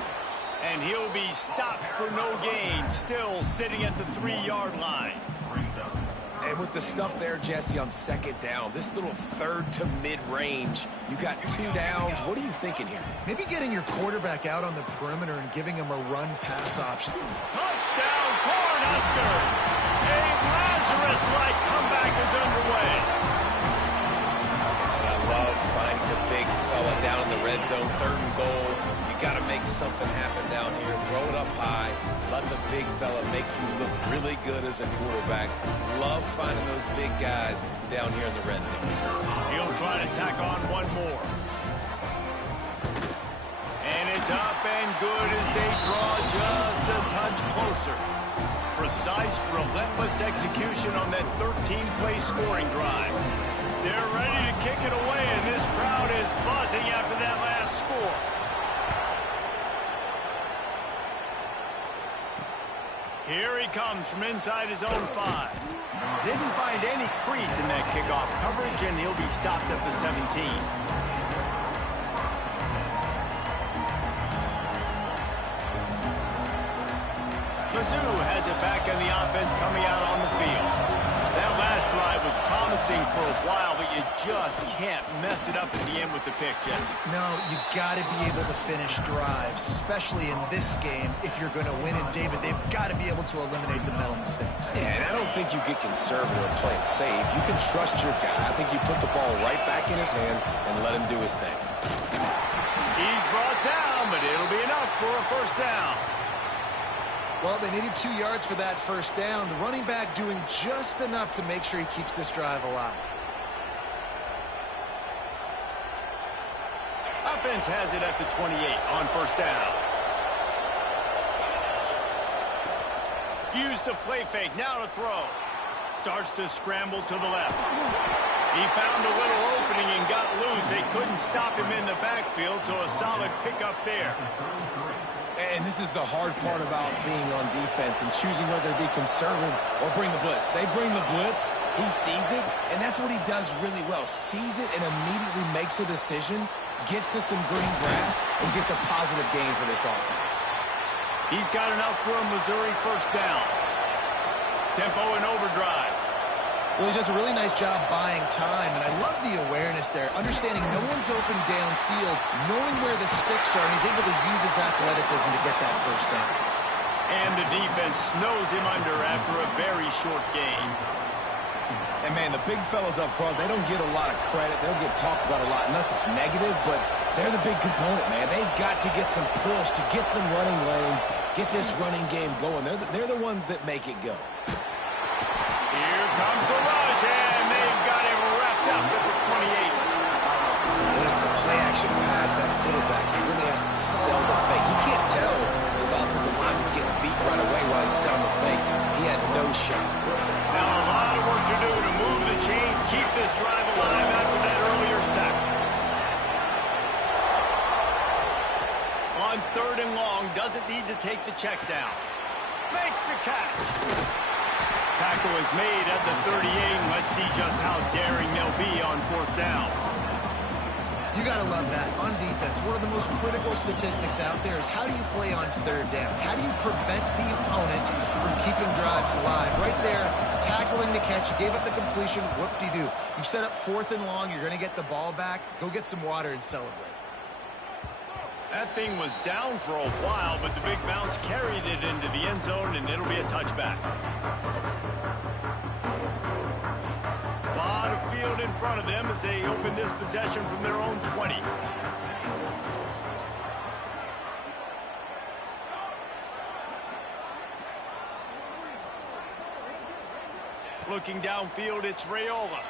And he'll be stopped for no gain, still sitting at the 3-yard line. And with the stuff there, Jesse, on 2nd down, this little 3rd to mid-range, you got 2 downs. What are you thinking here? Maybe getting your quarterback out on the perimeter and giving him a run-pass option. Touchdown, Cornhuskers! A Lazarus-like comeback is underway. And I love finding the big fella down in the red zone, 3rd and goal. You got to make something happen down here. Throw it up high. Let the big fella make you look really good as a quarterback. Love finding those big guys down here in the red zone. He'll try to tack on one more. And it's up and good as they draw just a touch closer. Precise, relentless execution on that 13-play scoring drive. They're ready to kick it away, and this crowd is buzzing after that last score. Here he comes from inside his own 5. Didn't find any crease in that kickoff coverage, and he'll be stopped at the 17. Mizzou has it back in the offense coming out on the field. That last drive was promising for a while, but you just can't mess it up at the end with the pick, Jesse. No, you got to be able to finish drives, especially in this game if you're going to win. And, David, they've got to be able to eliminate the mental mistakes. Yeah, and I don't think you get conservative and play it safe. You can trust your guy. I think you put the ball right back in his hands and let him do his thing. He's brought down, but it'll be enough for a 1st down. Well, they needed 2 yards for that 1st down. The running back doing just enough to make sure he keeps this drive alive. Offense has it at the 28 on 1st down. Used the play fake, now to throw. Starts to scramble to the left. He found a little opening and got loose. They couldn't stop him in the backfield, so a solid pickup there. And this is the hard part about being on defense and choosing whether to be conservative or bring the blitz. They bring the blitz, he sees it, and that's what he does really well. Sees it and immediately makes a decision, gets to some green grass, and gets a positive gain for this offense. He's got enough for a Missouri 1st down. Tempo and overdrive. Well, he does a really nice job buying time, and I love the awareness there, understanding no one's open downfield, knowing where the sticks are, and he's able to use his athleticism to get that 1st down. And the defense snows him under after a very short gain. And, man, the big fellas up front, they don't get a lot of credit. They'll get talked about a lot unless it's negative, but they're the big component, man. They've got to get some push, to get some running lanes, get this running game going. They're the ones that make it go. Here comes the rush, and they've got him wrapped up at the 28. 3rd and long. Doesn't need to take the check down. Makes the catch. Tackle is made at the 38, and let's see just how daring they'll be on 4th down. You got to love that. On defense, one of the most critical statistics out there is how do you play on 3rd down? How do you prevent the opponent from keeping drives alive? Right there, tackling the catch. You gave up the completion. Whoop-de-doo. You've set up 4th and long. You're going to get the ball back. Go get some water and celebrate. That thing was down for a while, but the big bounce carried it into the end zone, and it'll be a touchback. A lot of field in front of them as they open this possession from their own 20. Looking downfield, it's Raiola.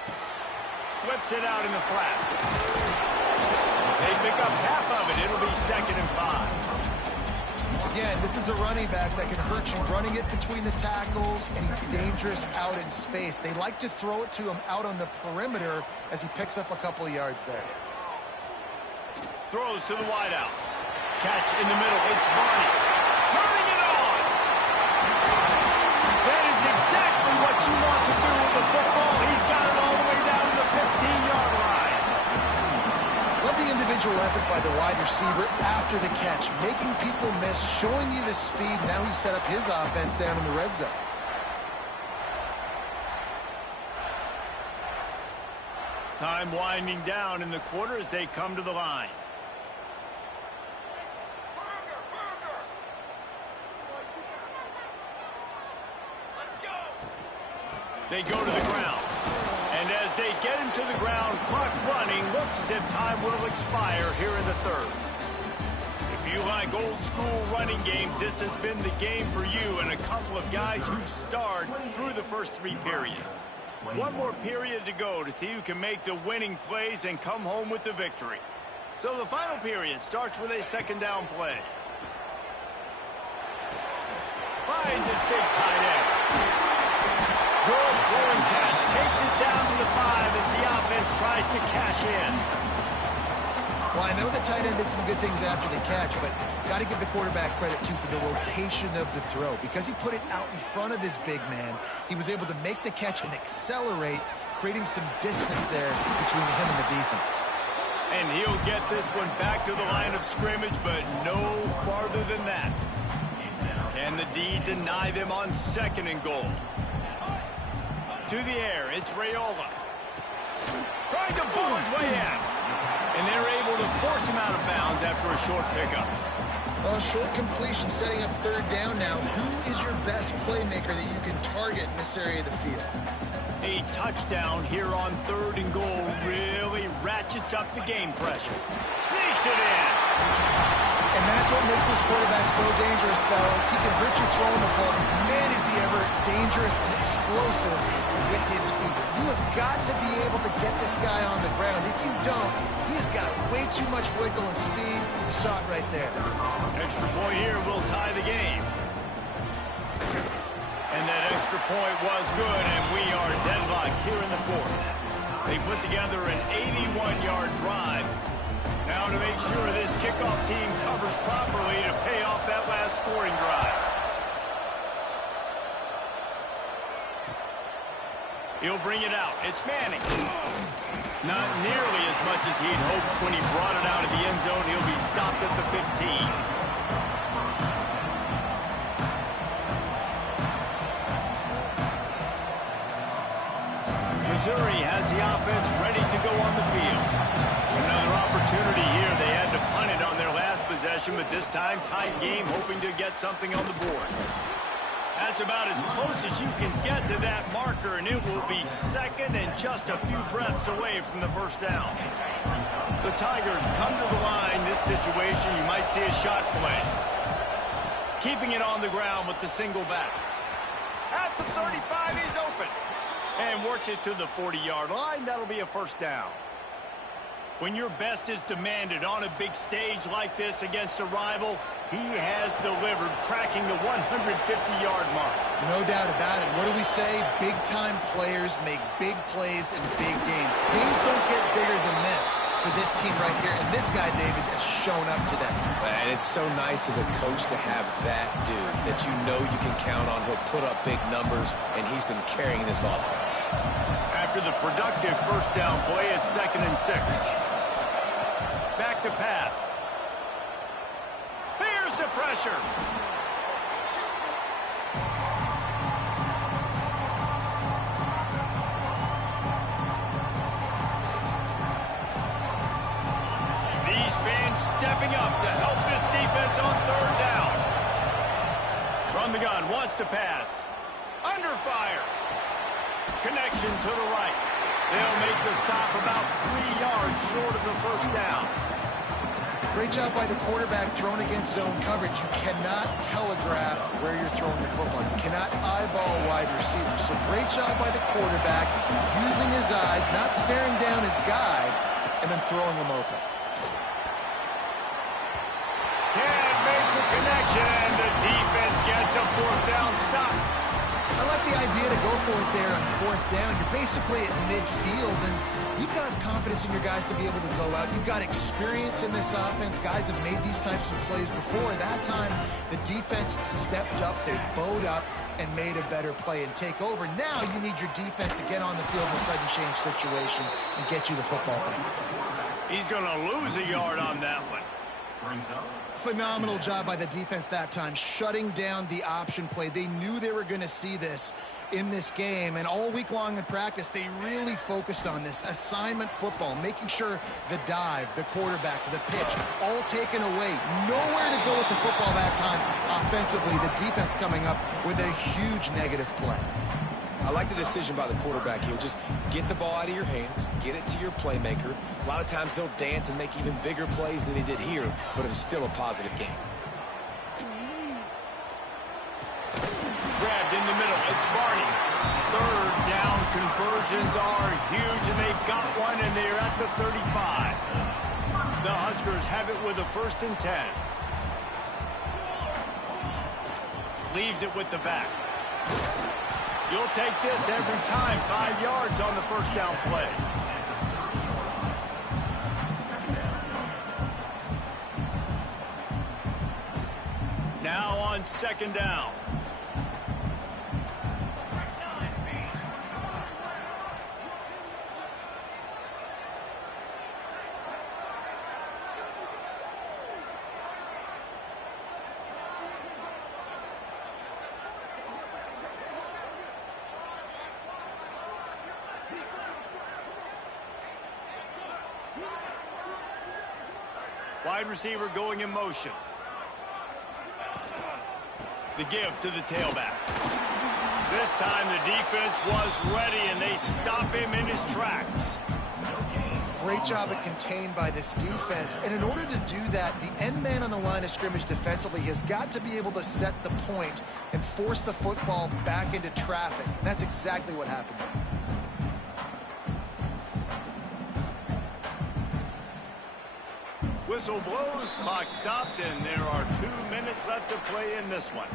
Flips it out in the flat. They pick up half of it. It'll be 2nd and 5. Again, this is a running back that can hurt you running it between the tackles, and he's dangerous out in space. They like to throw it to him out on the perimeter as he picks up a couple of yards there. Throws to the wideout. Catch in the middle. It's Barney. Turning it on. That is exactly what you want to do with the football. He's got it all the way down to the 15-yard line. Love the individual effort by the wide receiver after the catch, making people miss, showing you the speed. Now he set up his offense down in the red zone. Time winding down in the quarter as they come to the line. They go to the ground. And as they get him to the ground, clock running, looks as if time will expire here in the 3rd. If you like old school running games, this has been the game for you and a couple of guys who've starred through the first 3 periods. One more period to go to see who can make the winning plays and come home with the victory. So the final period starts with a 2nd down play. Finds his big tight end. Good throwing catch. Takes it down to the 5 as the offense tries to cash in. Well, I know the tight end did some good things after the catch, but got to give the quarterback credit, too, for the location of the throw. Because he put it out in front of his big man, he was able to make the catch and accelerate, creating some distance there between him and the defense. And he'll get this one back to the line of scrimmage, but no farther than that. Can the D deny them on 2nd and goal? To the air, it's Raiola. Trying to pull his way in. And they're able to force him out of bounds after a short pickup. Well, short completion setting up 3rd down now. Who is your best playmaker that you can target in this area of the field? A touchdown here on 3rd and goal really ratchets up the game pressure. Sneaks it in. And that's what makes this quarterback so dangerous, fellas. He can hurt you throwing the ball. Man, is he ever dangerous and explosive with his feet. You have got to be able to get this guy on the ground. If you don't, he has got way too much wiggle and speed. You saw it right there. Extra point here will tie the game. And that extra point was good, and we are deadlocked here in the 4th. They put together an 81-yard drive. Now to make sure this kickoff team covers properly to pay off that last scoring drive. He'll bring it out. It's Manning. Not nearly as much as he'd hoped when he brought it out of the end zone. He'll be stopped at the 15. Missouri has the offense ready to go on the field. Another opportunity here. They had to punt it on their last possession, but this time tight game, hoping to get something on the board. That's about as close as you can get to that marker, and it will be 2nd and just a few breaths away from the 1st down. The Tigers come to the line. This situation, you might see a shot play. Keeping it on the ground with the single back. At the 35, he's open. And works it to the 40-yard line. That'll be a 1st down. When your best is demanded on a big stage like this against a rival, he has delivered, cracking the 150-yard mark. No doubt about it. What do we say? Big-time players make big plays in big games. Games don't get bigger than this for this team right here, and this guy, David, has shown up today. And it's so nice as a coach to have that dude that you know you can count on. He'll put up big numbers, and he's been carrying this offense. After the productive first down play, it's 2nd and 6. Back to pass. Here's the pressure. These fans stepping up to help this defense on 3rd down. From the gun, wants to pass. Under fire. Connection to the right. They'll make the stop about 3 yards short of the first down. Great job by the quarterback throwing against zone coverage. You cannot telegraph where you're throwing the football. You cannot eyeball wide receivers. So great job by the quarterback using his eyes, not staring down his guy, and then throwing him open. Can't make the connection, and the defense gets a 4th down stop. I like the idea to go for it there on 4th down. You're basically at midfield, and you've got confidence in your guys to be able to go out. You've got experience in this offense. Guys have made these types of plays before. That time, the defense stepped up, they bowed up, and made a better play and take over. Now you need your defense to get on the field in a sudden change situation and get you the football back. He's going to lose a yard on that one. Phenomenal job by the defense that time, shutting down the option play. They knew they were going to see this in this game, and all week long in practice, they really focused on this assignment football, making sure the dive, the quarterback, the pitch, all taken away. Nowhere to go with the football that time offensively. The defense coming up with a huge negative play. I like the decision by the quarterback here. Just get the ball out of your hands, get it to your playmaker. A lot of times he'll dance and make even bigger plays than he did here, but it was still a positive game. Grabbed in the middle, it's Barney. 3rd down conversions are huge, and they've got one, and they're at the 35. The Huskers have it with a 1st and 10. Leaves it with the back. You'll take this every time. 5 yards on the 1st down play. Now on 2nd down. Wide receiver going in motion. The give to the tailback. This time the defense was ready, and they stop him in his tracks. Great job at contained by this defense. And in order to do that, the end man on the line of scrimmage defensively has got to be able to set the point and force the football back into traffic. And that's exactly what happened. Whistle blows, clock stops, and there are 2 minutes left to play in this one.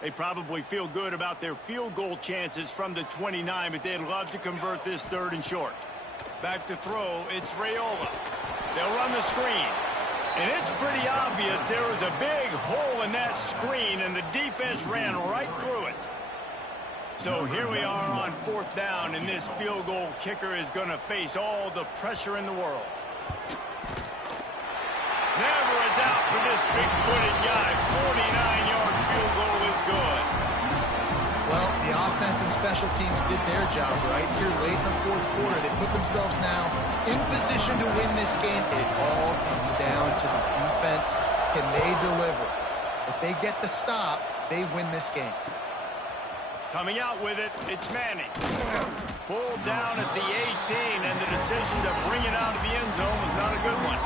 They probably feel good about their field goal chances from the 29, but they'd love to convert this 3rd and short. Back to throw, it's Raiola. They'll run the screen. And it's pretty obvious there was a big hole in that screen, and the defense ran right through it. So here we are on 4th down, and this field goal kicker is going to face all the pressure in the world. Never a doubt for this big-footed guy. 49-yard field goal is good. Well, the offense and special teams did their job right here late in the 4th quarter. They put themselves now in position to win this game. It all comes down to the defense. Can they deliver? If they get the stop, they win this game. Coming out with it, it's Manning. Pulled down at the 18, and the decision to bring it out of the end zone was not a good one.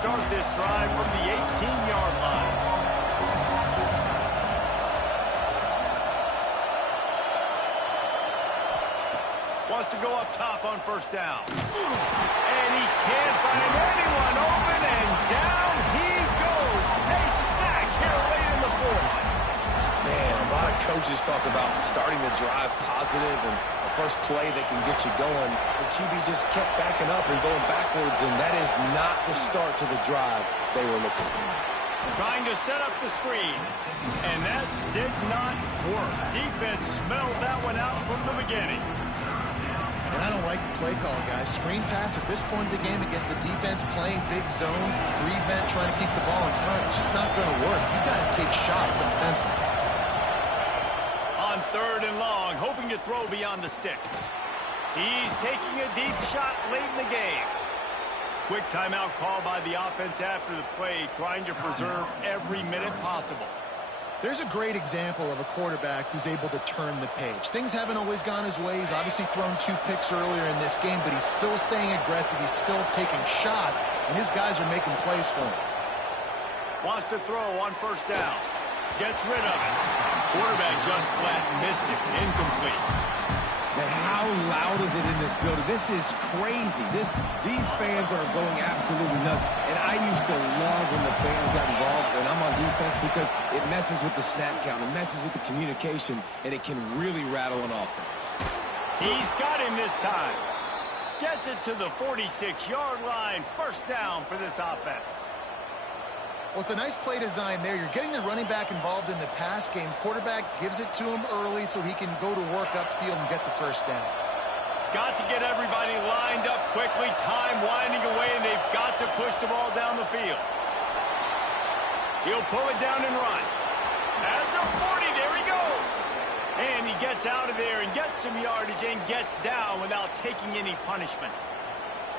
start this drive from the 18-yard line. Wants to go up top on first down. And he can't find anyone open, and down he goes. A sack here late in the fourth. Man, a lot of coaches talk about starting the drive positive and the first play that can get you going. The QB just kept backing up and going backwards, and that is not the start to the drive they were looking for. Trying to set up the screen, and that did not work. Defense smelled that one out from the beginning. And I don't like the play call, guys. Screen pass at this point of the game against the defense, playing big zones, prevent, trying to keep the ball in front. It's just not going to work. You got to take shots offensively. On 3rd and long, hoping to throw beyond the sticks. He's taking a deep shot late in the game. Quick timeout call by the offense after the play, trying to preserve every minute possible. There's a great example of a quarterback who's able to turn the page. Things haven't always gone his way. He's obviously thrown 2 picks earlier in this game, but he's still staying aggressive. He's still taking shots, and his guys are making plays for him. Wants to throw on first down. Gets rid of it. Quarterback just flat missed it. Incomplete. Man, how loud is it in this building? This is crazy. These fans are going absolutely nuts. And I used to love when the fans got involved, and I'm on defense, because it messes with the snap count, it messes with the communication, and it can really rattle an offense. He's got him this time. Gets it to the 46-yard line. First down for this offense. Well, it's a nice play design there. You're getting the running back involved in the pass game. Quarterback gives it to him early so he can go to work upfield and get the first down. Got to get everybody lined up quickly. Time winding away, and they've got to push the ball down the field. He'll pull it down and run. At the 40, there he goes. And he gets out of there and gets some yardage and gets down without taking any punishment.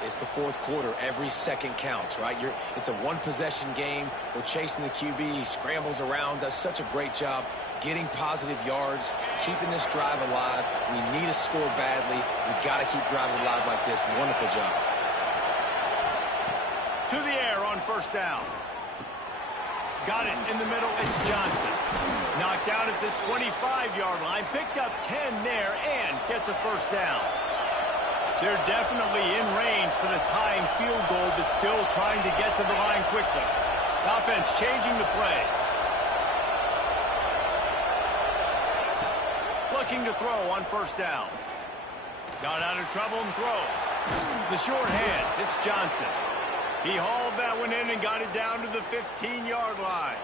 It's the 4th quarter. Every second counts, right? It's a one-possession game. We're chasing the QB. He scrambles around, does such a great job getting positive yards, keeping this drive alive. We need to score badly. We've got to keep drives alive like this. Wonderful job. To the air on first down. Got it in the middle. It's Johnson. Knocked out at the 25-yard line. Picked up 10 there and gets a first down. They're definitely in range for the tying field goal, but still trying to get to the line quickly. Offense changing the play. Looking to throw on first down. Got out of trouble and throws. The short hands, it's Johnson. He hauled that one in and got it down to the 15-yard line.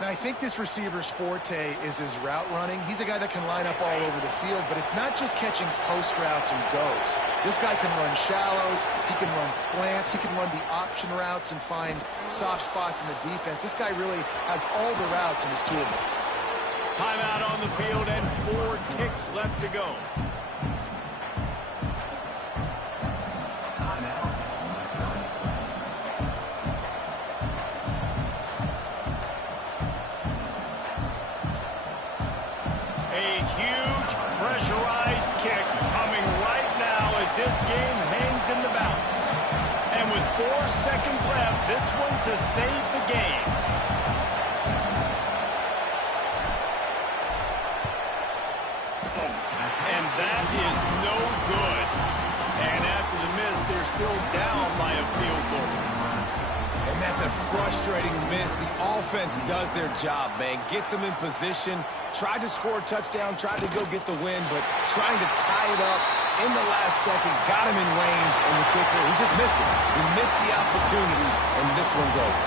Now, I think this receiver's forte is his route running. He's a guy that can line up all over the field, but it's not just catching post routes and goes. This guy can run shallows, he can run slants, he can run the option routes and find soft spots in the defense. This guy really has all the routes in his toolbox. Timeout on the field and 4 ticks left to go. Pressurized kick coming right now as this game hangs in the balance. And with 4 seconds left, this one to save the game. And that is no good. And after the miss, they're still down by a field goal. And that's a frustrating miss. The offense does their job, man. Gets them in position. Tried to score a touchdown, tried to go get the win, but trying to tie it up in the last second, got him in range, and the kicker, he just missed it. He missed the opportunity, and this one's over.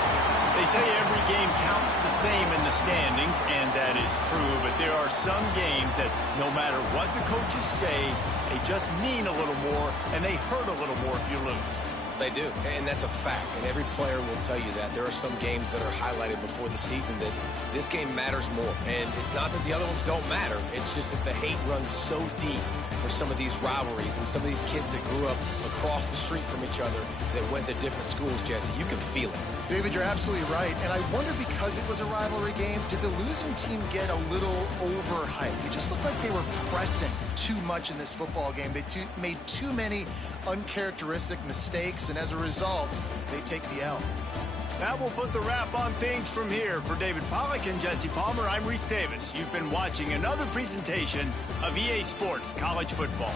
They say every game counts the same in the standings, and that is true, but there are some games that no matter what the coaches say, they just mean a little more, and they hurt a little more if you lose. They do, and that's a fact, and every player will tell you that. There are some games that are highlighted before the season that this game matters more, and it's not that the other ones don't matter. It's just that the hate runs so deep for some of these rivalries and some of these kids that grew up across the street from each other that went to different schools, Jesse. You can feel it. David, you're absolutely right, and I wonder, because it was a rivalry game, did the losing team get a little overhyped? It just looked like they were pressing too much in this football game. They made too many uncharacteristic mistakes. close, and as a result, they take the L. That will put the wrap on things from here. For David Pollack and Jesse Palmer, I'm Reese Davis. You've been watching another presentation of EA Sports College Football.